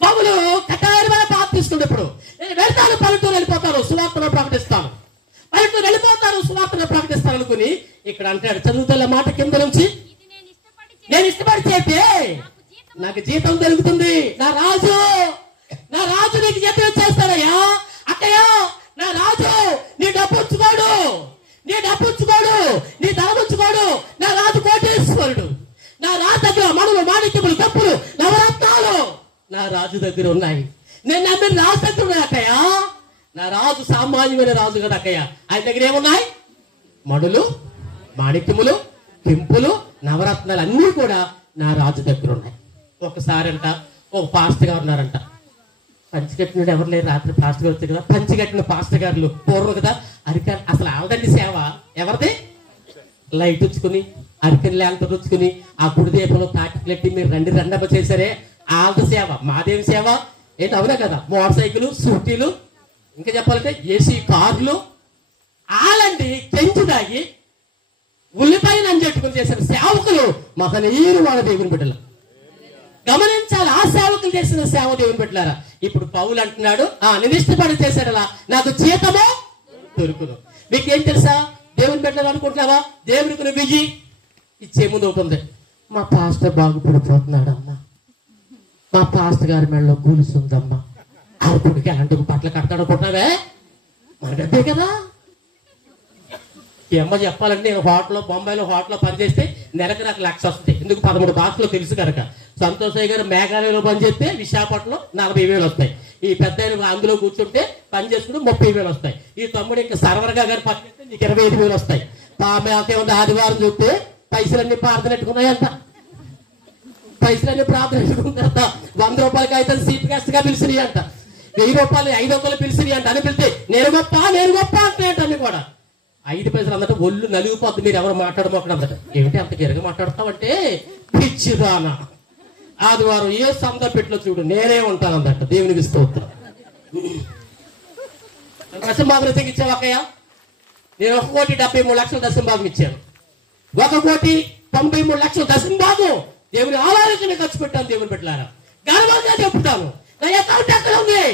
పౌలు కటారి వల్ల బాప్తీసుకుంటే ఇప్పుడు నేను వెళ్తాను, పల్లెటూరు వెళ్ళిపోతాను, సువార్తను ప్రకటిస్తాను, పల్లెటూరు వెళ్ళిపోతాను, సువార్తను ప్రకటిస్తాను అనుకుని ఇక్కడ అంటాడు. చదువుతున్న మాట కింద నుంచి, నేను ఇష్టపడి చేస్తే నాకు జీతం దొరుకుతుంది. నా రాజు నీకు జీతం చేస్తాడయ్యా. అక్కయ్యా, నా రాజు నీ డబ్బు ఉంచుకోడు, నీ ధనం ఉంచుకోడు. నా రాజు కోటేశ్వరుడు. నా రాజు దగ్గర మణులు, మాణిక్యములు, కప్పులు, నవరత్నాలు నా రాజు దగ్గర ఉన్నాయి. నేను నమ్మిన రాజు దగ్గర ఉన్నాయి అక్కయ్య. నా రాజు సామాన్యమైన రాజు కదా అక్కయ్య. ఆయన దగ్గర ఏమున్నాయి? మణులు, మాణిక్యములు, కెంపులు, నవరత్నాలు అన్నీ కూడా నా రాజు దగ్గర ఉన్నాయి. ఒకసారంట ఒక పాస్టర్ గారు ఉన్నారంట. పంచికట్టినోడు ఎవరు లేరు. రాత్రి పాస్టర్ గారు వచ్చారు కదా, పంచికట్టిన పాస్టర్ గారులు పూర్వం కదా. అరికారు అసలు ఆవదండి సేవ ఎవరిది? లైట్ వచ్చుకుని అరికని ల్యాంత రుచ్చుకుని ఆ గుడి దీపంలో తాకిలెట్టి మీరు రండి రండమ్మ చేశారే, ఆల్ద సేవ. మాదేవి సేవ ఏంటి? అవునా కదా. మోటార్ సైకిల్, స్కూటీలు, ఇంకా చెప్పాలంటే ఏసీ కార్లు, ఆలండి చెంచు దాగి ఉల్లిపాయలు అంజెట్టుకుని చేసిన సేవకులు మహనీయులు వాళ్ళ దేవుని బిడ్డలు. గమనించాలి, ఆ సేవకులు చేసిన సేవ దేవుని పెట్టారా. ఇప్పుడు పౌలు అంటున్నాడు, నేను ఇష్టపడి చేశాడలా నాకు జీతమో దొరుకును. మీకేం తెలుసా? దేవుని పెట్టాలి అనుకుంటున్నావా? దేవునికి నువ్వు బిజీ ఇచ్చే ముందు ఉంటుంది, మా పాస్టర్ బాగుపడిపోతున్నాడమ్మా, మా పాస్టర్ గారి మెడలో కూలుస్తుందమ్మా, ఆడుకుడికి అలాంటి పట్ల కడతాడు అనుకుంటున్నావే, మనకంతే కదా. ఈ అమ్మ చెప్పాలంటే నేను హోటల్లో, బొంబాయిలో హోటల్లో పనిచేస్తే నెలకు నాకు 1,00,000 వస్తుంది. ఎందుకు 13 భాషలో తెలుసు కనుక. సంతోషయ్య గారు మేఘాలయలో పనిచేస్తే విశాఖపట్నం 40,000 వస్తాయి. ఈ పెద్ద అందులో కూర్చుంటే పని చేసుకుంటే 30,000 వస్తాయి. ఈ తమ్ముడు ఇంకా సర్వర్గా గారు పనిచేస్తే నీకు 25,000 వస్తాయి. పామేకేముంది, ఆదివారం చూస్తే పైసలన్నీ ప్రార్థన పెట్టుకున్నాయంట. పైసలన్నీ ప్రార్థన పెట్టుకుంటారంట. 100 రూపాయలకి అయితే చీఫ్ గెస్ట్ గా పిలిచినాయి అంట, 1000 రూపాయలు 500 పిలిచినాయి అంట. అని పిలితే నేను గొప్ప అంటే అన్ని కూడా 5 పైసలు అందట ఒళ్ళు నలిగిపోద్ది. మీరు ఎవరు మాట్లాడమోకడం అందట. ఏమిటి అంత గిరగ మాట్లాడతావంటే, పిచ్చిదానా, ఆదివారం ఏ సంద పెట్లో చూడు నేనే ఉంటాను అందట. దేవునికి స్తోత్రం. దశంభాగం తెగించావు అక్కయ్య. నేను 1,73,00,000 దశంభాగం ఇచ్చాను. 1,93,00,000 దశంభాగం దేవుని ఆలయానికి ఖర్చు పెట్టాను. దేవుని పెట్టారా, గర్వంగా చెప్తాను. నా అకౌంట్ ఎక్కడ ఉంది?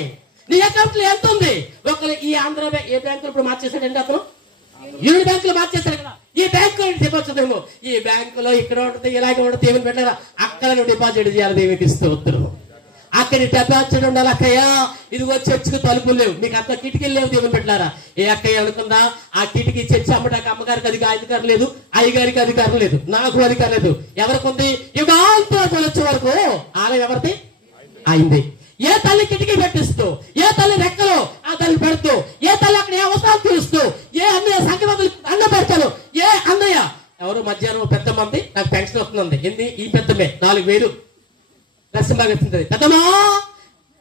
నీ అకౌంట్ లో ఎంత ఉంది? ఒకరు ఈ ఆంధ్ర ఏ బ్యాంకులు ఇప్పుడు మార్చేసాడండి, అతను యూనియన్ బ్యాంకులో మార్చేశారు కదా. ఈ బ్యాంకులో చెప్పొచ్చుదేమో, ఈ బ్యాంకులో ఇక్కడ ఉంటుంది, ఇలాగే ఉంటుంది. దేవుని పెట్టారా, అక్కడ డిపాజిట్ చేయాలి. దేవునికి స్తోత్రం. అక్కడ డిపాజిట్ ఉండాలి అక్కయ్య. ఇదిగో చర్చికి తలుపులు లేవు, మీకు అంత కిటికీలు లేవు. దేవుని పెట్టారా, ఏ అక్కయ్య అనుకుందా ఆ కిటికీ చర్చి అమ్మటానికి అమ్మగారికి అధికారం లేదు, అయ్యగారికి అధికారం లేదు, నాకు అధికారం లేదు. ఎవరికి ఉంది? యుగాంతో వచ్చే వరకు ఆలయం ఎవరిది? అయింది. ఏ తల్లి కిటికీ పెట్టిస్తూ, ఏ తల్లి రెక్కలు ఆ తల్లి పెడుతూ, ఏ తల్లి అక్కడ ఏ అవసరాలు తీరుస్తూ, ఏ అన్నయ్య సంఖ్యమంది అన్న పెడతాను, ఏ అన్నయ్య ఎవరు మధ్యాహ్నం పెద్ద మంది నాకు పెన్షన్ వస్తుంది. ఏంది? ఈ పెద్దమే 4,000 దశంభాగం ఇస్తుంది. పెద్దమా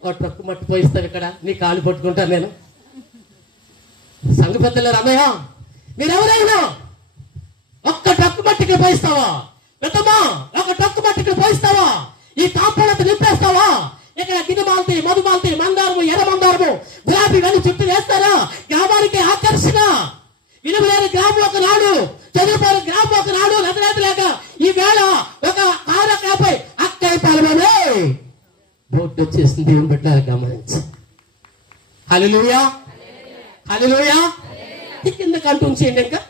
ఒక ట్రక్కు మట్టి పోయిస్తాను ఇక్కడ, నీ కాలు పట్టుకుంటాను నేను. సంఘ పెద్దలు అన్నయ్య మీరెవరైనా ఒక్క ట్రక్కు మట్టికి పోయిస్తావా? పెద్దమా ఒక ట్రక్కు మట్టికి పోయిస్తావా? ఈ కాంపౌండ్ నింపేస్తావా? ఇక్కడ గిన్నె మాల్తి, మధు మాల్తి, మందారము, ఎర్ర మందారము, గులాబీ ఇవన్నీ చుట్టూ వేస్తారా? గ్రామానికి ఆకర్షణ. విలువలేని గ్రామం ఒక నాడు, చదువుకోని గ్రామం ఒక నాడు, నదరేత లేక ఈ వేళ ఒక ఆరకాపై అక్కై పాలనే బోర్డు వచ్చేసింది. దేవుని పెట్టాలి, గమనించి. హల్లెలూయా, హల్లెలూయా. కిందకి అంటుంచేయండి. ఇంకా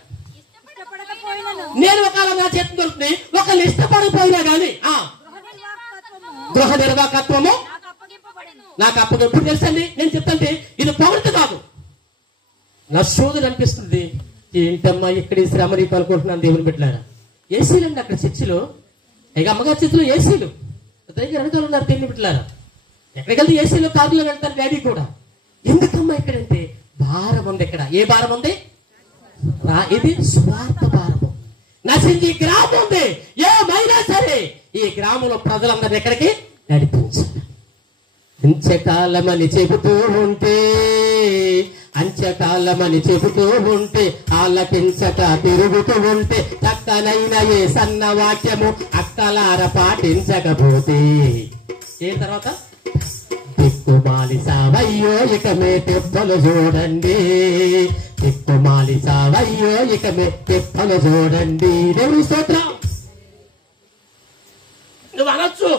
నేను ఒకవేళ నా చేతి దొరుకుతుంది, ఒకళ్ళు ఇష్టపడకపోయినా కానీ గృహ నిర్వాహకత్వము నాకు అప్పటిప్పుడు తెలుసండి. నేను చెప్తాంటే ఇది పొగడ్త కాదు, నా శోధన అనిపిస్తుంది. ఏంటమ్మా ఇక్కడ ఈ శ్రమ నీకు అనుకుంటున్నాను. దేవుని పెట్టారా, ఏసీలు అండి అక్కడ చర్చిలో. ఇక అమ్మగారి చర్చిలో ఏసీలు దగ్గర వెళ్తారు ఉన్నారు. దేవుని పెట్టారా, ఎక్కడికి వెళ్తే ఏసీలో కార్లో వెళ్తారు. డాడీ కూడా ఎందుకమ్మా ఇక్కడంటే భారం ఉంది. ఇక్కడ ఏ భారం ఉంది? ఇది స్వార్థ భారము. నశించి గ్రామం ఉంది. ఏమైనా సరే ఈ గ్రామంలో ప్రజలందరినీ ఎక్కడికి నడిపించాలి. అంత్యకాలమని చెబుతూ ఉంటే, అంత్యకాలమని చెబుతూ ఉంటే, ఆలకించక తిరుగుతూ ఉంటే, చక్కనైన ఏ సన్న వాక్యము అక్కలార పాటించకపోతే, ఏ తర్వాత తిక్కుమాలి సావయ్యో ఇక మే తిప్పలు చూడండి, తిక్కుమాలి సావయ్యో ఇక మే తిప్పలు చూడండి. దేవుని స్తోత్రం. నువ్వు అనొచ్చు,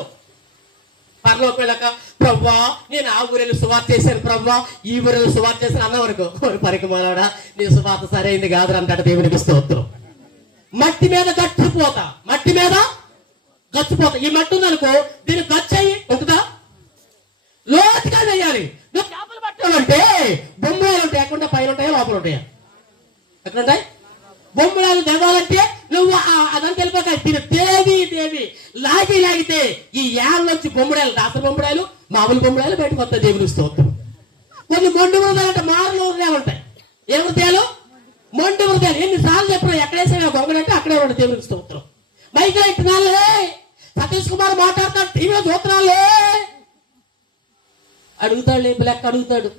పరలోకి వెళ్ళక ప్రవ్వా నేను ఆ ఊరెళ్ళి సువార్త చేశాను, ప్రవ్వా ఈ ఊరెళ్ళి సువార్త చేశాను అన్న వరకు పరికమాలాడా నీ సువార్త సరైంది కాదు అంటాడు. దేవునికి స్తోత్రం. మట్టి మీద గచ్చిపోతా, మట్టి మీద గచ్చిపోతా. ఈ మట్టి ఉందనుకో, దీన్ని గచ్చయి ఉంటుందా? లోతుగా వేయాలి. నువ్వు చేపలు పట్టాలంటే బొమ్మలు ఉంటాయి. ఎక్కడ పైన ఉంటాయా లోపల ఉంటాయా? ఎక్కడ ఉంటాయి? బొమ్మలాలు దేవాలంటే నువ్వు అదంతా వెళ్ళిపోతాయి. దేవి దేవి లాగితే ఈ ఏళ్ళ నుంచి బొమ్మడాలు, రాత్రి బొమ్మడాలు, మామూలు బొమ్మడాలు బయటకు వస్తాయి. దేవుని స్తోత్రం. కొన్ని మొండి హృదయాలు అంటే మారల హృదయాలు ఉంటాయి. ఏ హృదయాలు? మొండి హృదయాలు. ఎన్నిసార్లు చెప్పినా ఎక్కడేసా గొంగడంటే అక్కడే ఉంటాయి. దేవుని స్తోత్రం. మైకులో ఇట్టినాలే, సతీష్ కుమార్ మాట్లాడతాడు, టీవీలో చూస్తున్నాలే అడుగుతాడు. ఏం లెక్క అడుగుతాడు.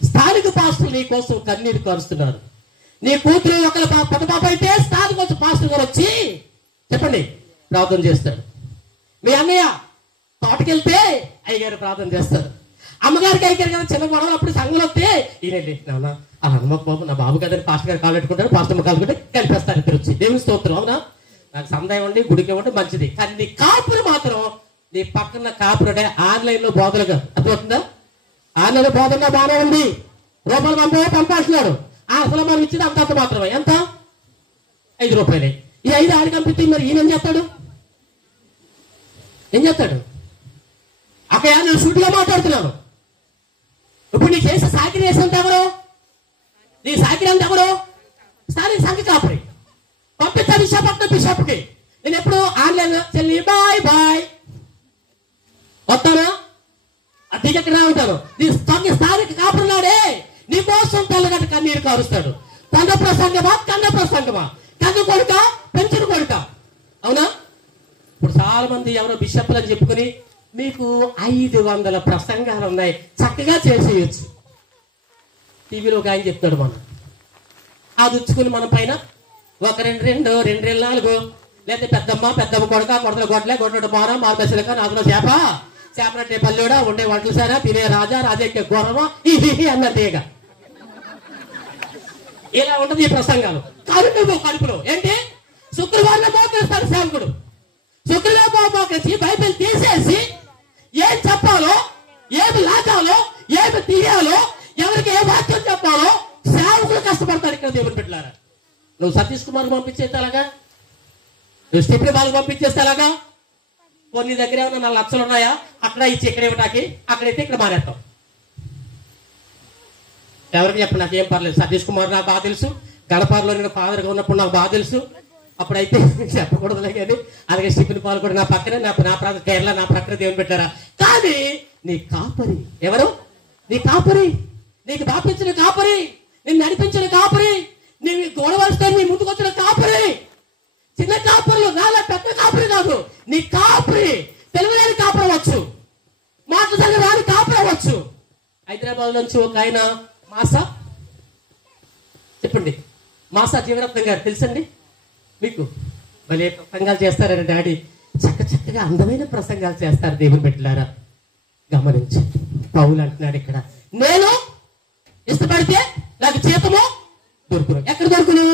స్థానిక పాస్టర్లు నీ కోసం కన్నీరు కారుస్తున్నారు. నీ కూతురు ఒకళ్ళ పెద్ద పాప అయితే స్థానిక పాస్టర్ గారు వచ్చి చెప్పండి ప్రార్థన చేస్తాడు. మీ అన్నయ్య తోటకెళ్తే అయ్యగారు ప్రార్థన చేస్తారు. అమ్మగారికి అయ్యారు కదా చిన్న గొడవలు అప్పుడు సంఘం వస్తే ఈయనండి నాన్న ఆ హనుమక్ బాబు నా బాబు కదని పాస్టర్ గారు కాలు పెట్టుకుంటారు, పాస్టర్ కాలు పెట్టి కలిపేస్తారు ఇద్దరు వచ్చి. దేవుని స్తోత్రం. అవునా? నాకు సందేహం ఉండి గుడికి ఇవ్వండి మంచిది. కానీ నీ కాపురు మాత్రం నీ పక్కన కాపురు అంటే ఆన్లైన్ లో బోధలుగా అర్థమవుతుందా? ఆన్లైన్ లో బోధన బాగానే ఉంది, రూపాయలు పంపాల్సినాడు. అసలు మనం ఇచ్చింది అంత మాత్రమే. ఎంత? 5 రూపాయలే. ఈ 5 ఆడి కంపితే మరి ఈయన ఏం చేస్తాడు? ఏం చేస్తాడు? అక్కడ నేను సూటిగా మాట్లాడుతున్నాను. ఇప్పుడు నీ చేసే సాకిరి వేసినంత ఎవరు? నీ సాకిరి అంత ఎవరు? స్థానిక సంఘ కాపురి. పంపిస్తా విశాఖపట్నం బిషప్కి. నేను ఎప్పుడు ఆన్లైన్ చెల్లి బాయ్ బాయ్ వస్తానా అది ఎక్కడ ఉంటాను. నీ స్థానిక కాపురున్నాడే నీ కోసం తెల్లగట్ట కన్నీరు కారుస్తాడు. కన్న ప్రసంగమా? కన్ను కొడుక, పెంచుడు కొడుక. అవునా? ఇప్పుడు చాలా మంది ఎవరో బిషప్లు అని చెప్పుకుని మీకు 500 ప్రసంగాలు ఉన్నాయి, చక్కగా చేసేయచ్చు. టీవీలో ఒక ఆయన చెప్తాడు, మనం అది ఉచ్చుకుని మన పైన ఒక 2 4 లేదా పెద్దమ్మ కొడతల గొడ్డల మార మార్గశిలక నాదులో చేపనట్టే పల్లెడా ఉండే వంటలు సారా తినే రాజెక్కే గొర్రమా అన్నదేగా. ఇలా ఉంటది ఈ ప్రసంగాలు. కడుపులో ఏంటి? శుక్రవారం మోకరిస్తాడు సేవకుడు. శుక్రవారం మోకరించి బైబిల్ తీసేసి ఏం చెప్పాలో, ఏమి లాగాలో, ఏమి తీయాలో, ఎవరికి ఏ వాక్యం చెప్పాలో సేవకులు కష్టపడతారు. ఇక్కడ దేవుని పెట్టారా? నువ్వు సతీష్ కుమార్ పంపించేస్తే అలాగా, నువ్వు స్టెప్ని బాగా పంపించేస్తే అలాగా. కొన్ని దగ్గర ఏమన్నా 4 లక్షలు ఉన్నాయా? అక్కడ ఇచ్చి ఇక్కడ ఇవ్వటానికి, అక్కడైతే ఇక్కడ మారేస్తాం. ఎవరికి చెప్పండి, నాకేం పర్లేదు. సతీష్ కుమార్ నాకు బాగా తెలుసు, గడపారులో నేను ఫాదర్గా ఉన్నప్పుడు నాకు బాగా తెలుసు. అప్పుడైతే చెప్పకూడదులే కానీ, అలాగే స్టిఫిన్ పాలు కూడా నా పక్కనే, నా కేరళ నా ప్రక్కన దేవుని పెట్టారా. కానీ నీ కాపరి ఎవరు? నీ కాపరి, నీకు బాపించిన కాపరి, నిన్ను నడిపించిన కాపరి, నీ గొడవలతో నీ ముందుకు వచ్చిన కాపరి. చిన్న కాపరులు నాలా పెద్ద కాపరి కాదు, నీ కాపరి. తెలుగులేని కాపరవచ్చు, మాట్లాడే రాని కాపరవచ్చు. హైదరాబాద్ నుంచి ఒక ఆయన మాసా, చెప్పండి, మాసా జీవరత్నం గారు తెలుసండి మీకు? మళ్ళీ ప్రసంగాలు చేస్తారని డాడీ చక్కగా అందమైన ప్రసంగాలు చేస్తారు. దేవుని పెట్టారా? గమనించి పౌలు అంటున్నాడు ఇక్కడ, నేను ఇష్టపడితే నాకు జీతము దొరుకును. ఎక్కడ దొరుకును?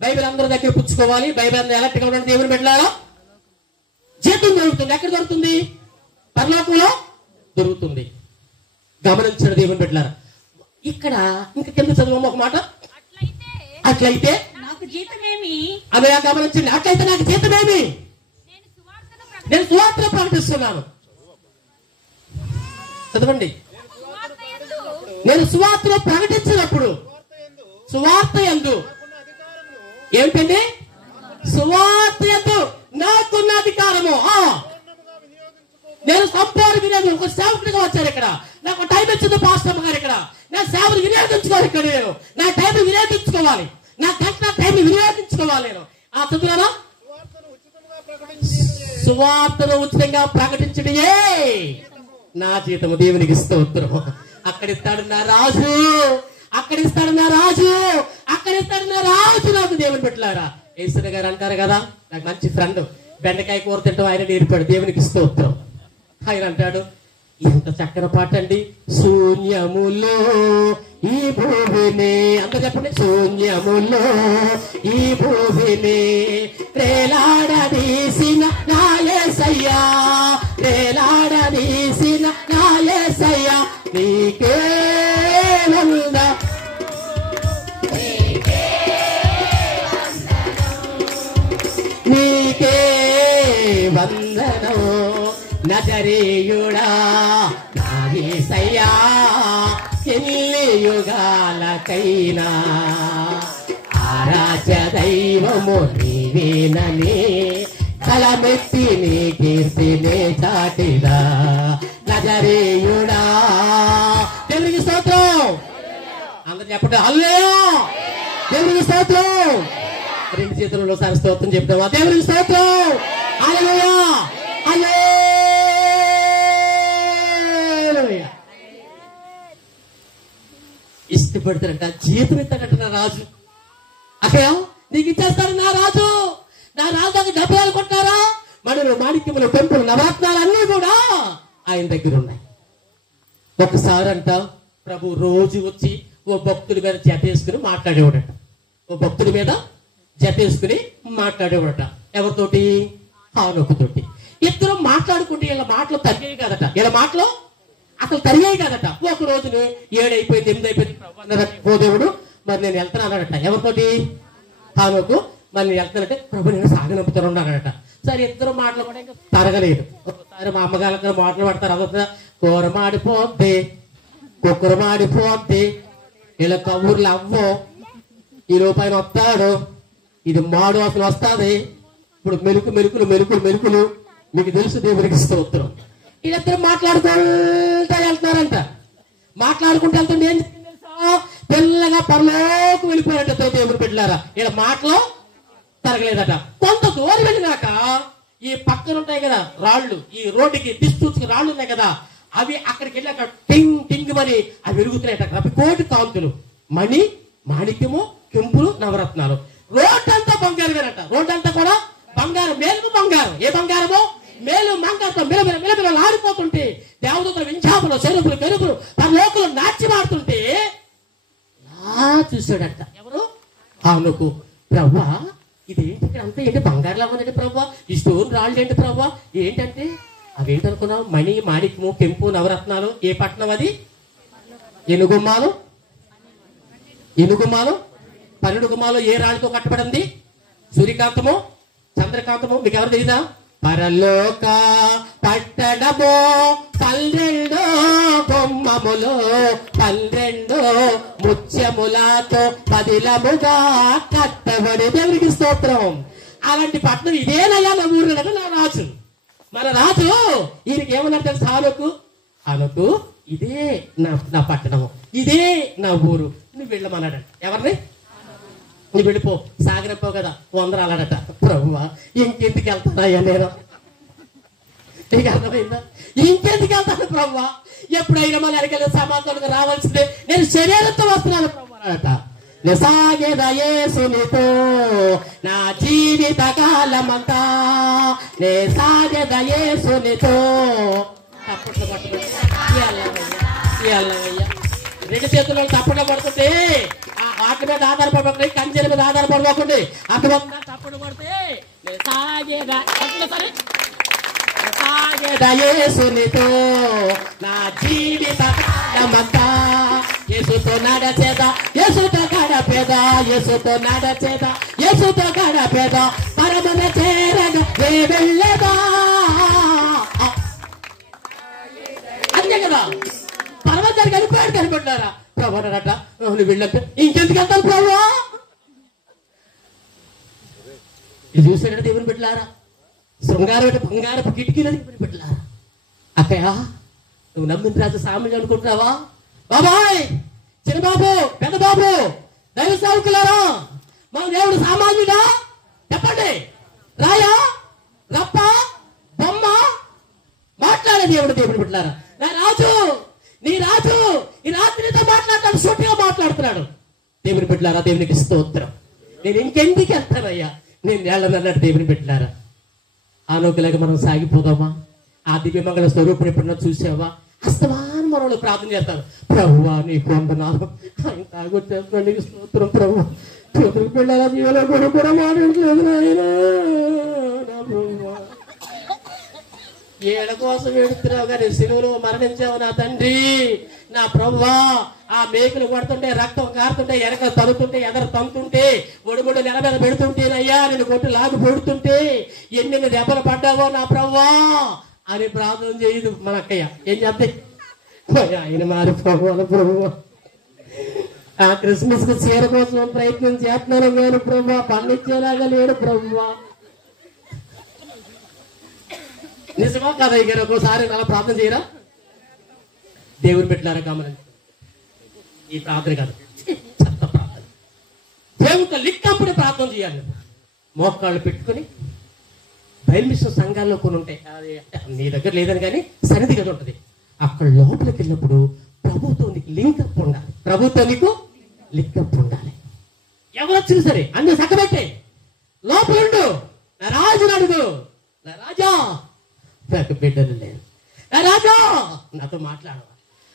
బైబిల్ అందరి దగ్గర పుచ్చుకోవాలి. బైబిల్ అందరూ ఎలక్ట్గా ఉండండి. దేవుని పెట్టారా? జీతం దొరుకుతుంది. ఎక్కడ దొరుకుతుంది? పరలోకంలో దొరుకుతుంది. గమనించండి దేవుని పెట్టారా? ఇక్కడ ఇంకా కింద చదువు ఒక మాట. అట్లయితే నాకు జీతమేమి? అదే గమనించండి. అట్లయితే నాకు జీతమేమి? నేను సువార్తను ప్రకటిస్తున్నాను. చదవండి. నేను సువార్తను ప్రకటించినప్పుడు, సువార్త యందు ఏమిటండి? సువార్త యందు నాకున్న అధికారము. నేను సంపాదన ఒక సేవకుడిగా వచ్చాను. ఇక్కడ నాకు టైం ఇచ్చింది పాస్టర్ గారు. ఇక్కడ నా సేవలు వినియోగించుకోవాలి. ఇక్కడ నేను నా టైం వినియోగించుకోవాలి. నా గంట టైం వినియోగించుకోవాలి. నేను ఆ చదువునా సువార్తను ఉచితంగా ప్రకటించడే నా జీతము. దేవునికి స్తోత్రం. అక్కడిస్తాడు నా రాజు, అక్కడిస్తాడు నా రాజు, అక్కడిస్తాడు నా రాజు. నాకు దేవుని పెట్టారా. ఈశ్వర గారు అంటారు కదా, నాకు మంచి ఫ్రెండ్, బెండకాయ కూర తింటాం ఆయన నేర్పాడు. దేవునికి స్తోత్రం. ఆయన అంటాడు, ఎంత చక్కని పాట అండి. శూన్యములో ఈ భూమిని, అంత చెప్పండి, శూన్యములో ఈ భూమిని రేలాడదీసిన నా యేసయ్యా, రేలాడదీసిన నా యేసయ్యా, నీకే వందనం, నీకే వందనం నజరేయుడా నా యేసయ్యా, ఎన్ని యుగాలకైనా ఆరాధ్య దైవము నీవేనని కలమెత్తి నీ కీర్తినే చాటిదా నజరేయుడా. దేవునికి స్తోత్రం. అందరు చెప్పండి హల్లెలూయా. దేవునికి స్తోత్రం. రెండు చేతులలో ఒకసారి స్తోత్రం చెప్తావా? దేవునికి స్తోత్రం. హల్లెలూయా, హల్లెలూయా. ఇష్టపడతారంట, జీతం ఇస్తాడంట నా రాజు. అక్కడ నీకు ఇచ్చేస్తాడు నా రాజు. నా రాజు డబ్బులు కొంటారా? మణులు, మాణిక్యములు, పెంపులు, నవరత్నాలు అన్నీ కూడా ఆయన దగ్గర ఉన్నాయి. ఒకసారి అంట ప్రభు రోజు వచ్చి ఓ భక్తుడి మీద జతేసుకుని మాట్లాడేవాడట. ఓ భక్తుడి మీద జతేసుకుని మాట్లాడేవాడట. ఎవరితోటి? హానోకుతోటి. ఇద్దరు మాట్లాడుకుంటే వీళ్ళ మాటలు తరిగాయి కాదట. వీళ్ళ మాటలు అసలు తరిగాయి కాదట. ఒక రోజును 7 అయిపోయింది, 8 అయిపోయింది. ఓ దేవుడు మరి నేను వెళ్తానన్నాడట. ఎవరితోటి? హానోకు. మరి నేను వెళ్తానంటే ప్రభు నేను సాగనంపుతాను అన్నాడట. సరే ఇద్దరు మాటలు కూడా ఇంకా తరగలేదు. ఒకసారి మా అమ్మగారు మాటలు పడతారు. అదొక కూర మాడిపోద్ది, కుక్కర మాడిపోద్ది, వీళ్ళ కబూర్లు అవ్వో, ఈ రూపాయలు వస్తాడు, ఇది మాడు అసలు వస్తుంది. ఇప్పుడు మెలుకులు మెలుకులు మెలుకులు మీకు తెలుసు. దేవునికి స్తోత్రం. వీళ్ళిద్దరు మాట్లాడుకుంటా వెళ్తున్నారంట. మాట్లాడుకుంటూ వెళ్తుంటే ఏం జరిగింది తెలుసా? పిల్లగా పరలోకి వెళ్ళిపోయారట. దేవుని పెట్టారా. వీళ్ళ మాటలు తరగలేదట. కొంత దూరం వెళ్ళినాక ఈ పక్కన ఉంటాయి కదా రాళ్ళు, ఈ రోడ్డుకి దిస్తూచుకి రాళ్ళు ఉన్నాయి కదా, అవి అక్కడికి వెళ్ళాక టింగ్ టింగ్ అని అవి వెలుగుతున్నాయట. అవి కోటి కాంతులు, మణి, మాణిక్యము, కెంపులు, నవరత్నాలు. రోడ్డు అంతా బంగారమేనట. రోడ్డు అంతా కూడా బంగారం, మేలు బంగారం. ఏ బంగారమో? మేలు బంగారంతో మిలమిల ఆడిపోతుంటే దేవదూతల వింఛాపులు, చెరుపులు, పెరుగులు తన లోకలు నాట్యమాడుతుంటే చూసాడంట. ఎవరు? హానోకు. ప్రవ్వా ఇదేంటి ఇక్కడ అంతా ఏంటి బంగారులా ఉందండి ప్రవ్వా, ఈ స్టోన్ రాళ్ళు ఏంటి ప్రవ్వా? ఏంటంటే అవేంటనుకున్నావు? మణి, మాణిక్యము, కెంపు, నవరత్నాలు. ఏ పట్టణం అది? ఎనుగుమ్మాలు. 12 గుమ్మాలు ఏ రాళ్ళతో కట్టబడింది? సూర్యకాంతము, చంద్రకాంతము. మీకు ఎవరు తెలీదా? పరలోక పట్టణము 12 గుమ్మములు, 12 ముత్యములతో పదిలముగా కట్టబడి. దేవునికి స్తోత్రం. అలాంటి పట్టణం ఇదేనయ్యా నా ఊరు కదా నా రాజు. మన రాజు ఈయనకి ఏమన్నారు తెలుసు? హానోకు ఇదే నా పట్టణము, ఇదే నా ఊరు, నువ్వు వెళ్ళమన్నాడట. ఎవరిని? నువ్వు వెళ్ళిపో, సాగరపో కదా 100 అన్నాడట. ప్రభువా ఇంకెందుకు వెళ్తానయ్యా నేను? నీకు అర్థమైందా? ఇంకెందుకు వెళ్తాను ప్రభువా? ఎప్పుడైనా మన అడిగిన సమాధానం రావాల్సిందే, నేను శరీరంతో వస్తున్నాను ప్రభు అన్నాడట. సాగేద యేసునితో నా జీవిత కాలమంతా, నే సాగేద యేసునితో. తప్పట్లు పట్టుకుంటే రెండు చేతుల్లో తప్పట్లు పడుతుంటే వాటి మీద ఆధారపడకండి, కంచెల మీద ఆధారపడకండి. అక్కడ తప్పుడు పడితే సాగేద యేసునితో నా జీవిత కాలమంతా, యేసుతో నడచేదా, యేసుతో గడపేదా, యేసుతో నడచేదా, యేసుతో గడపేదా, పరమన చేరగా వెళ్ళేదా. అంతే కదా, పరమచారి కలిపాడు కనిపెట్టారా ప్రభు అన్నారట. నువ్వు వెళ్ళక ఇంకెందుకు వెళ్తాను ప్రభు? ఇది చూసాడు దేవుని బిడ్డలారా. శృంగారం బంగారపు కిటికీలని దేవుని బిడ్డలారా. అక్కయ్య నువ్వు నమ్మిన రాజు సామాన్యుడు అనుకుంటున్నావా? బాబాయ్, చిన్నబాబు, పెద్ద బాబు, దైవ సేవకులారా, మన దేవుడు సామాన్యుడా? చెప్పండి. రాయా, రప్ప, బొమ్మ? మాట్లాడే దేవుడు బిడ్డలారా. నా రాజు, నీ రాజు ఈ రాత్రితో మాట్లాడతాడు, సూటిగా మాట్లాడుతున్నాడు. దేవుని బిడ్డలారా, దేవునికి స్తోత్రం. నేను ఇంకెందుకు వెళ్తానయ్యా, నేను వెళ్ళనన్నాడు దేవుని బిడ్డలారా. ఆలోకలాగా మనం సాగిపోదామా? ఆ దివ్యమంగళ స్వరూపుడు ఎప్పుడన్నా చూసావా? అస్తమానం మనలో ప్రార్థన చేస్తారు. ప్రభువా నీకు వందనాలు, ఆయన తాగొచ్చేస్తున్నాడు, నీకు స్తోత్రం ప్రభువా. పిల్లల జీవన కూడా మాట్లాడలేదు నాయనా. ఏడ కోసం ఏడుతున్నావు కానీ సిలువలో మరణించావు నా తండ్రి, నా ప్రభువా. ఆ మేకులు కొడుతుంటే, రక్తం కారుతుంటే, ఎనక తనుతుంటే, ఎదర తంతుంటే, ఒడిముడు నెల మీద పెడుతుంటేనయ్యా, నేను కొట్టి లాగు పెడుతుంటే ఎన్ని దెబ్బలు పడ్డావో నా ప్రభువా అని ప్రార్థన చేయదు మన అక్కయ్య. ఏం చెప్తే ఆయన మారి ప్రభువా, ఆ క్రిస్మస్ కు చీర కోసం ప్రయత్నం చేస్తున్నాను కానీ ప్రభువా పండించేలాగా లేడు ప్రభువా. నిజమా కదా? గారు ఒక్కోసారి అలా ప్రార్థన చేయరా? దేవుని పెట్టారా? గమనించండి, ఈ ప్రార్థన కాదు, చెత్త ప్రార్థన. దేవుడితో లిక్కప్పుడు ప్రార్థన చేయాలి. మోకాళ్ళు పెట్టుకుని బయలుమిశ్ర సంఘాల్లో కొన్ని ఉంటాయి, అది నీ దగ్గర లేదని కానీ సన్నిధి కదా ఉంటుంది. అక్కడ లోపలికి వెళ్ళినప్పుడు ప్రభుత్వం నీకు లింకప్ ఉండాలి, ప్రభుత్వం నీకు లింకప్ ఉండాలి. ఎవరు వచ్చినా సరే అన్ని సక్కబెట్టే లోపలుండు. నా రాజుని అడుగు, నా రాజా నాకు బిడ్డలు లేదు, నా రాజా నాతో మాట్లాడవా.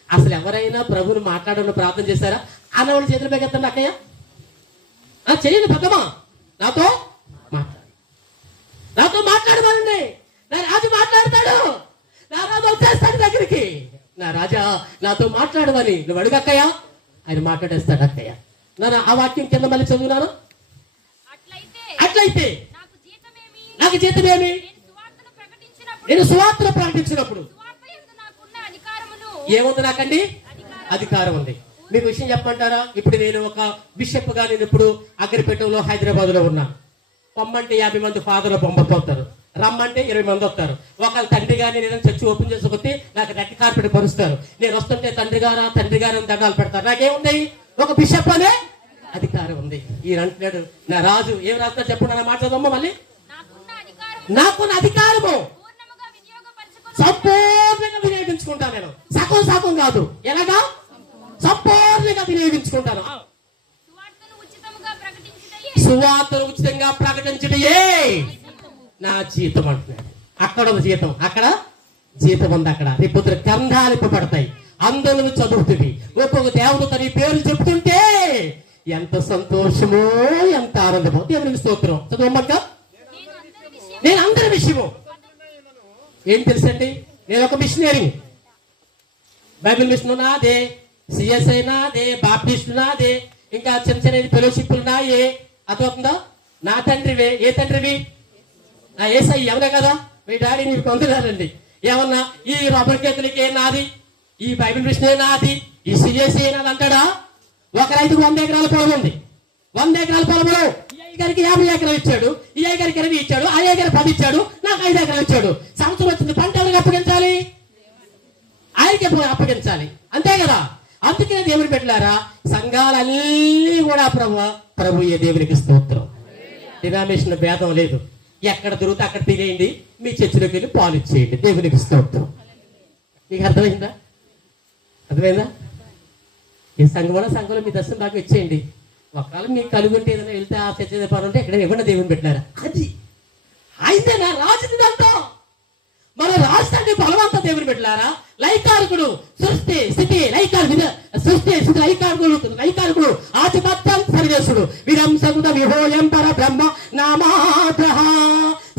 అసలు ఎవరైనా ప్రభుని మాట్లాడాలని ప్రార్థన చేశారా? అన్నవాళ్ళు చేతులు పెగెత్తండి. అక్కయ్య చెయ్యండి, పెద్దమ్మా నాతో మాట్లాడు, నాతో మాట్లాడమనండి. నా రాజు మాట్లాడతాడు, నా రాజు వచ్చేస్తాడు దగ్గరికి. నా రాజా నాతో మాట్లాడమని నువ్వు అడుగు అక్కయ్య, ఆయన మాట్లాడేస్తాడు అక్కయ్య. నా ఆ వాక్యం కింద మళ్ళీ చదువునాను. అట్లయితే నాకు జీతమేమి? నేను సువార్తను ప్రకటించినప్పుడు ఏముంది నాకండి? అధికారం ఉంది. మీకు విషయం చెప్పమంటారా? ఇప్పుడు నేను ఒక బిషప్ గా నేను ఇప్పుడు అగ్రిపేటలో హైదరాబాద్ లో ఉన్నా. పొమ్మంటే 50 మంది ఫాదర్లు బొమ్మతోతారు, రమ్మంటే 20 మంది వస్తారు. ఒకళ్ళ తండ్రి గారిని నేను చర్చి ఓపెన్ చేసుకొస్తే నాకు రెడ్ కార్పెట్ పరుస్తారు. నేను వస్తుంటే తండ్రి గారు అని దండాలు పెడతారు. నాకేముంది? ఒక బిషప్ అనే అధికారం ఉంది. ఈయన అంటున్నాడు, నా రాజు ఏం రాస్తా చెప్పండి, నా మాట్లాడమ్మా. మళ్ళీ నాకున్న అధికారము సంపూర్ణంగా వినియోగించుకుంటాను. నేను సగం కాదు, ఎలాగా? సంపూర్ణంగా వినియోగించుకుంటాను. సువార్తను ఉచితంగా ప్రకటించడయే నా జీతం అంటున్నాడు. అక్కడ ఒక జీతం, అక్కడ జీతం ఉంది. అక్కడ రేపు గ్రంథాలు ఇప్పబడతాయి, అందరూ చదువుతుంది. ఒక్కొక్క దేవుడు తన పేర్లు చెప్తుంటే ఎంత సంతోషమో, ఎంత ఆనందమో. దేవునికి స్తోత్రం. చదవమ్మక్క. నేను అందరి విషయము ఏం తెలుసండి, నేను ఒక మిషనరీ. బైబిల్ మిషన్ నాదే, సిఎస్ఐ నాదే, బాప్టిస్ట్ నాదే, ఇంకా చిన్న చిన్న ఫెలోషిప్లు నాయే. అర్థమవుతుందా? నా తండ్రివే. ఏ తండ్రివి? నా ఏసై ఎవరే కదా. మీ డాడీ నీకు పొందుతారండి. ఏమన్నా ఈ రబ్బర్ కేతులకే నాది, ఈ బైబిల్ మిషనే నాది, ఈ సిఎస్ఐ నాది అంటాడా? ఒక రైతుకు 100 ఎకరాల పొలం ఉంది. 100 ఎకరాల పొలంలో ఈ అయ్యగారికి 50 ఎకరాలు ఇచ్చాడు, ఈ అయ్యగారికి 20 ఇచ్చాడు, ఆ అయ్యగారి 10 ఇచ్చాడు, నాకు 5 ఎకరాలు ఇచ్చాడు. సంవత్సరం వచ్చింది, పంట ఎవరికి అప్పగించాలి? ఆయనకి అప్పగించాలి, అంతే కదా. అందుకనే దేవుని పెట్టారా, సంఘాలన్నీ కూడా ప్రభు ఏ దేవునికి స్తోత్రం. డినామినేషన్ భేదం లేదు. ఎక్కడ దొరికితే అక్కడ తినేయండి, మీ చర్చిలోకి వెళ్ళి పాలు ఇచ్చేయండి. దేవునికి స్తోత్రం. మీకు అర్థమైందా? ఈ సంఘంలో మీ దర్శనం బాగా ఇచ్చేయండి. ఒకవేళ మీకు కలుగుంటే ఏదైనా వెళ్తే ఆ చర్చ పని ఉంటే ఎక్కడ ఇవ్వండి. దేవుని పెట్టారా, అది అయితే నా రాజుది అంతా. మన రాష్ట్రాన్ని బలవంతా దేవుని పెట్టారా. లైకారకుడు సృష్టి స్థితి లైకారకుడు ఆధిపత్యం సర్వేశుడు విరంశముద విహోయం పర బ్రహ్మ నామాగ్రహ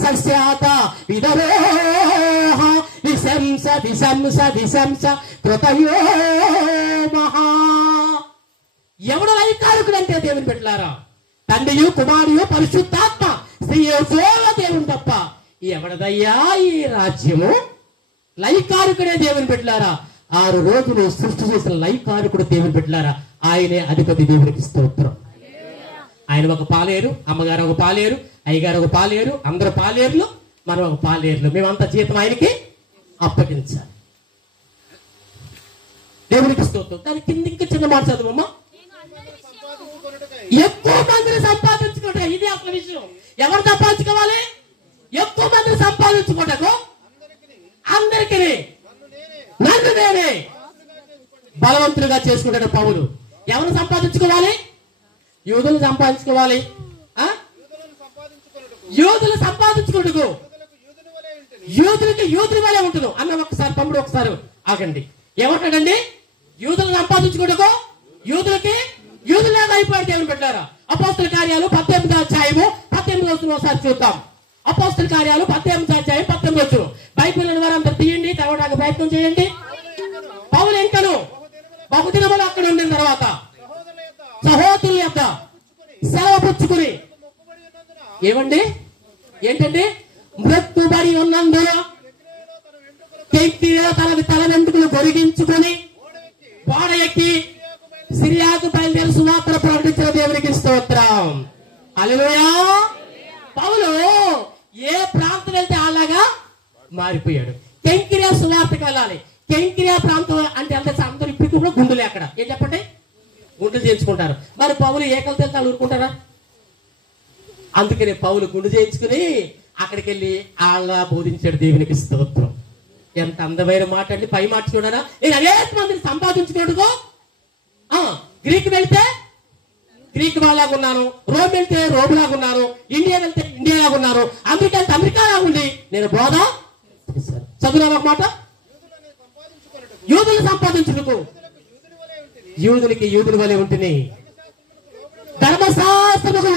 సస్యాత విదరోహ విశంస కృతయో మహా. ఎవడు లైకారకుడు అంటే దేవుని పెట్టారా, తండ్రియు కుమారియు పరిశుద్ధాత్మ స్త్రీయో దేవుని తప్ప ఎవడదయ్యా ఈ రాజ్యము? లైకారకుడే దేవుని పెట్టారా. 6 రోజులు సృష్టి చేసిన లైకారకుడు దేవుని పెట్టారా. ఆయనే అధిపతి. దేవునికి స్తోత్రం. ఆయన ఒక పాలేరు, అమ్మగారు ఒక పాలేరు, అయ్యగారు ఒక పాలేరు, అందరూ పాలేరులు, మనం ఒక పాలేరులు. మేమంతా జీతం ఆయనకి అప్పగించాలి. దేవునికి స్తోత్రం. దాని కింద ఇంకా చిన్న మాట చదువమ్మా. ఎక్కువ మందిని సంపాదించుకుంటా. ఇది అసలు విషయం. ఎవరు సంపాదించుకోవాలి? ఎక్కువ మందిని సంపాదించుకుంటాకు అందరికీ నన్ను నేనే బలవంతులుగా చేసుకుంటాడు పౌలు. ఎవరు సంపాదించుకోవాలి? యూదులు సంపాదించుకోవాలి. యూదులు సంపాదించుకుంటూ యూదులకి యూదుల వలె ఉంటుంది అన్న. ఒకసారి తమ్ముడు ఒకసారి ఆగండి. ఏమంటాడండి? యూదులు సంపాదించుకుంటూ యూదులకి యూదులాగా అయిపోయాడు దేవుని పెట్టారా. అపోస్తల కార్యాలు 18వ అధ్యాయము 18వ వచనం ఒకసారి చూద్దాం. అపోస్తల కార్యాలు 18వ అధ్యాయం 18వ వచనం. బైబిల్ వారందరూ తీయండి, చదవడానికి ప్రయత్నం చేయండి. పౌలు ఇంకను బహుదినములు అక్కడ ఉండిన తర్వాత సహోదరుల యొక్క సెలవు పుచ్చుకుని ఏమండి ఏంటండి మృత్యుబడి ఉన్నందున తన వెంట్రుకలు పొరిగించుకొని వాడ ఎక్కి సిరియాకు బయలుదేరి సువార్త ప్రకటించిన దేవునికి స్తోత్రం. హల్లెలూయా. పౌలు ఏ ప్రాంతం వెళ్తే అలాగా మారిపోయాడు. కెంకిరియా సువార్తకు వెళ్ళాలి. కెంకిరియా ప్రాంతం అంటే అందరూ ఇప్పటికి కూడా గుండెలే. అక్కడ ఏం చెప్పండి? గుండెలు చేయించుకుంటారు. మరి పౌలు ఏకలు తెలితే ఊరుకుంటారా? అందుకని పౌలు గుండు చేయించుకుని అక్కడికి వెళ్ళి వాళ్ళ బోధించాడు. దేవునికి స్తోత్రం. ఎంత అందమైన మాట అండి. పై మాట చూడరా. నేను అనేక మందిని సంపాదించుకున్నట్టుగా గ్రీక్ వెళ్తే గ్రీక్ వాళ్ళలాగా ఉన్నాను, రోమ్ వెళ్తే రోమ్లాగా ఉన్నాను, ఇండియా వెళ్తే ఇండియాలాగా ఉన్నాను, అమెరికా వెళ్తే అమెరికాలాగా ఉండి నేను బోధ చదువులో ఒక మాట. యూదులు సంపాదించుటకు యూదులకి యూదుల వలె ఉంటుంది. ధర్మశాస్త్రముకు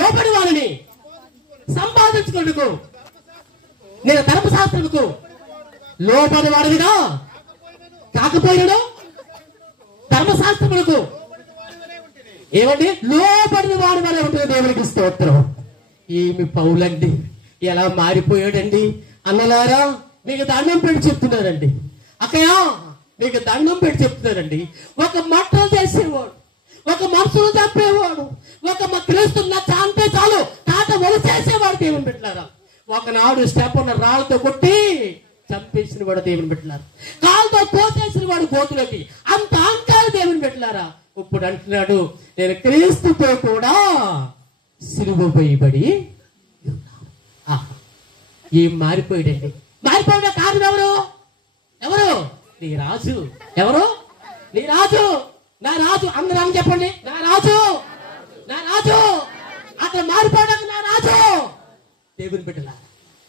లోబడి వారిని సంపాదించుకుంటూ నేను ధర్మశాస్త్రముకు లోబడి వాడిగా కాకపోయినాడు. ధర్మశాస్త్రములకు ఏమండి లోబడిన వాడి వలె ఉంటుంది. దేవునికి స్తోత్రం. ఏమి పౌలండి ఎలా మారిపోయాడండి. అన్నలారా మీకు దండం పెట్టి చెప్తున్నారండి. అక్కయ్య మీకు దండం పెట్టి చెప్తున్నారండి. ఒక మట్టలు చేసేవాడు, ఒక మనసును చంపేవాడు, ఒక క్రీస్తున్న చాంటే చాలు తాట ఒలిచేసేవాడు దేవుని పెట్టారా. ఒకనాడు స్టెప్ రాళ్ళతో కొట్టి చంపేసిన వాడు దేవుని పెట్టారు. కాళ్ళతో తోసేసిన వాడు గోతులకి. అంత అంకాలు దేవుని పెట్టారా. ఇప్పుడు అంటున్నాడు నేను క్రీస్తుతో కూడా సిలువ వేయబడి. ఏం మారిపోయాడండి. మారిపోయిన కారణం ఎవరు? ఎవరు? నీ రాజు. ఎవరు? నీ రాజు. నా రాజు. అందరూ అని చెప్పండి. నా రాజు, నా రాజు. అక్కడ మారిపోయాక నా రాజు. దేవుని బిడ్డలా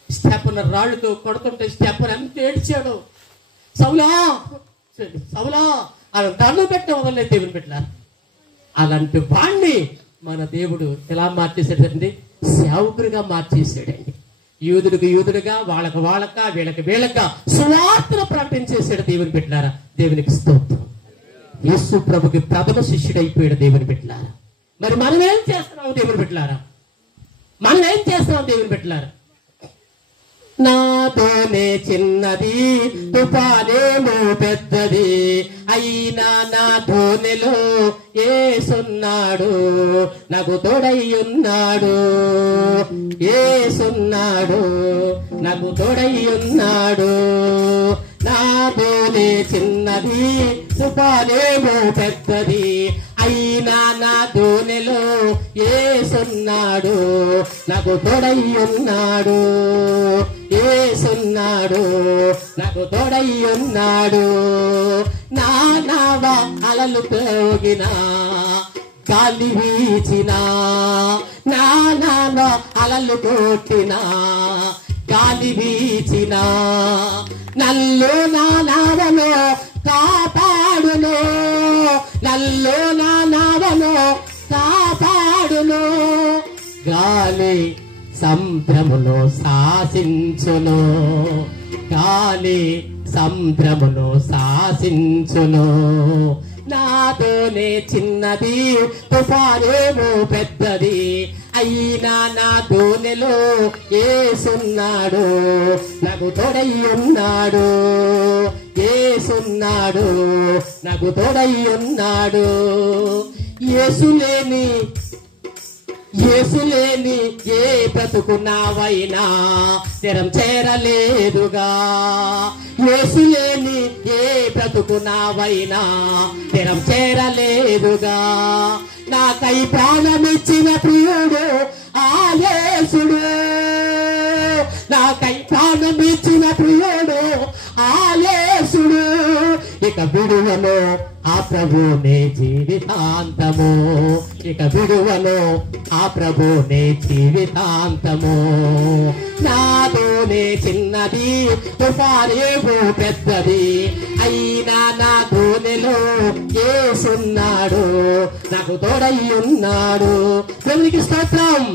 స్టెప్పన రాళ్ళతో కొడుతుంటే స్టెప్పన్ ఎంత ఏడ్చాడు. సౌలా సౌలా అలా దండం పెట్టడం వదలలేదు దేవుని బిడ్డలా. అలాంటి వాణ్ణి మన దేవుడు ఎలా మార్చేసాడండి? సేవకుడిగా మార్చేసాడండి. యూదుడికి యూదుడిగా, వాళ్ళకి వీళ్ళకి వీళ్ళక సువార్తను ప్రకటించేసాడు దేవుని బిడ్డలారా. దేవునికి స్తోత్రం. యేసు ప్రభుకి ప్రథమ శిష్యుడైపోయాడు దేవుని బిడ్డలారా. మరి మనం ఏం చేస్తున్నాం దేవుని బిడ్డలారా? మనం ఏం చేస్తున్నాం దేవుని బిడ్డలారా? నాతోనే చిన్నది తుఫానేమో పెద్దది అయినా నా ధోనిలో యేసున్నాడు, నాకు తోడై ఉన్నాడు. యేసున్నాడు, నాకు తోడై ఉన్నాడు. నాతోనే చిన్నది తుఫానేమో పెద్దది అయినా నా ధోనిలో యేసున్నాడు, నాకు తోడై ఉన్నాడు. యేసున్నాడు, నాకు తోడై ఉన్నాడు. నా నావ అలలు పోగినా గాలి వీచినా, నా నావ అలలు కొట్టినా గాలి వీచినా, నల్లు నా నావను కాపాడును, నల్లు నా నావను కాపాడును. గాలి సముద్రమును శాసించును, గాలి సముద్రమును శాసించును. నాతోనే చిన్నది తుఫానేమో పెద్దది అయినా నా ధోనిలో యేసున్నాడు, నాకు తోడై ఉన్నాడు. యేసున్నాడు, నాకు తోడై ఉన్నాడు. యేసులేని ఏ బ్రతుకున్నావైనా స్థిరం చేరలేదుగా. యేసు లేని ఏ బ్రతుకు నావైనా దినం చేరలేదుగా. నాకై ప్రాణమిచ్చిన ప్రియుడు ఆ యేసుడు, నాకై ప్రాణమిచ్చిన ప్రియుడు ఆ యేసుడు. ఇక విడువను ఆ ప్రభునే జీవితాంతము, ఇక విడువను ఆ ప్రభునే జీవితాంతము. నాతోనే చిన్నది తుఫానేమో పెద్దది, అయినా నా తోనెలో యేసున్నాడు, నాకు తోడై ఉన్నాడు. దేవునికి స్తోత్రం.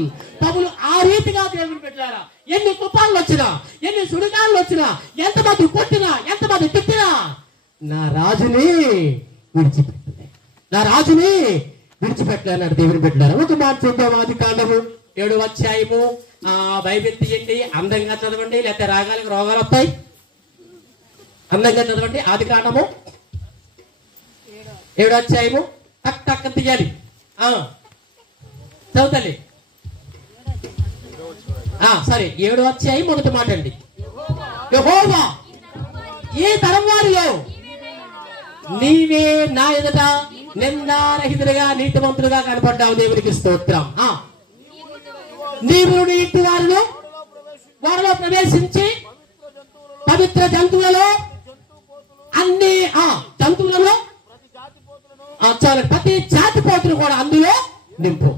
పౌలు ఆ రీతిగా దేవుని పెట్టారా, ఎన్ని తుఫాన్లు వచ్చినా, ఎన్ని సుడిగాళ్ళు వచ్చినా, ఎంతమంది కొట్టినా, ఎంతమంది తిట్టినా నా రాజుని విడిచిపెట్టలే, నా రాజుని విడిచిపెట్టలే అన్నాడు దేవుని పెట్టారా. ఒక మాట చూద్దాం. ఆదికాండము 7వ అధ్యాయము. బైబిల్ తీయండి, అందంగా చదవండి, లేకపోతే రాగాలకు రోగాలు వస్తాయి. అందంగా చదవండి. ఆదికాండము 7వ అధ్యాయము. టక్ టక్ తీయాలి. చదువుతాలి. సరే, 7వ అధ్యాయం మొదటి మాట అండి. యెహోవా ఈ తరం వారిలో నీవే నా ఎదుట నిందారహితుడిగా నీతిమంతుడుగా కనపడ్డావు. దేవునికి స్తోత్రం. నీవు నీ ఇంటి వారిలో ప్రవేశించి పవిత్ర జంతువులలో అన్ని జంతువులలో ప్రతి జాతి పోతులు కూడా అందులో నింపు.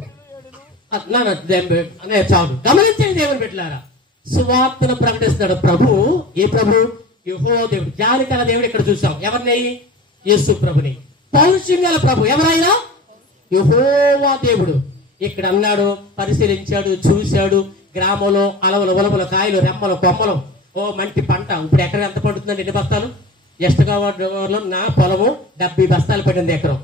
చాలు. గమనించండి దేవుని బిడ్డలారా, సువార్తను ప్రకటిస్తున్నాడు ప్రభు. ఏ ప్రభు? యెహోవా దేవుడు, జ్ఞానికల దేవుడు. ఇక్కడ చూసాం ఎవరిని? యేసు ప్రభుని. పౌరుషం గల ప్రభు ఎవరైనా యెహోవా దేవుడు. ఇక్కడ అన్నాడు, పరిశీలించాడు, చూశాడు. గ్రామంలో అలవలు ఉలవల కాయలు రెమ్మలు కొమ్మలు మంటి పంట. ఇప్పుడు ఎక్కడ ఎంత పండుతుందండి? ఎన్ని బస్తాలు? ఎస్టగోవర్లో నా పొలము 70 బస్తాలు పడింది ఎకరం.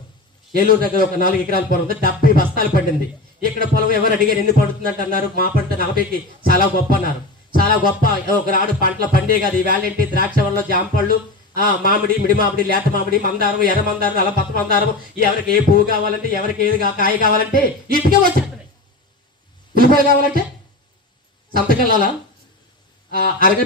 ఏలూరు దగ్గర ఒక 4 ఎకరాల పొలం 70 బస్తాలు పడింది. ఇక్కడ పొలం ఎవరు అడిగారు ఎన్ని పడుతుందంట అన్నారు. మా పంట 40కి చాలా గొప్ప అన్నారు. చాలా గొప్ప. ఒక రాడు పంటల పండే కాదు. ఈ వేళంటి ద్రాక్ష వల్ల జాంపళ్ళు, మామిడి, మిడి మామిడి, లేత మామిడి, మందారం, ఎర్ర మందారం, అలా పచ్చ మందారం. ఎవరికి ఏ పువ్వు కావాలంటే, ఎవరికి ఏది కాయ కావాలంటే ఇంటికే వచ్చేస్తున్నాయి. ఉల్లిపాయ కావాలంటే సంతకెళ్ళాలా? అరగ